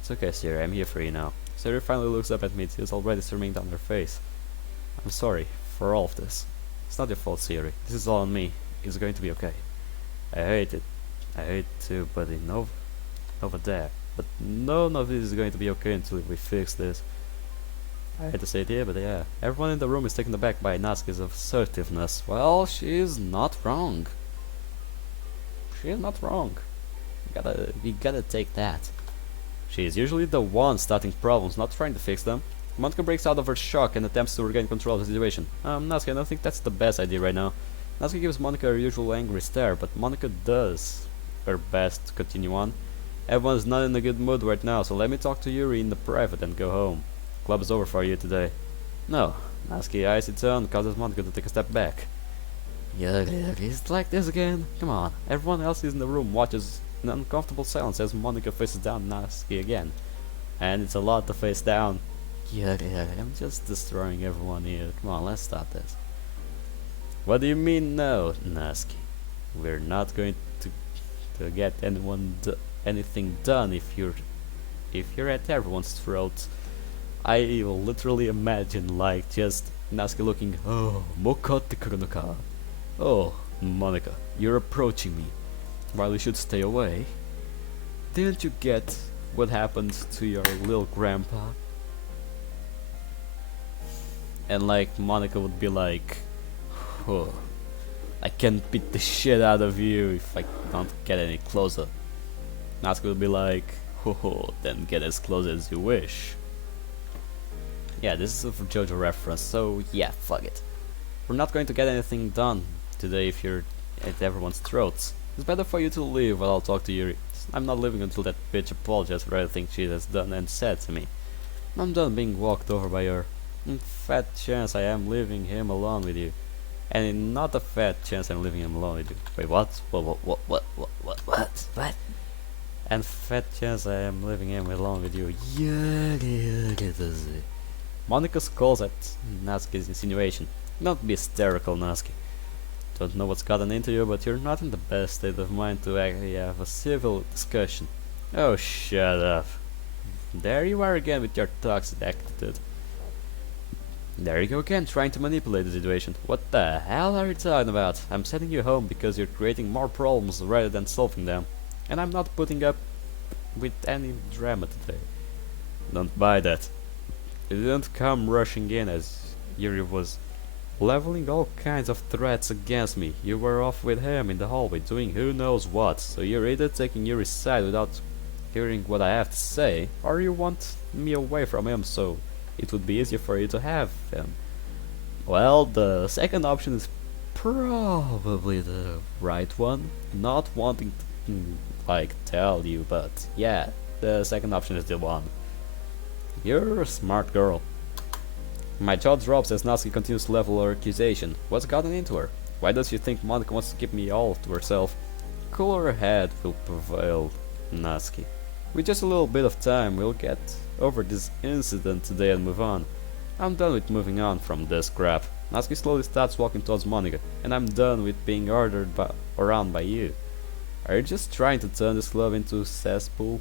It's okay, Sayuri, I'm here for you now. Sayuri finally looks up at me, tears already streaming down her face. I'm sorry for all of this. It's not your fault, Sayuri. This is all on me. It's going to be okay. I hate it. I hate to, but over there. But none of this is going to be okay until we fix this. I hate to say it here, but yeah. Everyone in the room is taken aback by Natsuki's assertiveness. Well, she is not wrong. She is not wrong. We gotta take that. She is usually the one starting problems, not trying to fix them. Monica breaks out of her shock and attempts to regain control of the situation. Natsuki, I don't think that's the best idea right now. Natsuki gives Monica her usual angry stare, but Monica does her best to continue on. Everyone's not in a good mood right now, so let me talk to Yuri in the private and go home. Club is over for you today. No. Natsuki eyes its own, causes Monica to take a step back. Yuri, it's like this again. Come on. Everyone else in the room watches in uncomfortable silence as Monica faces down Natsuki again. And it's a lot to face down. Yuri, I'm just destroying everyone here. Come on, let's stop this. What do you mean no, Natsuki? We're not going to get anything done if you're at everyone's throat. I literally imagine like just Natsuki looking, oh, mokotte kuru no ka? Oh, Monica, you're approaching me. While you should stay away. Didn't you get what happened to your little grandpa? And like Monica would be like, oh, I can beat the shit out of you if I don't get any closer. Natsuki would be like, oh, then get as close as you wish. Yeah, this is a JoJo reference, so yeah, fuck it. We're not going to get anything done today if you're at everyone's throats. It's better for you to leave while I'll talk to Yuri. I'm not leaving until that bitch apologizes for everything she has done and said to me. I'm done being walked over by her. Fat chance I am leaving him alone with you. And not a fat chance I'm leaving him alone with you. Wait, what? What? And fat chance I am leaving him alone with you. Monica scolds at Natsuki's insinuation. Don't be hysterical, Natsuki. Don't know what's gotten into you, but you're not in the best state of mind to actually have a civil discussion. Oh, shut up. There you are again with your toxic attitude. There you go again, trying to manipulate the situation. What the hell are you talking about? I'm sending you home because you're creating more problems rather than solving them. And I'm not putting up with any drama today. Don't buy that. You didn't come rushing in as Yuri was leveling all kinds of threats against me. You were off with him in the hallway doing who knows what, so you're either taking Yuri's side without hearing what I have to say, or you want me away from him so it would be easier for you to have him. Well, the second option is probably the right one. Not wanting to, like, tell you, but yeah, the second option is the one. You're a smart girl. My jaw drops as Natsuki continues to level her accusation. What's gotten into her? Why does she think Monica wants to keep me all to herself? Cooler head will prevail, Natsuki. With just a little bit of time, we'll get over this incident today and move on. I'm done with moving on from this crap. Natsuki slowly starts walking towards Monica, and I'm done with being ordered around by you. Are you just trying to turn this love into a cesspool?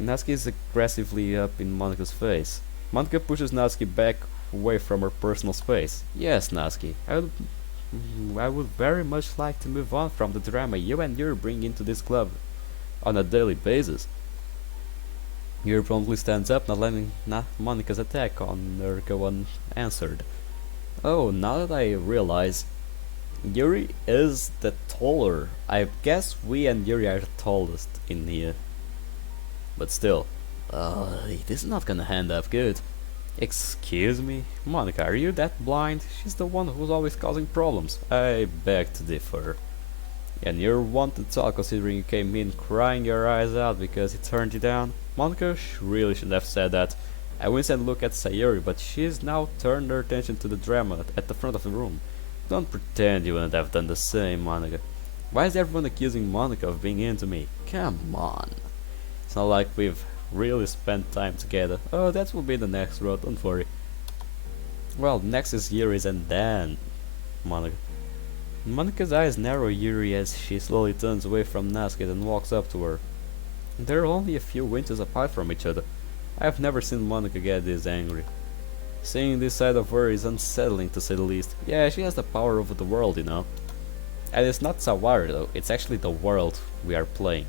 Natsuki is aggressively up in Monica's face. Monica pushes Natsuki back away from her personal space. Yes, Natsuki, I would very much like to move on from the drama you and Yuri bring into this club on a daily basis. Yuri promptly stands up, not letting Monica's attack on her go unanswered. Oh, now that I realize, Yuri is the taller. I guess we and Yuri are the tallest in here. But still, this is not gonna end up good. Excuse me? Monica, are you that blind? She's the one who's always causing problems. I beg to differ. And you're one to talk considering you came in crying your eyes out because he turned you down? Monica really shouldn't have said that. I went and looked at Sayuri, but she's now turned her attention to the drama at the front of the room. Don't pretend you wouldn't have done the same, Monica. Why is everyone accusing Monica of being into me? Come on. It's not like we've really spent time together. Oh, that will be the next road, don't worry. Well, next is Yuri's and then Monica. Monica's eyes narrow Yuri as she slowly turns away from Natsuki and walks up to her. They're only a few inches apart from each other. I've never seen Monica get this angry. Seeing this side of her is unsettling to say the least. Yeah, she has the power over the world, you know. And it's not Sawari though, it's actually the world we are playing.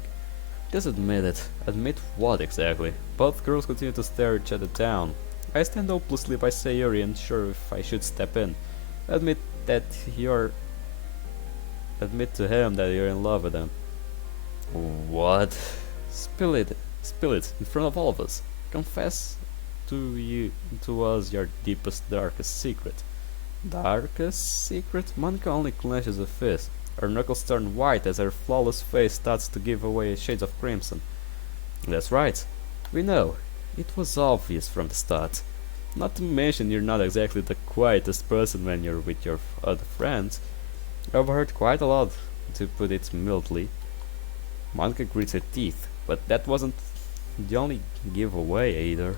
Just admit it. Admit what exactly? Both girls continue to stare each other down. I stand hopelessly by Sayuri, unsure if I should step in. Admit that you're admit to him that you're in love with him. What? Spill it. Spill it in front of all of us. Confess to us your deepest, darkest secret. Darkest secret? Monica only clenches a fist. Her knuckles turn white as her flawless face starts to give away shades of crimson. That's right. We know. It was obvious from the start. Not to mention you're not exactly the quietest person when you're with your other friends. I've heard quite a lot, to put it mildly. Monica grits her teeth, but that wasn't the only giveaway either.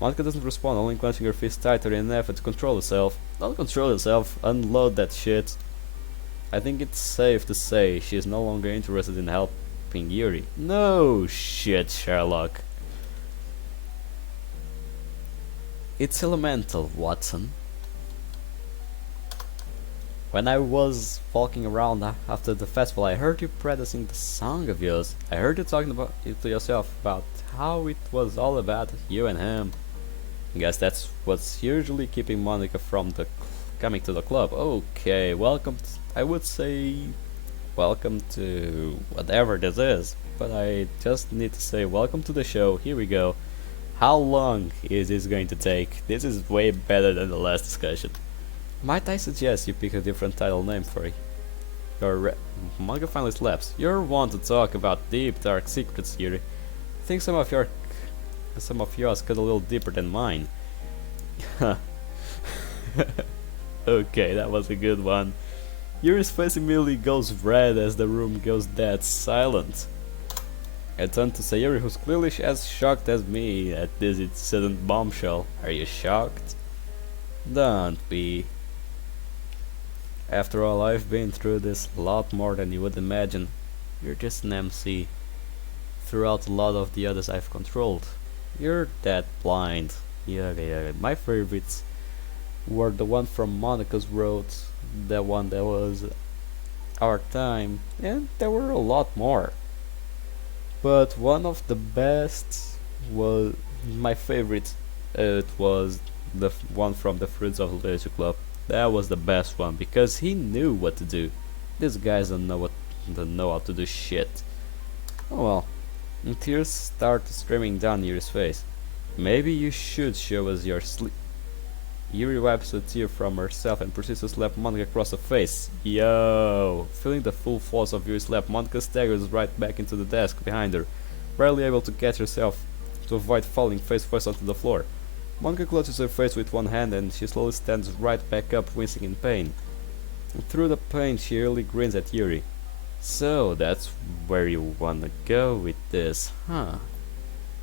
Monica doesn't respond, only clenching her fist tighter in an effort to control herself. Don't control yourself, unload that shit. I think it's safe to say she is no longer interested in helping Yuri. No shit, Sherlock. It's elemental, Watson. When I was walking around after the festival, I heard you practicing the song of yours. I heard you talking about it to yourself about how it was all about you and him. I guess that's what's usually keeping Monica from coming to the club. Okay, welcome. I would say welcome to whatever this is, but I just need to say welcome to the show. Here we go. How long is this going to take? This is way better than the last discussion. Might I suggest you pick a different title name for your manga finally slaps. You're one to talk about deep dark secrets, Yuri. I think some of yours cut a little deeper than mine. Okay, that was a good one. Yuri's face immediately goes red as the room goes dead silent. I turn to Sayuri, who's clearly as shocked as me at this sudden bombshell. Are you shocked? Don't be. After all, I've been through this a lot more than you would imagine. You're just an MC. Throughout a lot of the others I've controlled. You're that blind. Yeah. My favorites were the one from Monica's Road, the one that was Our Time, and there were a lot more. But one of the best was my favorite. It was the one from the Fruits of Literature Club. That was the best one because he knew what to do. These guys don't know how to do shit. Oh well. And tears start streaming down Yuri's face. Maybe you should show us your sleep. Yuri wipes a tear from herself and proceeds to slap Monica across the face. Yo! Feeling the full force of Yuri's slap, Monica staggers right back into the desk behind her, barely able to catch herself to avoid falling face first onto the floor. Monica clutches her face with one hand and she slowly stands right back up, wincing in pain. And through the pain, she really grins at Yuri. So, that's where you wanna go with this, huh?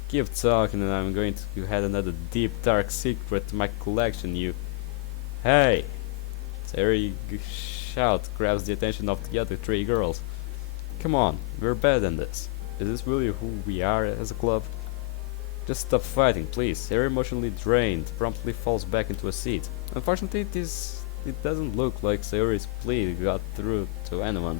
Keep talking and I'm going to add another deep dark secret to my collection, you. Hey! Terry shout grabs the attention of the other three girls. Come on, we're better than this. Is this really who we are as a club? Just stop fighting, please. Terry, emotionally drained, promptly falls back into a seat. Unfortunately, it doesn't look like Sayori's plea got through to anyone.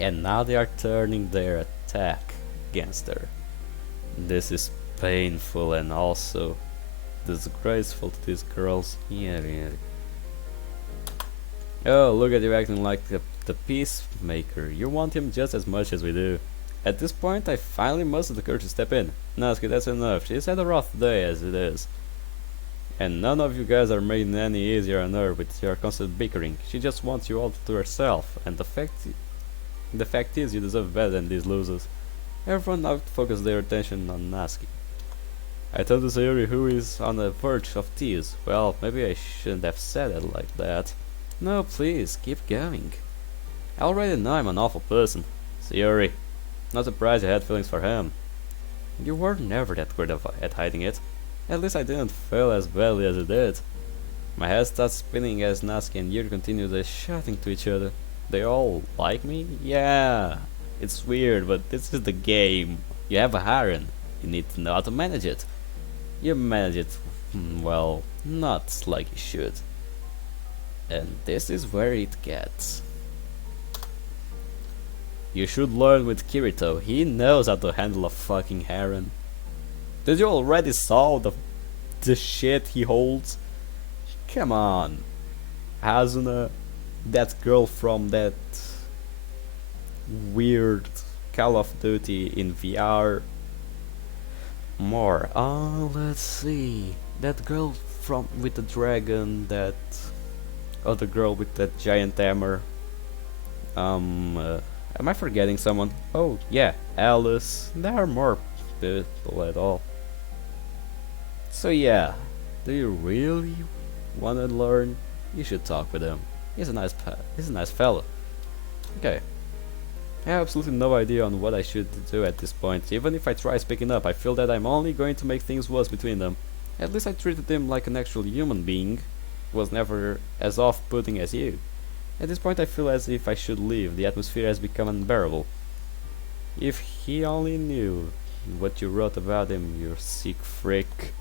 And now they are turning their attack against her. This is painful and also disgraceful to these girls. Yeah. Oh, look at you acting like the peacemaker. You want him just as much as we do. At this point, I finally mustered the courage to step in. Natsuki, that's enough. She's had a rough day as it is. And none of you guys are making it any easier on her with your constant bickering. She just wants you all to herself, and the fact is you deserve better than these losers. Everyone now focus their attention on Natsuki. I told the Sayuri, who is on the verge of tears. Well, maybe I shouldn't have said it like that. No, please, keep going. I already know I'm an awful person. Sayuri, not surprised you had feelings for him. You were never that good at hiding it. At least I didn't fail as badly as you did. My head starts spinning as Natsuki and Yuri continue their shouting to each other. They all like me? Yeah. It's weird, but this is the game. You have a harem. You need to know how to manage it. You manage it, well, not like you should. And this is where it gets. You should learn with Kirito. He knows how to handle a fucking harem. Did you already saw the shit he holds? Come on, Hazuna, that girl from that weird Call of Duty in VR. More. Let's see. That girl from with the dragon, that other girl with that giant hammer. Am I forgetting someone? Oh, yeah, Alice. There are more people at all. So yeah, do you really wanna learn? You should talk with him. He's a nice fellow. Okay. I have absolutely no idea on what I should do at this point. Even if I try speaking up, I feel that I'm only going to make things worse between them. At least I treated him like an actual human being. Was never as off-putting as you. At this point I feel as if I should leave. The atmosphere has become unbearable. If he only knew what you wrote about him, you sick freak.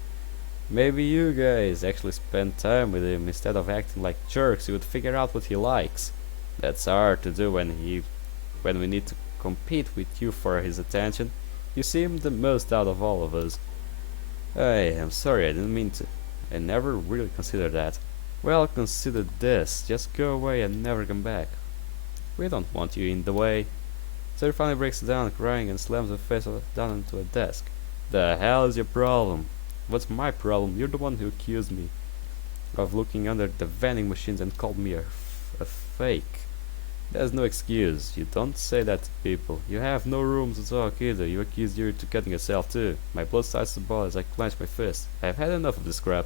Maybe you guys actually spend time with him instead of acting like jerks. You would figure out what he likes. That's hard to do when we need to compete with you for his attention. You seem the most out of all of us. Hey, I'm sorry, I didn't mean to. I never really considered that. Well, consider this. Just go away and never come back. We don't want you in the way. So he finally breaks down, crying, and slams her face down into a desk. The hell is your problem? What's my problem? You're the one who accused me of looking under the vending machines and called me a fake. There's no excuse. You don't say that to people. You have no room to talk either. You accused Yuri to cutting yourself too. My blood starts to boil as I clench my fist. I've had enough of this crap.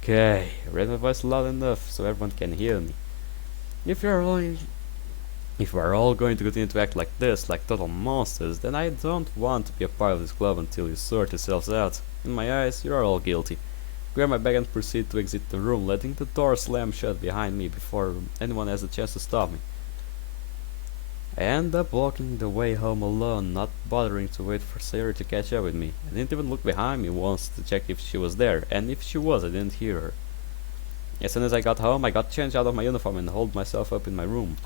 Okay, I raise my voice loud enough so everyone can hear me. If we're all going to continue to act like this, like total monsters, then I don't want to be a part of this club until you sort yourselves out. In my eyes, you are all guilty. Grab my bag and proceed to exit the room, letting the door slam shut behind me before anyone has a chance to stop me. I end up walking the way home alone, not bothering to wait for Sayori to catch up with me. I didn't even look behind me once to check if she was there, and if she was, I didn't hear her. As soon as I got home, I got changed out of my uniform and holed myself up in my room.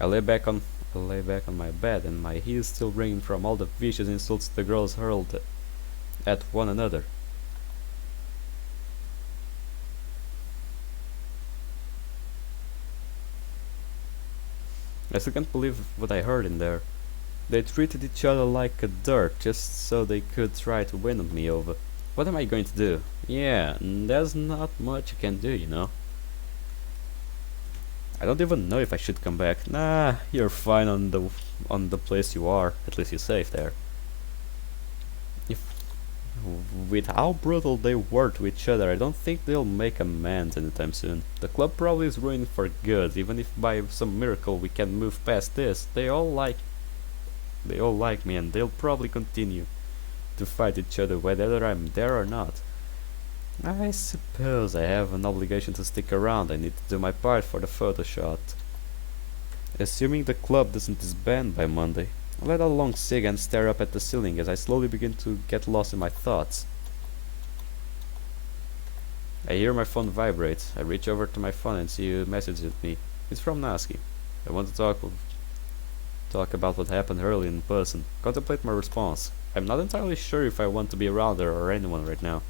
I lay back on my bed, and my ears still ringing from all the vicious insults the girls hurled at one another. I still can't believe what I heard in there. They treated each other like a dirt just so they could try to win me over. What am I going to do? Yeah, there's not much I can do, you know. I don't even know if I should come back. Nah, you're fine on the place you are. At least you're safe there. If with how brutal they were to each other, I don't think they'll make amends anytime soon. The club probably is ruined for good, even if by some miracle we can move past this. They all like me, and they'll probably continue to fight each other whether I'm there or not. I suppose I have an obligation to stick around. I need to do my part for the photo shot. Assuming the club doesn't disband by Monday, I let out a long cig and stare up at the ceiling as I slowly begin to get lost in my thoughts. I hear my phone vibrate. I reach over to my phone and see a message at me. It's from Natsuki. I want to talk about what happened early in person. Contemplate my response. I'm not entirely sure if I want to be around her or anyone right now.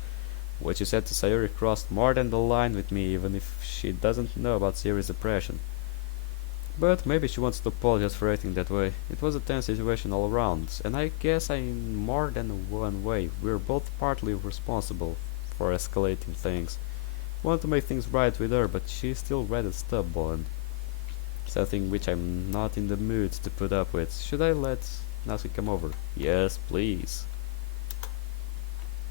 What she said to Sayori crossed more than the line with me, even if she doesn't know about Sayori's depression. But maybe she wants to apologize for acting that way. It was a tense situation all around, and I guess in more than one way we're both partly responsible for escalating things. Want to make things right with her, but she's still rather stubborn. Something which I'm not in the mood to put up with. Should I let Natsuki come over? Yes, please.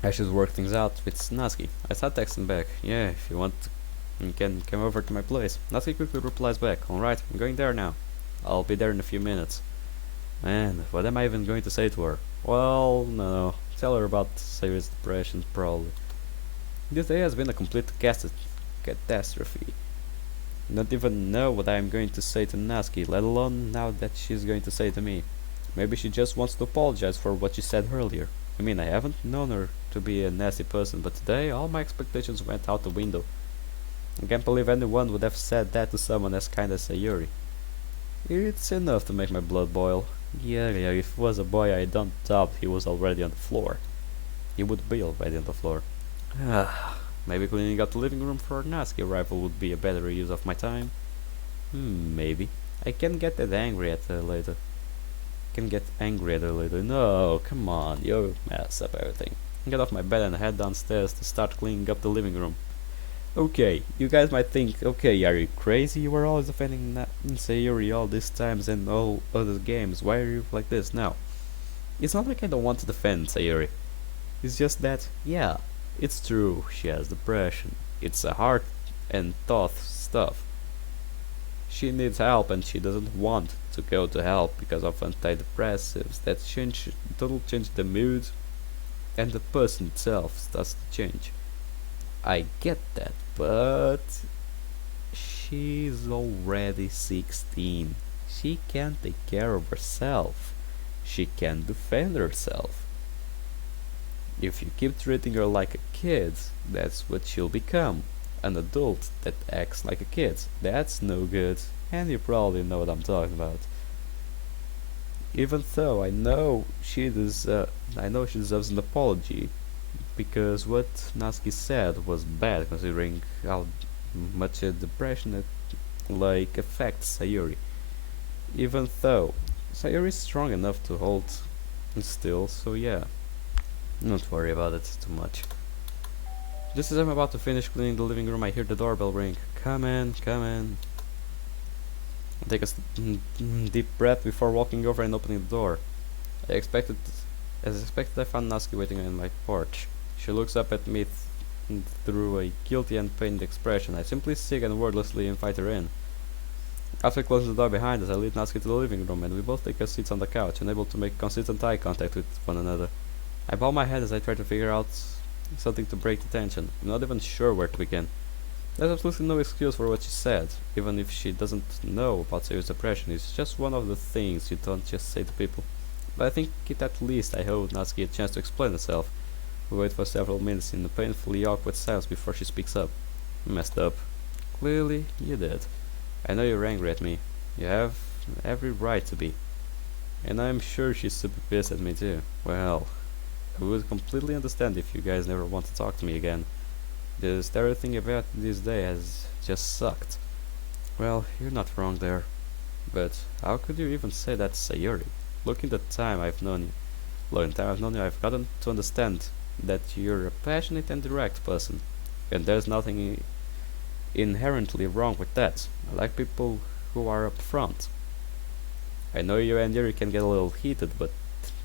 I should work things out with Natsuki. I start texting back. Yeah, if you want, you can come over to my place. Natsuki quickly replies back. Alright, I'm going there now. I'll be there in a few minutes. Man, what am I even going to say to her? Well, no. Tell her about Sayori's depression, probably. This day has been a complete catastrophe. Don't even know what I'm going to say to Natsuki, let alone now that she's going to say to me. Maybe she just wants to apologize for what she said earlier. I mean, I haven't known her to be a nasty person, but today all my expectations went out the window. I can't believe anyone would have said that to someone as kind as Sayori. It's enough to make my blood boil. Yeah, if it was a boy, I don't doubt he was already on the floor. He would bail by the end of the floor. Maybe cleaning up the living room for Natsuki arrival would be a better use of my time. Maybe. I can get that angry at her later. No, come on, you mess up everything. Get off my bed and head downstairs to start cleaning up the living room. Okay, you guys might think, okay, are you crazy? You were always defending Sayuri all these times and all other games. Why are you like this now? It's not like I don't want to defend Sayuri. It's just that, yeah, it's true, she has depression. It's a hard and tough stuff. She needs help and she doesn't want to go to help because of antidepressives that totally change the mood and the person itself starts to change. I get that, but she's already 16. She can take care of herself. She can defend herself. If you keep treating her like a kid, that's what she'll become. An adult that acts like a kid. That's no good. And you probably know what I'm talking about. Even though I know she deserves an apology, because what Natsuki said was bad considering how much a depression affects Sayuri. Even though Sayuri is strong enough to hold still, so yeah. Don't worry about it too much. Just as I'm about to finish cleaning the living room, I hear the doorbell ring. Come in, come in. I take a deep breath before walking over and opening the door. As expected, I found Natsuki waiting on my porch. She looks up at me through a guilty and pained expression. I simply sig and wordlessly invite her in. After closing the door behind us, I lead Natsuki to the living room, and we both take our seats on the couch, unable to make consistent eye contact with one another. I bow my head as I try to figure out something to break the tension. I'm not even sure where to begin. There's absolutely no excuse for what she said, even if she doesn't know about serious depression. It's just one of the things you don't just say to people. But I think at least I owe Natsuki a chance to explain herself. We wait for several minutes in a painfully awkward silence before she speaks up. Messed up. Clearly, you did. I know you're angry at me. You have every right to be. And I'm sure she's super pissed at me too. Well, I would completely understand if you guys never want to talk to me again. This everything about this day has just sucked. Well, you're not wrong there. But how could you even say that, Sayuri? Look in the time I've known you. I've gotten to understand that you're a passionate and direct person. And there's nothing inherently wrong with that. I like people who are upfront. I know you and Yuri can get a little heated, but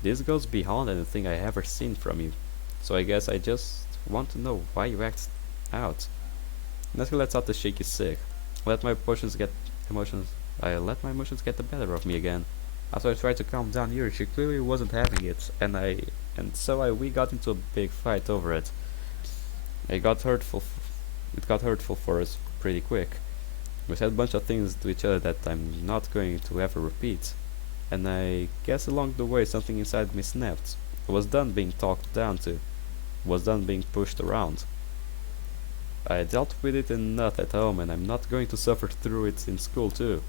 this goes beyond anything I ever seen from you. So I guess I just want to know why you act out. Natsuki lets out the shaky sig. I let my emotions get the better of me again. After I tried to calm down Yuri, she clearly wasn't having it, and we got into a big fight over it. It got hurtful for us pretty quick. We said a bunch of things to each other that I'm not going to ever repeat. And I guess along the way something inside me snapped. I was done being talked down to. I was done being pushed around. I dealt with it enough at home, and I'm not going to suffer through it in school too.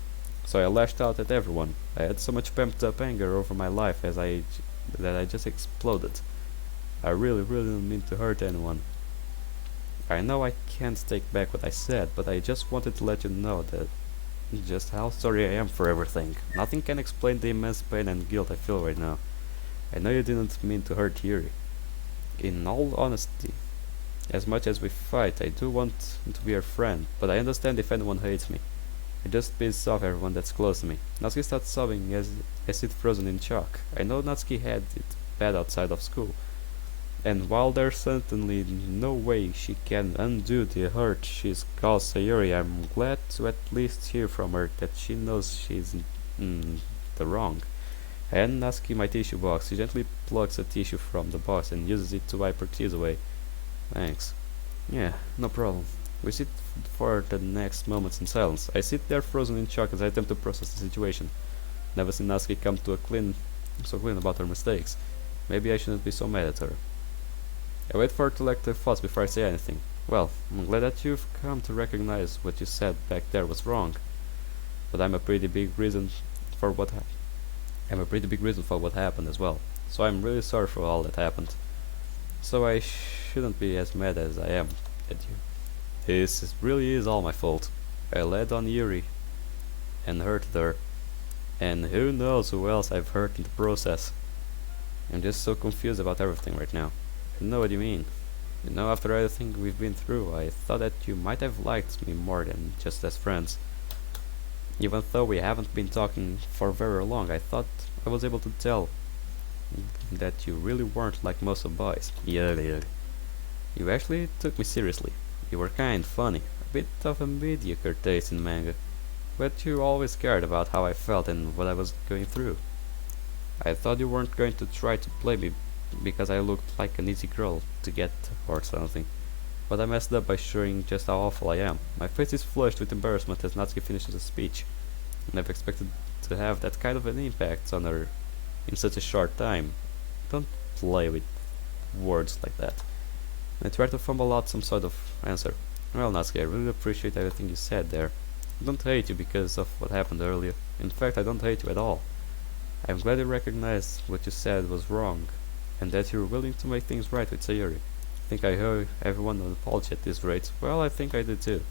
So I lashed out at everyone. I had so much pumped up anger over my life that I just exploded. I really didn't mean to hurt anyone. I know I can't take back what I said, but I just wanted to let you know that just how sorry I am for everything. Nothing can explain the immense pain and guilt I feel right now. I know you didn't mean to hurt Yuri. In all honesty, as much as we fight, I do want to be her friend, but I understand if anyone hates me. I just piss off everyone that's close to me. Natsuki starts sobbing as I sit frozen in shock. I know Natsuki had it bad outside of school, and while there's certainly no way she can undo the hurt she's caused Sayuri, I'm glad to at least hear from her that she knows she's in the wrong. I hand Natsuki my tissue box. She gently plucks a tissue from the box and uses it to wipe her tears away. Thanks. Yeah, no problem. We sit for the next moments in silence. I sit there frozen in shock as I attempt to process the situation. Never seen Natsuki come to so clean about her mistakes. Maybe I shouldn't be so mad at her. I wait for her to collect her thoughts before I say anything. Well, I'm glad that you've come to recognize what you said back there was wrong. But I'm a pretty big reason for what happened as well. So I'm really sorry for all that happened. so I shouldn't be as mad as I am at you. Really is all my fault. I led on Yuri and hurt her, and who knows who else I've hurt in the process. I'm just so confused about everything right now. I know what you mean. You know, after everything we've been through, I thought that you might have liked me more than just as friends. Even though we haven't been talking for very long, I thought I was able to tell that you really weren't like most of boys. Yeah. You actually took me seriously. You were kind, funny, a bit of a mediocre taste in manga, but you always cared about how I felt and what I was going through. I thought you weren't going to try to play me because I looked like an easy girl to get or something. But I messed up by showing just how awful I am. My face is flushed with embarrassment as Natsuki finishes the speech. I never expected to have that kind of an impact on her in such a short time. Don't play with words like that. I tried to fumble out some sort of answer. Well, Natsuki, I really appreciate everything you said there. I don't hate you because of what happened earlier. In fact, I don't hate you at all. I'm glad you recognized what you said was wrong, and that you're willing to make things right with Sayuri. I think I owe everyone an apology at this rate. Well, I think I do too.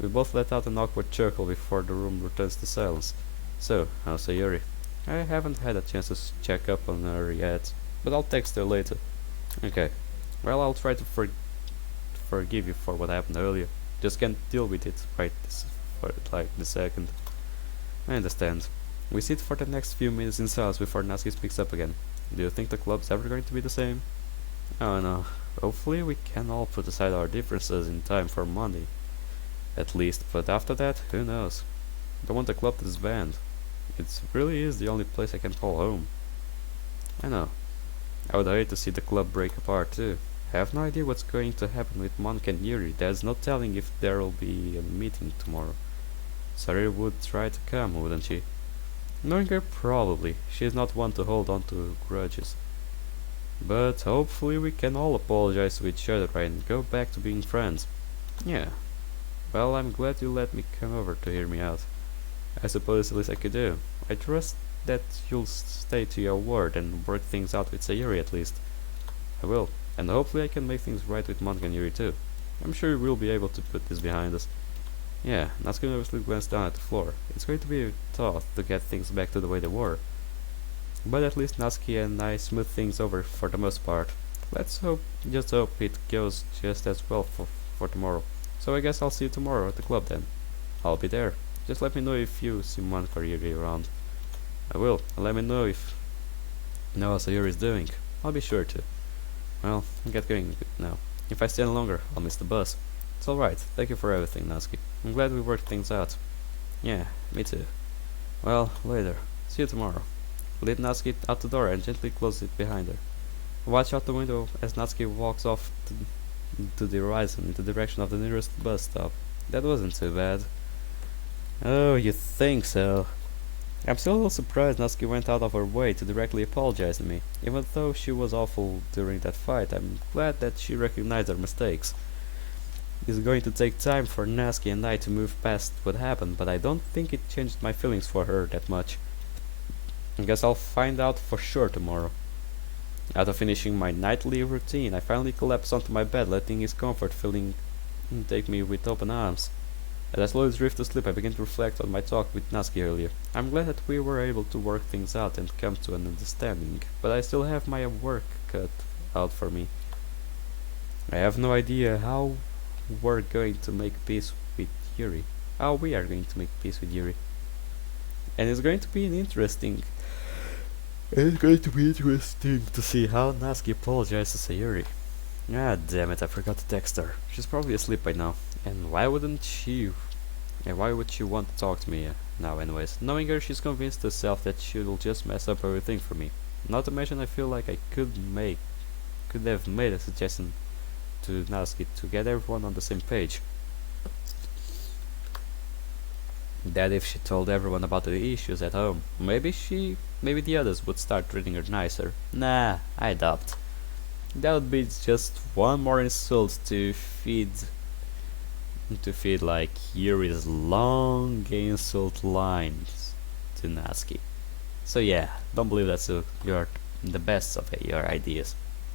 We both let out an awkward chuckle before the room returns to silence. So, how's Sayuri? I haven't had a chance to check up on her yet, but I'll text her later. Okay. Well, I'll try to forgive you for what happened earlier. Just can't deal with it for like the second. I understand. We sit for the next few minutes in silence before Natsuki speaks up again. Do you think the club's ever going to be the same? Oh no. Hopefully we can all put aside our differences in time for Monday. At least, but after that, who knows? I don't want the club to disband. It really is the only place I can call home. I know. I would hate to see the club break apart too. I have no idea what's going to happen with Monk and Yuri. There's no telling if there will be a meeting tomorrow. Sari would try to come, wouldn't she? Knowing her, probably. She is not one to hold on to grudges. But hopefully we can all apologize to each other and go back to being friends. Yeah. Well, I'm glad you let me come over to hear me out. I suppose it's the least I could do. I trust that you'll stay to your word and work things out with Sayuri at least. I will, and hopefully I can make things right with Monk and Yuri too. I'm sure we'll be able to put this behind us. Yeah, Natsuki nervously glanced down at the floor. It's going to be tough to get things back to the way they were. But at least Natsuki and I smooth things over for the most part. Just hope it goes just as well for tomorrow. So I guess I'll see you tomorrow at the club then. I'll be there. Just let me know if you see Monk or Yuri around. I will, and let me know if you know how Sayuri is doing. I'll be sure to. Well, I'll get going now. If I stay any longer, I'll miss the bus. It's alright, thank you for everything, Natsuki. I'm glad we worked things out. Yeah, me too. Well, later. See you tomorrow. Lead Natsuki out the door and gently close it behind her. Watch out the window as Natsuki walks off to the horizon in the direction of the nearest bus stop. That wasn't too bad. Oh, you think so? I'm still a little surprised Natsuki went out of her way to directly apologize to me. Even though she was awful during that fight, I'm glad that she recognized her mistakes. It's going to take time for Natsuki and I to move past what happened, but I don't think it changed my feelings for her that much. I guess I'll find out for sure tomorrow. After finishing my nightly routine, I finally collapsed onto my bed, letting his comfort feeling take me with open arms. As I slowly drift to sleep, I begin to reflect on my talk with Natsuki earlier. I'm glad that we were able to work things out and come to an understanding, but I still have my work cut out for me. I have no idea how we're going to make peace with Yuri. How we are going to make peace with Yuri. And it's going to be interesting to see how Natsuki apologizes to Sayuri. Ah, damn it, I forgot to text her. She's probably asleep by now. And why would she want to talk to me now anyways? Knowing her, she's convinced herself that she'll just mess up everything for me. Not to mention I feel like I could have made a suggestion to Natsuki to get everyone on the same page. That if she told everyone about the issues at home, maybe the others would start treating her nicer. Nah, I doubt. That would be just one more insult to feed like Yuri's long insult lines to Natsuki. So yeah, don't believe you're the best of your ideas.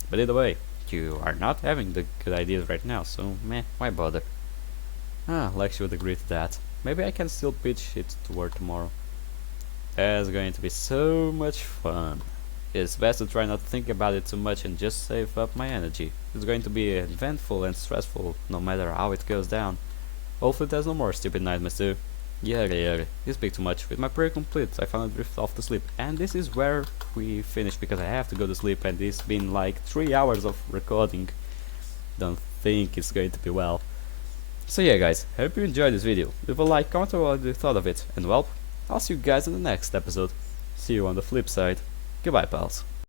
But either way, you are not having the good ideas right now, so meh, why bother? Like she would agree to that. Maybe I can still pitch it to her tomorrow. It's going to be so much fun. It's best to try not to think about it too much and just save up my energy. It's going to be eventful and stressful, no matter how it goes down. Hopefully there's no more stupid nightmares too. Yeah, you speak too much. With my prayer complete, I finally drift off to sleep. And this is where we finish because I have to go to sleep and it's been like 3 hours of recording. Don't think it's going to be well. So yeah guys, hope you enjoyed this video. Leave a like, comment on what you thought of it, and well, I'll see you guys in the next episode. See you on the flip side. Goodbye pals.